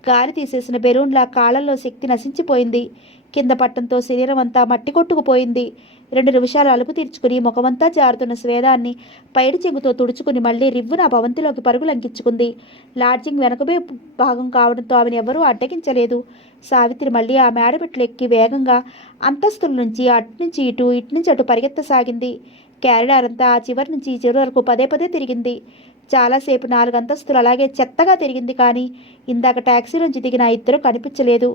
గాలి తీసేసిన బెలూన్లా కాళ్ళల్లో శక్తి నశించిపోయింది. కింద పట్టంతో శరీరం అంతా మట్టి కొట్టుకుపోయింది. 2 నిమిషాలు అలుపు తీర్చుకుని ముఖమంతా జారుతున్న స్వేదాన్ని పైడి చెంగుతో తుడుచుకుని మళ్ళీ రివ్వున ఆ భవంతిలోకి పరుగు లంకించుకుంది. లాడ్జింగ్ వెనకబే భాగం కావడంతో ఆమెను ఎవరూ అడ్డగించలేదు. సావిత్రి మళ్ళీ ఆ మేడపెట్లు ఎక్కి వేగంగా అంతస్తుల నుంచి అటునుంచి ఇటు ఇటునుంచి అటు పరిగెత్తసాగింది. క్యారిడార్ అంతా ఆ చివరి నుంచి ఈ చివరి వరకు పదే తిరిగింది. చాలాసేపు 4 అంతస్తులు అలాగే చెత్తగా తిరిగింది. కానీ ఇందాక టాక్సీ నుంచి దిగిన ఇద్దరు కనిపించలేదు.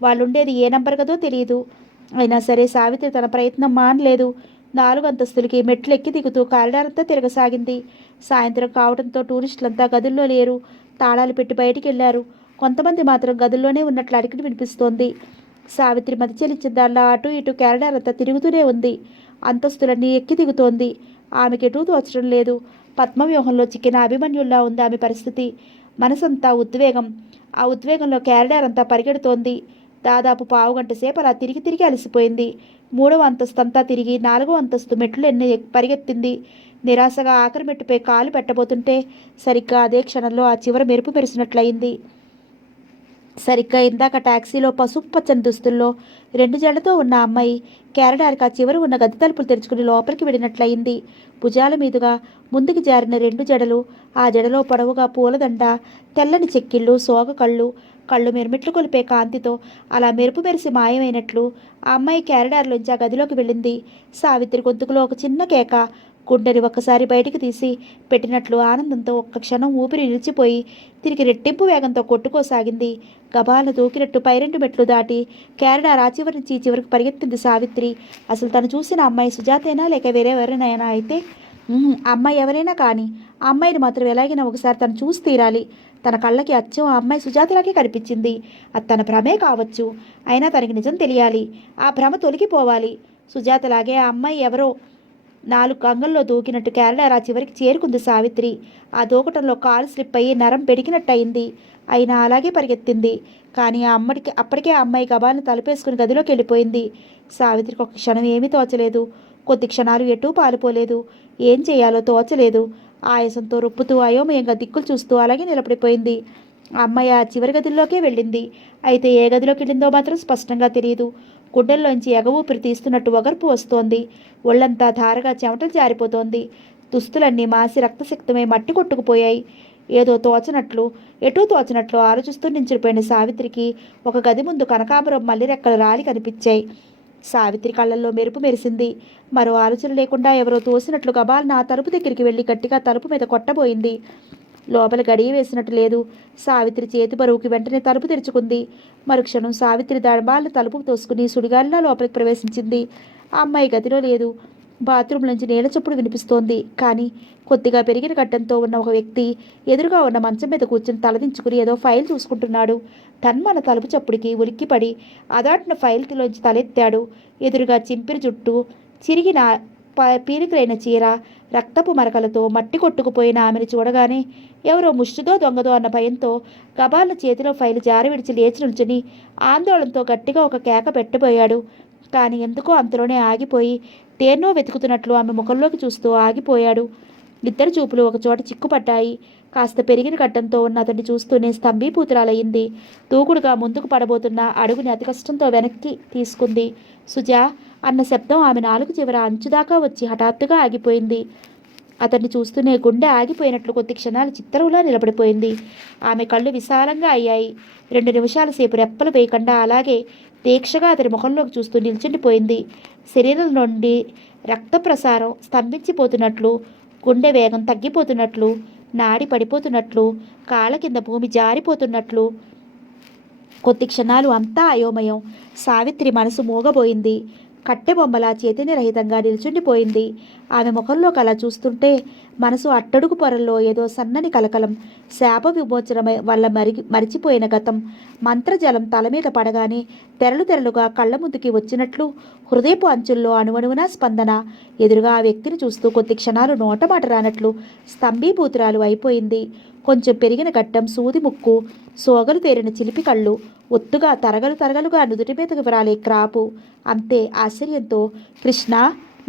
వాళ్ళుండేది ఏ నంబర్ కదో తెలియదు. అయినా సరే సావిత్రి తన ప్రయత్నం మానలేదు. 4 అంతస్తులకి మెట్లు ఎక్కి దిగుతూ కారిడార్ అంతా తిరగసాగింది. సాయంత్రం కావడంతో టూరిస్టులంతా గదుల్లో లేరు. తాళాలు పెట్టి బయటికి వెళ్లారు. కొంతమంది మాత్రం గదుల్లోనే ఉన్నట్లు అడిగిడి వినిపిస్తోంది. సావిత్రి మతి చెలించిన దానిలా అటు ఇటు క్యారిడార్ అంతా తిరుగుతూనే ఉంది. అంతస్తులన్నీ ఎక్కి దిగుతోంది. ఆమెకెటూ తోచడం లేదు. పద్మవ్యూహంలో చిక్కిన అభిమన్యుల్లా ఉంది ఆమె పరిస్థితి. మనసంతా ఉద్వేగం. ఆ ఉద్వేగంలో క్యారిడార్ అంతా పరిగెడుతోంది. దాదాపు 1/2 గంట సేపు అలా తిరిగి అలసిపోయింది. 3వ అంతస్తు అంతా తిరిగి 4వ అంతస్తు మెట్లు ఎన్ని పరిగెత్తింది. నిరాశగా ఆఖరి మెట్టుపై కాలు పెట్టబోతుంటే సరిగ్గా అదే క్షణంలో ఆ చివర మెరుపు మెరిసినట్లయింది. సరిగ్గా ఇందాక టాక్సీలో పసుపు పచ్చని దుస్తుల్లో 2 జడలతో ఉన్న అమ్మాయి క్యారిడార్కి ఆ చివరి ఉన్న గది తలుపులు తెరుచుకుని లోపలికి వెళ్ళినట్లయింది. భుజాల మీదుగా ముందుకు జారిన 2 జడలు, ఆ జడలో పొడవుగా పూలదండ, తెల్లని చెక్కిళ్ళు, సోగ కళ్ళు మెరుమిట్లు కొలిపే కాంతితో అలా మెరుపు మెరిసి మాయమైనట్లు ఆ అమ్మాయి క్యారిడార్లోంచి ఆ గదిలోకి వెళ్ళింది. సావిత్రి గొంతుకులో ఒక చిన్న కేక. గుండెని ఒక్కసారి బయటికి తీసి పెట్టినట్లు ఆనందంతో ఒక్క క్షణం ఊపిరి నిలిచిపోయి తిరిగి రెట్టింపు వేగంతో కొట్టుకోసాగింది. గబాలను దూకినట్టు 2 మెట్లు దాటి క్యారిడార్ ఆ చివరి నుంచి ఈ చివరికి పరిగెత్తింది సావిత్రి. అసలు తను చూసిన అమ్మాయి సుజాతేనా లేక వేరెవరైనా అయితే అమ్మాయి ఎవరైనా కానీ ఆ అమ్మాయిని మాత్రం ఎలాగైనా ఒకసారి తను చూసి తీరాలి. తన కళ్ళకి అచ్చం ఆ అమ్మాయి సుజాతలాగే కనిపించింది. అది తన భ్రమే కావచ్చు. అయినా తనకి నిజం తెలియాలి. ఆ భ్రమ తొలగిపోవాలి. సుజాతలాగే ఆ అమ్మాయి ఎవరో 4 అంగల్లో దూకినట్టు క్యారిడార్ ఆ చివరికి చేరుకుంది సావిత్రి. ఆ దూకటంలో కాలు స్లిప్ అయ్యి నరం పెడికినట్టయింది. అయినా అలాగే పరిగెత్తింది. కానీ అప్పటికే ఆ అమ్మాయి గబాలను తలుపేసుకుని గదిలోకి వెళ్ళిపోయింది. సావిత్రికి ఒక క్షణం ఏమీ తోచలేదు. కొద్ది క్షణాలు ఎటూ పారిపోలేదు. ఏం చేయాలో తోచలేదు. ఆయాసంతో రొప్పుతూ అయోమయంగా దిక్కులు చూస్తూ అలాగే నిలబడిపోయింది. ఆ అమ్మాయి ఆ చివరి గదిలోకే వెళ్ళింది. అయితే ఏ గదిలోకి వెళ్ళిందో మాత్రం స్పష్టంగా తెలియదు. గుండెల్లోంచి ఎగ ఊపిరి తీస్తున్నట్టు ఒగర్పు వస్తోంది. ఒళ్ళంతా ధారగా చెమటలు జారిపోతోంది. దుస్తులన్నీ మాసి రక్తసిక్తమై మట్టి కొట్టుకుపోయాయి. ఏదో తోచనట్లు, ఎటూ తోచనట్లు ఆలోచిస్తూ నించుడిపోయిన సావిత్రికి ఒక గది ముందు కనకాంబరం మల్లిరెక్కలు రాలి కనిపించాయి. సావిత్రి కళ్ళల్లో మెరుపు మెరిసింది. మరో ఆలోచన లేకుండా ఎవరో తోసినట్లు గబాల్న ఆ తలుపు దగ్గరికి వెళ్ళి గట్టిగా తలుపు మీద కొట్టబోయింది. లోపల గడియ వేసినట్టు లేదు. సావిత్రి చేతి బరువుకి వెంటనే తలుపు తెరుచుకుంది. మరుక్షణం సావిత్రి దడబాలను తలుపు తోసుకుని సుడిగాలిలా లోపలికి ప్రవేశించింది. ఆ అమ్మాయి గదిలో లేదు. బాత్రూమ్ నుంచి నీళ్ల చప్పుడు వినిపిస్తోంది. కానీ కొద్దిగా పెరిగిన గడ్డంతో ఉన్న ఒక వ్యక్తి ఎదురుగా ఉన్న మంచం మీద కూర్చుని తలదించుకుని ఏదో ఫైల్ చూసుకుంటున్నాడు. తన్మన తలుపు చప్పుడికి ఉలిక్కిపడి అదాటిన ఫైల్లోంచి తలెత్తాడు. ఎదురుగా చింపిరి జుట్టు, చిరిగిన పీరికలైన చీర, రక్తపు మరకలతో మట్టి కొట్టుకుపోయిన ఆమెను చూడగానే ఎవరో ముష్టిదో దొంగదో అన్న భయంతో గబాల చేతిలో ఫైలు జారి విడిచి లేచి నిల్చుని ఆందోళనతో గట్టిగా ఒక కేక పెట్టబోయాడు. కానీ ఎందుకో అంతలోనే ఆగిపోయి దేన్నో వెతుకుతున్నట్లు ఆమె ముఖంలోకి చూస్తూ ఆగిపోయాడు. ఇద్దరు చూపులు ఒకచోట చిక్కుపడ్డాయి. కాస్త పెరిగిన గడ్డంతో ఉన్న అతన్ని చూస్తూనే స్తంభీభూతురాలయ్యింది. దూకుడుగా ముందుకు పడబోతున్న అడుగుని అతి కష్టంతో వెనక్కి తీసుకుంది. సుజా అన్న శబ్దం ఆమె నాలుగు చివర అంచుదాకా వచ్చి హఠాత్తుగా ఆగిపోయింది. అతన్ని చూస్తూనే గుండె ఆగిపోయినట్లు కొద్ది క్షణాలు చిత్తరువులా నిలబడిపోయింది. ఆమె కళ్ళు విశాలంగా అయ్యాయి. 2 నిమిషాల సేపు రెప్పలు వేయకుండా అలాగే దీక్షగా అతని ముఖంలోకి చూస్తూ నిల్చుండిపోయింది. శరీరం నుండి రక్త ప్రసారం స్తంభించిపోతున్నట్లు, గుండె వేగం తగ్గిపోతున్నట్లు, నాడి పడిపోతున్నట్లు, కాళ్ళ కింద భూమి జారిపోతున్నట్లు. కొద్ది క్షణాలు అంతా అయోమయం. సావిత్రి మనసు మూగబోయింది. కట్టెబొమ్మలా చైతన్యరహితంగా నిల్చుండిపోయింది. ఆమె ముఖంలోకి అలా చూస్తుంటే మనసు అట్టడుగు పొరల్లో ఏదో సన్నని కలకలం, శాప విమోచన వల్ల మరిచిపోయిన గతం, మంత్రజలం తల మీద పడగానే తెరలు తెరలుగా కళ్ళ ముందుకి వచ్చినట్లు హృదయపు అంచుల్లో అణువణువున స్పందన. ఎదురుగా ఆ వ్యక్తిని చూస్తూ కొద్ది క్షణాలు నోటమాట రానట్లు స్తంభీభూతురాలు అయిపోయింది. కొంచెం పెరిగిన గడ్డం, సూది ముక్కు, సోగలు తేరిన చిలిపి కళ్ళు, ఒత్తుగా తరగలుగా నుదుటి మీదకు విరాలే క్రాపు. అంతే ఆశ్చర్యంతో కృష్ణ,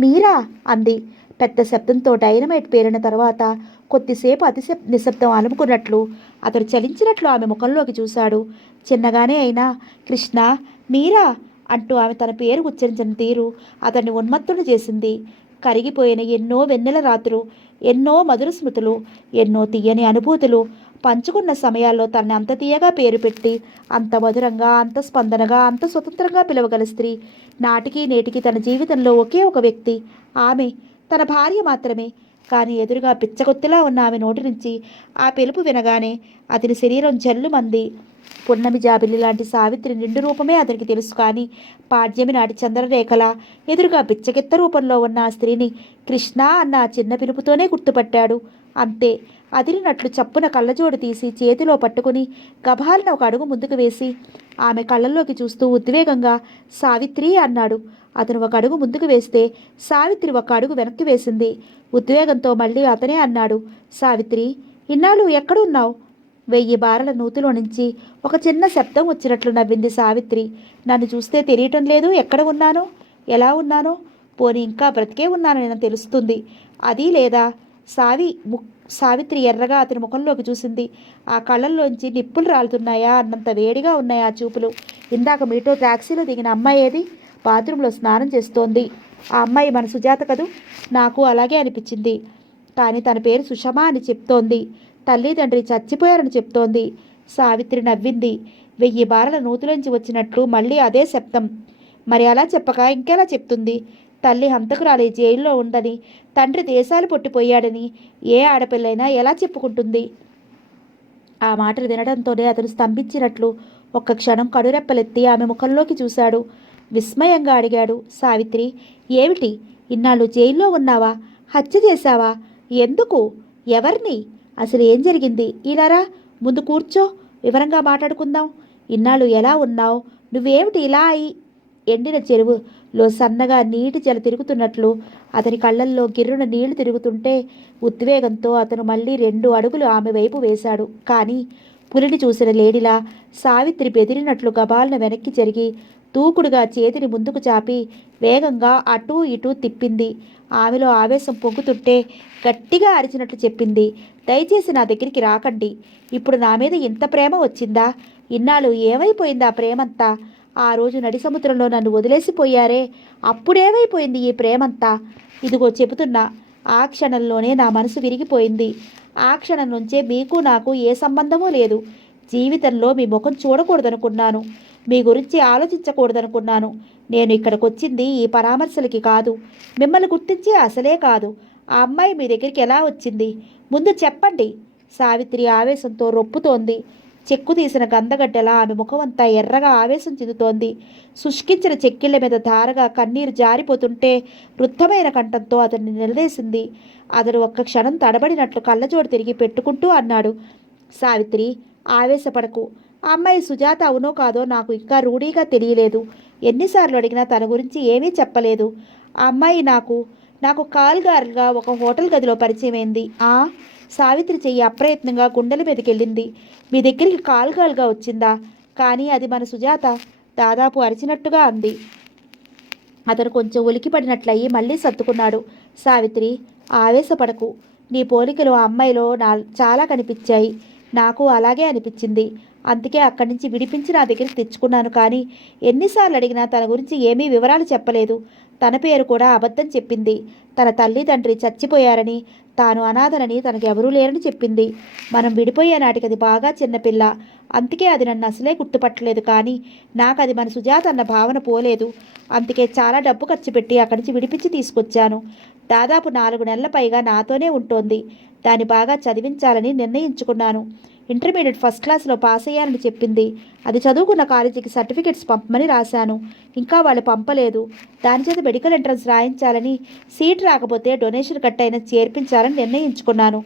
మీరా అంది పెద్ద శబ్దంతో. డైనమైట్ పేరిన తర్వాత కొద్దిసేపు నిశ్శబ్దం అలుముకున్నట్లు అతడు చలించినట్లు ఆమె ముఖంలోకి చూశాడు. చిన్నగానే అయినా కృష్ణ, మీరా అంటూ ఆమె తన పేరు ఉచ్చరించిన తీరు అతన్ని ఉన్మత్తుడు చేసింది. కరిగిపోయిన ఎన్నో వెన్నెల రాత్రులు, ఎన్నో మధుర స్మృతులు, ఎన్నో తీయని అనుభూతులు పంచుకున్న సమయాల్లో తనని అంత తీయగా పేరు పెట్టి, అంత మధురంగా, అంత స్పందనగా, అంత స్వతంత్రంగా పిలవగల స్త్రీ నాటికి నేటికి తన జీవితంలో ఒకే ఒక వ్యక్తి, ఆమె తన భార్య మాత్రమే. కానీ ఎదురుగా పిచ్చగొత్తిలా ఉన్న ఆమె నోటి నుంచి ఆ పిలుపు వినగానే అతని శరీరం జల్లుమంది. పున్నమి జాబిల్లి లాంటి సావిత్రి నిండు రూపమే అతనికి తెలుసు. కానీ పాడ్యమి నాటి చంద్రరేఖల ఎదురుగా బిచ్చకెత్త రూపంలో ఉన్న ఆ స్త్రీని కృష్ణ అన్న ఆ చిన్న పిలుపుతోనే గుర్తుపట్టాడు. అంతే అదిరినట్లు చప్పున కళ్ళజోడు తీసి చేతిలో పట్టుకుని గభాలన ఒక అడుగు ముందుకు వేసి ఆమె కళ్ళల్లోకి చూస్తూ ఉద్వేగంగా సావిత్రి అన్నాడు. అతను ఒక అడుగు ముందుకు వేస్తే సావిత్రి ఒక అడుగు వెనక్కి వేసింది. ఉద్వేగంతో మళ్ళీ అతనే అన్నాడు, సావిత్రి, ఇన్నాళ్ళు ఎక్కడున్నావు? 1000 బారల నూతిలో నుంచి ఒక చిన్న శబ్దం వచ్చినట్లు నవ్వింది సావిత్రి. నన్ను చూస్తే తెలియటం లేదు ఎక్కడ ఉన్నానో, ఎలా ఉన్నానో, పోనీ ఇంకా బ్రతికే ఉన్నానని తెలుస్తుంది. అది లేదా? సావిత్రి ఎర్రగా అతని ముఖంలోకి చూసింది. ఆ కళ్ళల్లోంచి నిప్పులు రాలుతున్నాయా అన్నంత వేడిగా ఉన్నాయి ఆ చూపులు. ఇందాక మీతో టాక్సీలో దిగిన అమ్మాయి ఏది? బాత్రూంలో స్నానం చేస్తోంది. ఆ అమ్మాయి మన సుజాత కదూ? నాకు అలాగే అనిపించింది. కానీ తన పేరు సుషమా అని చెప్తోంది. తల్లిదండ్రి చచ్చిపోయారని చెప్తోంది. సావిత్రి నవ్వింది. 1000 బారల నూతిలోంచి వచ్చినట్లు మళ్ళీ అదే శబ్దం. మరి అలా చెప్పక ఇంకెలా చెప్తుంది? తల్లి హంతకురాలే జైల్లో ఉందని, తండ్రి దేశాలు పొట్టిపోయాడని ఏ ఆడపిల్లైనా ఎలా చెప్పుకుంటుంది? ఆ మాటలు వినడంతోనే అతను స్తంభించినట్లు ఒక్క క్షణం కడురెప్పలెత్తి ఆమె ముఖంలోకి చూశాడు. విస్మయంగా అడిగాడు, సావిత్రి, ఏమిటి? ఇన్నాళ్ళు జైల్లో ఉన్నావా? హత్య చేశావా? ఎందుకు? ఎవరిని? అసలు ఏం జరిగింది? ఇలారా, ముందు కూర్చో, వివరంగా మాట్లాడుకుందాం. ఇన్నాళ్ళు ఎలా ఉన్నావు? నువ్వేమిటి ఇలా అయి? ఎండిన చెరువులో సన్నగా నీటి జల తిరుగుతున్నట్లు అతని కళ్ళల్లో గిర్రున నీళ్లు తిరుగుతుంటే ఉద్వేగంతో అతను మళ్ళీ 2 అడుగులు ఆమె వైపు వేశాడు. కానీ పులిని చూసిన లేడిలా సావిత్రి బెదిరినట్లు గబాల్న వెనక్కి జరిగి దూకుడుగా చేతిని ముందుకు చాపి వేగంగా అటూ ఇటూ తిప్పింది. ఆమెలో ఆవేశం పొంగుతుంటే గట్టిగా అరిచినట్లు చెప్పింది, దయచేసి నా దగ్గరికి రాకండి. ఇప్పుడు నా మీద ఇంత ప్రేమ వచ్చిందా? ఇన్నాళ్ళు ఏమైపోయింది ఆ ప్రేమంతా? ఆ రోజు నడి సముద్రంలో నన్ను వదిలేసిపోయారే, అప్పుడేమైపోయింది ఈ ప్రేమంతా? ఇదిగో చెబుతున్నా, ఆ క్షణంలోనే నా మనసు విరిగిపోయింది. ఆ క్షణం నుంచే మీకు నాకు ఏ సంబంధమూ లేదు. జీవితంలో మీ ముఖం చూడకూడదనుకున్నాను, మీ గురించి ఆలోచించకూడదనుకున్నాను. నేను ఇక్కడికి వచ్చింది ఈ పరామర్శలకి కాదు, మిమ్మల్ని గుర్తించి అసలే కాదు. ఆ అమ్మాయి మీ దగ్గరికి ఎలా వచ్చింది? ముందు చెప్పండి. సావిత్రి ఆవేశంతో రొప్పుతోంది. చెక్కు తీసిన గంధగడ్డలా ఆమె ముఖమంతా ఎర్రగా ఆవేశం చెందుతోంది. శుష్కించిన చెక్కిళ్ల మీద ధారగా కన్నీరు జారిపోతుంటే రుద్ధమైన కంఠంతో అతన్ని నిలదీసింది. అతడు ఒక్క క్షణం తడబడినట్లు కళ్ళజోడు తిరిగి పెట్టుకుంటూ అన్నాడు, సావిత్రి, ఆవేశపడకు. ఆ అమ్మాయి సుజాత అవునో కాదో నాకు ఇంకా రూఢీగా తెలియలేదు. ఎన్నిసార్లు అడిగినా తన గురించి ఏమీ చెప్పలేదు. ఆ అమ్మాయి నాకు నాకు కాల్గారుగా ఒక హోటల్ గదిలో పరిచయమైంది. సావిత్రి చెయ్యి అప్రయత్నంగా గుండెల మీదకి వెళ్ళింది. మీ దగ్గరికి కాల్గాలుగా వచ్చిందా? కానీ అది మన సుజాత, దాదాపు అరిచినట్టుగా అంది. అతను కొంచెం ఉలికిపడినట్లయి మళ్ళీ సర్దుకున్నాడు. సావిత్రి, ఆవేశపడకు. నీ పోలికలు ఆ అమ్మాయిలో చాలా కనిపించాయి. నాకు అలాగే అనిపించింది. అందుకే అక్కడి నుంచి విడిపించి నా దగ్గరికి తెచ్చుకున్నాను. కానీ ఎన్నిసార్లు అడిగినా తన గురించి ఏమీ వివరాలు చెప్పలేదు. తన పేరు కూడా అబద్ధం చెప్పింది. తన తల్లిదండ్రి చచ్చిపోయారని, తాను అనాథనని, తనకెవరూ లేరని చెప్పింది. మనం విడిపోయే నాటికి అది బాగా చిన్నపిల్ల. అందుకే అది నన్ను అసలే గుర్తుపట్టలేదు. కానీ నాకు అది మన సుజాత అన్న భావన పోలేదు. అందుకే చాలా డబ్బు ఖర్చు పెట్టి అక్కడి నుంచి విడిపించి తీసుకొచ్చాను. దాదాపు 4 నెలల పైగా నాతోనే ఉంటోంది. దాన్ని బాగా చదివించాలని నిర్ణయించుకున్నాను. ఇంటర్మీడియట్ ఫస్ట్ క్లాస్లో పాస్ అయ్యానని చెప్పింది. అది చదువుకున్న కాలేజీకి సర్టిఫికెట్స్ పంపమని రాశాను. ఇంకా వాళ్ళు పంపలేదు. దాని చేత మెడికల్ ఎంట్రన్స్ రాయించాలని, సీట్ రాకపోతే డొనేషన్ కట్టైనా చేర్పించాలని నిర్ణయించుకున్నాను.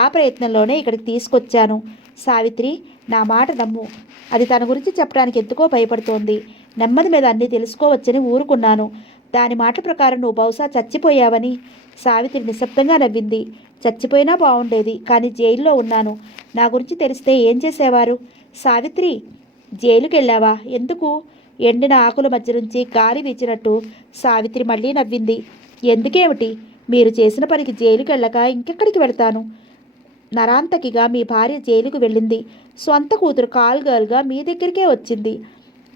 ఆ ప్రయత్నంలోనే ఇక్కడికి తీసుకొచ్చాను. సావిత్రి, నా మాట నమ్ము. అది తన గురించి చెప్పడానికి ఎందుకో భయపడుతోంది. నెమ్మది మీద అన్నీ తెలుసుకోవచ్చని ఊరుకున్నాను. దాని మాట ప్రకారం నువ్వు బహుశా చచ్చిపోయావని. సావిత్రి నిశ్శబ్దంగా నవ్వింది. చచ్చిపోయినా బాగుండేది, కానీ జైల్లో ఉన్నాను. నా గురించి తెలిస్తే ఏం చేసేవారు? సావిత్రి, జైలుకి వెళ్ళావా? ఎందుకు? ఎండిన ఆకుల మధ్య నుంచి గాలి వీచినట్టు సావిత్రి మళ్ళీ నవ్వింది. ఎందుకేమిటి? మీరు చేసిన పనికి జైలుకి వెళ్ళక ఇంకెక్కడికి వెళ్తాను? నరాంతకిగా మీ భార్య జైలుకు వెళ్ళింది. సొంత కూతురు కాల్ గర్ల్గా మీ దగ్గరికే వచ్చింది.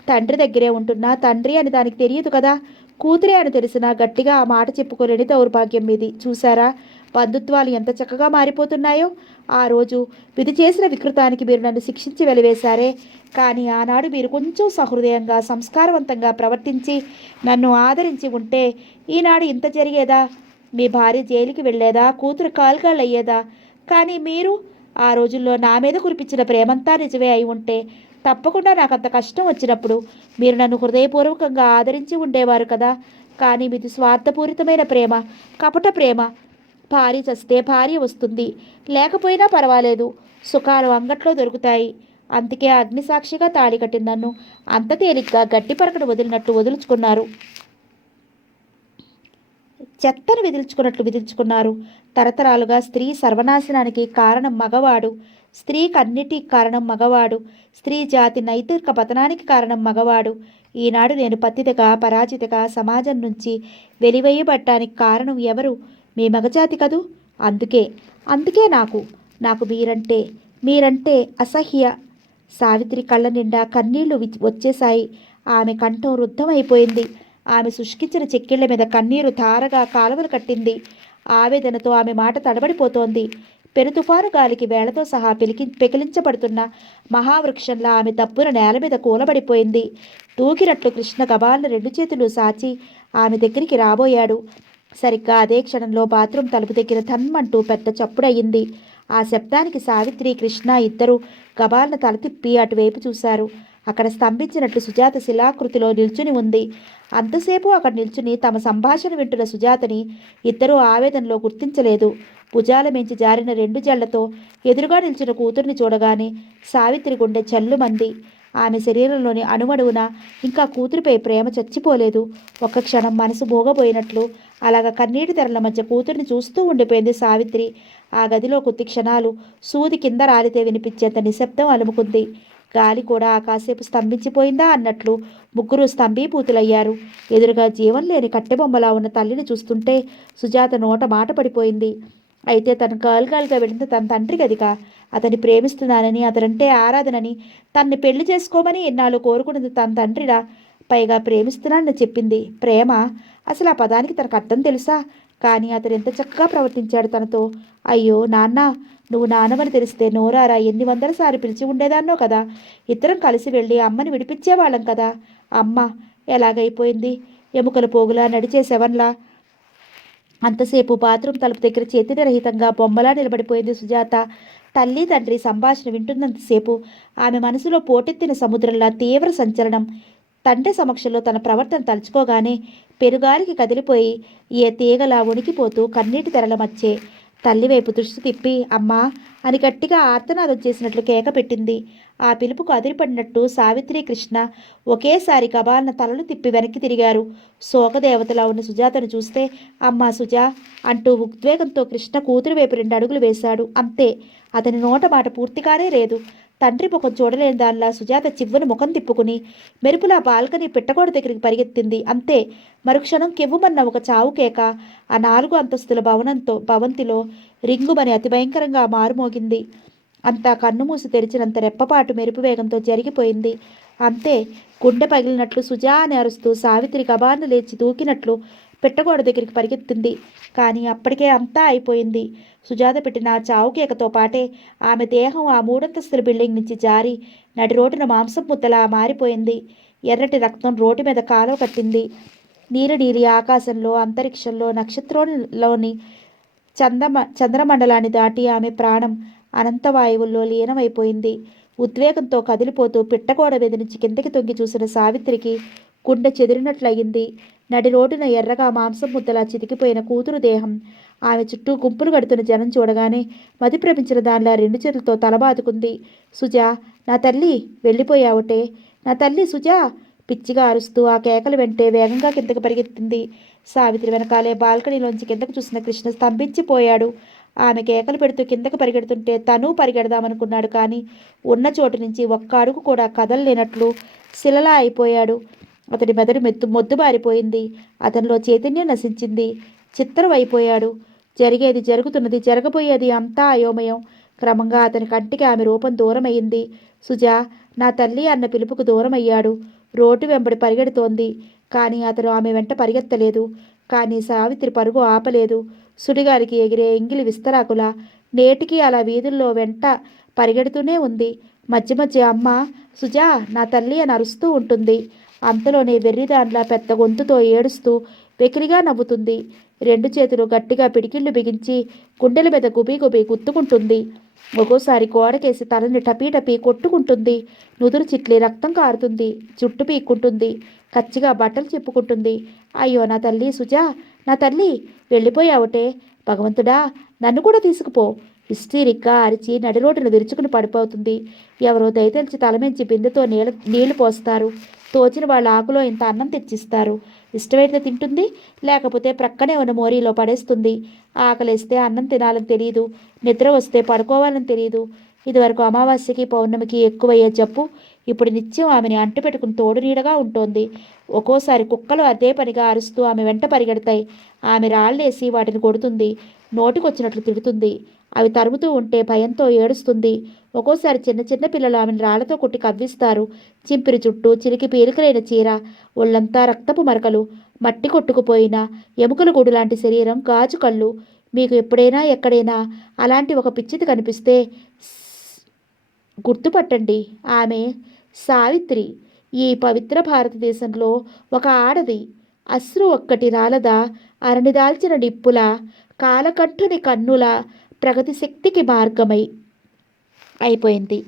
తండ్రి దగ్గరే ఉంటున్నా తండ్రి అని దానికి తెలియదు కదా. కూతురే అని తెలిసినా గట్టిగా ఆ మాట చెప్పుకోలేని దౌర్భాగ్యం మీది. చూసారా బంధుత్వాలు ఎంత చక్కగా మారిపోతున్నాయో? ఆ రోజు విధి చేసిన వికృతానికి మీరు నన్ను శిక్షించి వెలివేశారే, కానీ ఆనాడు మీరు కొంచెం సహృదయంగా, సంస్కారవంతంగా ప్రవర్తించి నన్ను ఆదరించి ఉంటే ఈనాడు ఇంత జరిగేదా? మీ భార్య జైలుకి వెళ్ళేదా? కూతురు కాల్గాళ్ళు అయ్యేదా? కానీ మీరు ఆ రోజుల్లో నా మీద కురిపించిన ప్రేమంతా నిజమే అయి ఉంటే తప్పకుండా నాకు అంత కష్టం వచ్చినప్పుడు మీరు నన్ను హృదయపూర్వకంగా ఆదరించి ఉండేవారు కదా. కానీ మీది స్వార్థపూరితమైన ప్రేమ, కపట ప్రేమ. భార్య చస్తే భార్య వస్తుంది, లేకపోయినా పర్వాలేదు, సుఖాలు అంగట్లో దొరుకుతాయి. అందుకే అగ్నిసాక్షిగా తాళి కట్టిన నన్ను అంత తేలిగ్గా గట్టి పరకను వదిలినట్టు వదులుచుకున్నారు. చెత్తను విదిల్చుకున్నారు. తరతరాలుగా స్త్రీ సర్వనాశనానికి కారణం మగవాడు. స్త్రీకన్నిటికి కారణం మగవాడు. స్త్రీ జాతి నైతిక పతనానికి కారణం మగవాడు. ఈనాడు నేను పతితగా, పరాజితగా సమాజం నుంచి వెలివేయబట్టానికి కారణం ఎవరు? మీ మగజాతి కదూ. అందుకే నాకు మీరంటే అసహ్య. సావిత్రి కళ్ళ నిండా కన్నీళ్లు వచ్చేశాయి. ఆమె కంఠం రుద్ధమైపోయింది. ఆమె శుష్కించిన చెక్కిళ్ల మీద కన్నీరు ధారగా కాలువలు కట్టింది. ఆవేదనతో ఆమె మాట తడబడిపోతోంది. పెనుతుఫాను గాలికి వేళ్లతో సహా పెకిలించబడుతున్న మహావృక్షంలా ఆమె దప్పున నేల మీద కూలబడిపోయింది. దూకినట్లు కృష్ణ గబాలను 2 చేతులు సాచి ఆమె దగ్గరికి రాబోయాడు. సరిగ్గా అదే క్షణంలో బాత్రూమ్ తలుపు దగ్గర ధన్మంటూ పెద్ద చప్పుడయ్యింది. ఆ శబ్దానికి సావిత్రి, కృష్ణ ఇద్దరూ గబాలను తల తిప్పి అటువైపు చూశారు. అక్కడ స్తంభించినట్లు సుజాత శిలాకృతిలో నిల్చుని ఉంది. అంతసేపు అక్కడ నిల్చుని తమ సంభాషణ వింటున్న సుజాతని ఇద్దరూ ఆవేదనలో గుర్తించలేదు. భుజాల మించి జారిన 2 జళ్లతో ఎదురుగా నిల్చున్న కూతుర్ని చూడగానే సావిత్రి గుండె చల్లుమంది. ఆమె శరీరంలోని అణువణువున ఇంకా కూతురిపై ప్రేమ చచ్చిపోలేదు. ఒక్క క్షణం మనసు మోగబోయినట్లు అలాగ కన్నీటి తెరల మధ్య కూతుర్ని చూస్తూ ఉండిపోయింది సావిత్రి. ఆ గదిలో కొద్ది క్షణాలు సూది కింద రాలితే వినిపించేంత నిశ్శబ్దం అలుముకుంది. గాలి కూడా కాసేపు స్తంభించిపోయిందా అన్నట్లు ముగ్గురు స్తంభీభూతులయ్యారు. ఎదురుగా జీవం లేని కట్టెబొమ్మలా ఉన్న తల్లిని చూస్తుంటే సుజాత నోట మాట పడిపోయింది. అయితే తను గాలుగాలుగా వెళ్ళింది తన తండ్రి గదిగా. అతన్ని ప్రేమిస్తున్నానని, అతనంటే ఆరాధనని, తన్ని పెళ్లి చేసుకోమని ఎన్నాళ్ళు కోరుకున్నది తన తండ్రిరా. పైగా ప్రేమిస్తున్నానని చెప్పింది. ప్రేమ? అసలు ఆ పదానికి తనకు అర్థం తెలుసా? కానీ అతను ఎంత చక్కగా ప్రవర్తించాడు తనతో. అయ్యో నాన్న, నువ్వు నాన్నమని తెలిస్తే నోరారా ఎన్ని వందల సార్లు పిలిచి ఉండేదాన్నో కదా. ఇద్దరం కలిసి వెళ్ళి అమ్మని విడిపించేవాళ్ళం కదా. అమ్మ ఎలాగైపోయింది? ఎముకల పోగులా, నడిచే శవంలా. అంతసేపు బాత్రూమ్ తలుపు దగ్గర చేతిరహితంగా బొమ్మలా నిలబడిపోయింది సుజాత. తల్లి తండ్రి సంభాషణ వింటున్నంతసేపు ఆమె మనసులో పోటెత్తిన సముద్రంలా తీవ్ర సంచలనం. తండ్రి సమక్షంలో తన ప్రవర్తన తలుచుకోగానే పెరుగాలికి కదిలిపోయి ఏ తీగలా వణికిపోతూ కన్నీటి తెరల మచ్చే. తల్లివైపు దృష్టి తిప్పి అమ్మా అని గట్టిగా ఆర్తనాదం చేసినట్లు కేక పెట్టింది. ఆ పిలుపుకు అదిరిపడినట్టు సావిత్రి, కృష్ణ ఒకేసారి కబాలన తలలు తిప్పి వెనక్కి తిరిగారు. శోకదేవతలా ఉన్న సుజాతను చూస్తే అమ్మా సుజా అంటూ ఉద్వేగంతో కృష్ణ కూతురు వైపు 2 అడుగులు వేశాడు. అంతే, అతని నోట మాట పూర్తిగానే లేదు. తండ్రి ముఖం చూడలేని దానిలా సుజాత చివ్వను ముఖం తిప్పుకుని మెరుపులా బాల్కనీ పిట్టగోడ దగ్గరికి పరిగెత్తింది. అంతే, మరుక్షణం కెవ్వుమన్న ఒక చావు కేక ఆ 4 అంతస్తుల భవంతిలో రింగుమని అతి భయంకరంగా మారుమోగింది. అంతా కన్నుమూసి తెరిచినంత రెప్పపాటు మెరుపు వేగంతో జరిగిపోయింది. అంతే, గుండె పగిలినట్లు సుజా అని అరుస్తూ సావిత్రి గబాన్ని లేచి దూకినట్లు పెట్టగోడ దగ్గరికి పరిగెత్తింది. కానీ అప్పటికే అంతా అయిపోయింది. సుజాత పెట్టిన ఆ చావు కేకతో పాటే ఆమె దేహం ఆ 3 అంతస్తుల బిల్డింగ్ నుంచి జారి నడి రోడ్డున మాంసం ముద్దలా మారిపోయింది. ఎర్రటి రక్తం రోడ్డు మీద కాలువ కట్టింది. నీలి ఆకాశంలో, అంతరిక్షంలో, నక్షత్రంలోని చంద్రమండలాన్ని దాటి ఆమె ప్రాణం అనంతవాయువుల్లో లీనమైపోయింది. ఉద్వేగంతో కదిలిపోతూ పిట్టగోడ మీద నుంచి కిందకి తొంగి చూసిన సావిత్రికి గుండె చెదిరినట్లయింది. నడి రోడ్డున ఎర్రగా మాంసం ముద్దలా చితికిపోయిన కూతురు దేహం. ఆమె చుట్టూ గుంపులు కడుతున్న జనం చూడగానే మతి భ్రమించిన దానిలా 2 చేతులతో తలబాదుకుంది. సుజా, నా తల్లి వెళ్ళిపోయావుటే, నా తల్లి సుజా పిచ్చిగా అరుస్తూ ఆ కేకలు వెంటే వేగంగా కిందకు పరిగెత్తింది. సావిత్రి వెనకాలే బాల్కనీలోంచి కిందకు చూసిన కృష్ణ స్తంభించిపోయాడు. ఆమె కేకలు పెడుతూ కిందకు పరిగెడుతుంటే తను పరిగెడదామనుకున్నాడు. కానీ ఉన్న చోటు నుంచి ఒక్క అడుగు కూడా కదలలేనట్లు శిలలా అయిపోయాడు. అతడి మెదడు మొద్దుబారిపోయింది. అతనిలో చైతన్యం నశించింది. చిత్రమైపోయాడు. జరిగేది జరుగుతున్నది, జరగబోయేది అంతా అయోమయం. క్రమంగా అతని కంటికి ఆమె రూపం దూరమయ్యింది. సుజా, నా తల్లి అన్న పిలుపుకు దూరమయ్యాడు. రోడ్డు వెంబడి పరిగెడుతోంది. కానీ అతను ఆమె వెంట పరిగెత్తలేదు. కానీ సావిత్రి పరుగు ఆపలేదు. సుడిగాలికి ఎగిరే ఎంగిలి విస్తరాకులా నేటికి అలా వీధుల్లో వెంట పరిగెడుతూనే ఉంది. మధ్య మధ్య అమ్మ సుజా, నా తల్లి అని అరుస్తూ ఉంటుంది. అంతలోనే వెర్రిదాన్లా పెద్ద గొంతుతో ఏడుస్తూ వెకిలిగా నవ్వుతుంది. 2 చేతులు గట్టిగా పిడికిళ్ళు బిగించి గుండెల మీద గుబీ గుత్తుకుంటుంది. ఒక్కోసారి గోడకేసి తలని టపీ కొట్టుకుంటుంది. నుదురు చిట్లి రక్తం కారుతుంది. జుట్టు పీక్కుంటుంది. కచ్చిగా బట్టలు చెప్పుకుంటుంది. అయ్యో నా తల్లి సుజా, నా తల్లి వెళ్ళిపోయావుటే, భగవంతుడా నన్ను కూడా తీసుకుపో. హిస్టీరిక్గా అరిచి నడి రోడ్డును విరుచుకుని పడిపోతుంది. ఎవరో దయతెలిచి తలమెంచి బిందెతో నీళ్లు పోస్తారు. తోచిన వాళ్ళ ఆకులో ఇంత అన్నం తెచ్చిస్తారు. ఇష్టమైతే తింటుంది, లేకపోతే ప్రక్కనే ఉన్న మోరీలో పడేస్తుంది. ఆకలిస్తే అన్నం తినాలని తెలియదు, నిద్ర వస్తే పడుకోవాలని తెలియదు. ఇదివరకు అమావాస్యకి పౌర్ణమికి ఎక్కువయ్యే జబ్బు ఇప్పుడు నిత్యం ఆమెని అంటు పెట్టుకుని తోడు నీడగా ఉంటోంది. ఒక్కోసారి కుక్కలు అదే పనిగా అరుస్తూ ఆమె వెంట పరిగెడతాయి. ఆమె రాళ్ళేసి వాటిని కొడుతుంది. నోటికొచ్చినట్లు తిడుతుంది. అవి తరుముతూ ఉంటే భయంతో ఏడుస్తుంది. ఒక్కోసారి చిన్న చిన్న పిల్లలు ఆమెను రాళ్లతో కొట్టి కవ్విస్తారు. చింపిరి చుట్టూ, చిలికి పీలికలైన చీర, ఒళ్ళంతా రక్తపు మరకలు, మట్టి కొట్టుకుపోయిన ఎముకల గూడు లాంటి శరీరం, గాజు కళ్ళు. మీకు ఎప్పుడైనా ఎక్కడైనా అలాంటి ఒక పిచ్చిది కనిపిస్తే గుర్తుపట్టండి, ఆమె సావిత్రి. ఈ పవిత్ర భారతదేశంలో ఒక ఆడది. అశ్రు ఒక్కటి రాలదా, అరణిదాల్చిన నిప్పుల, కాలకంఠుని కన్నుల, ప్రగతి శక్తికి మార్గమై అయిపోయింది.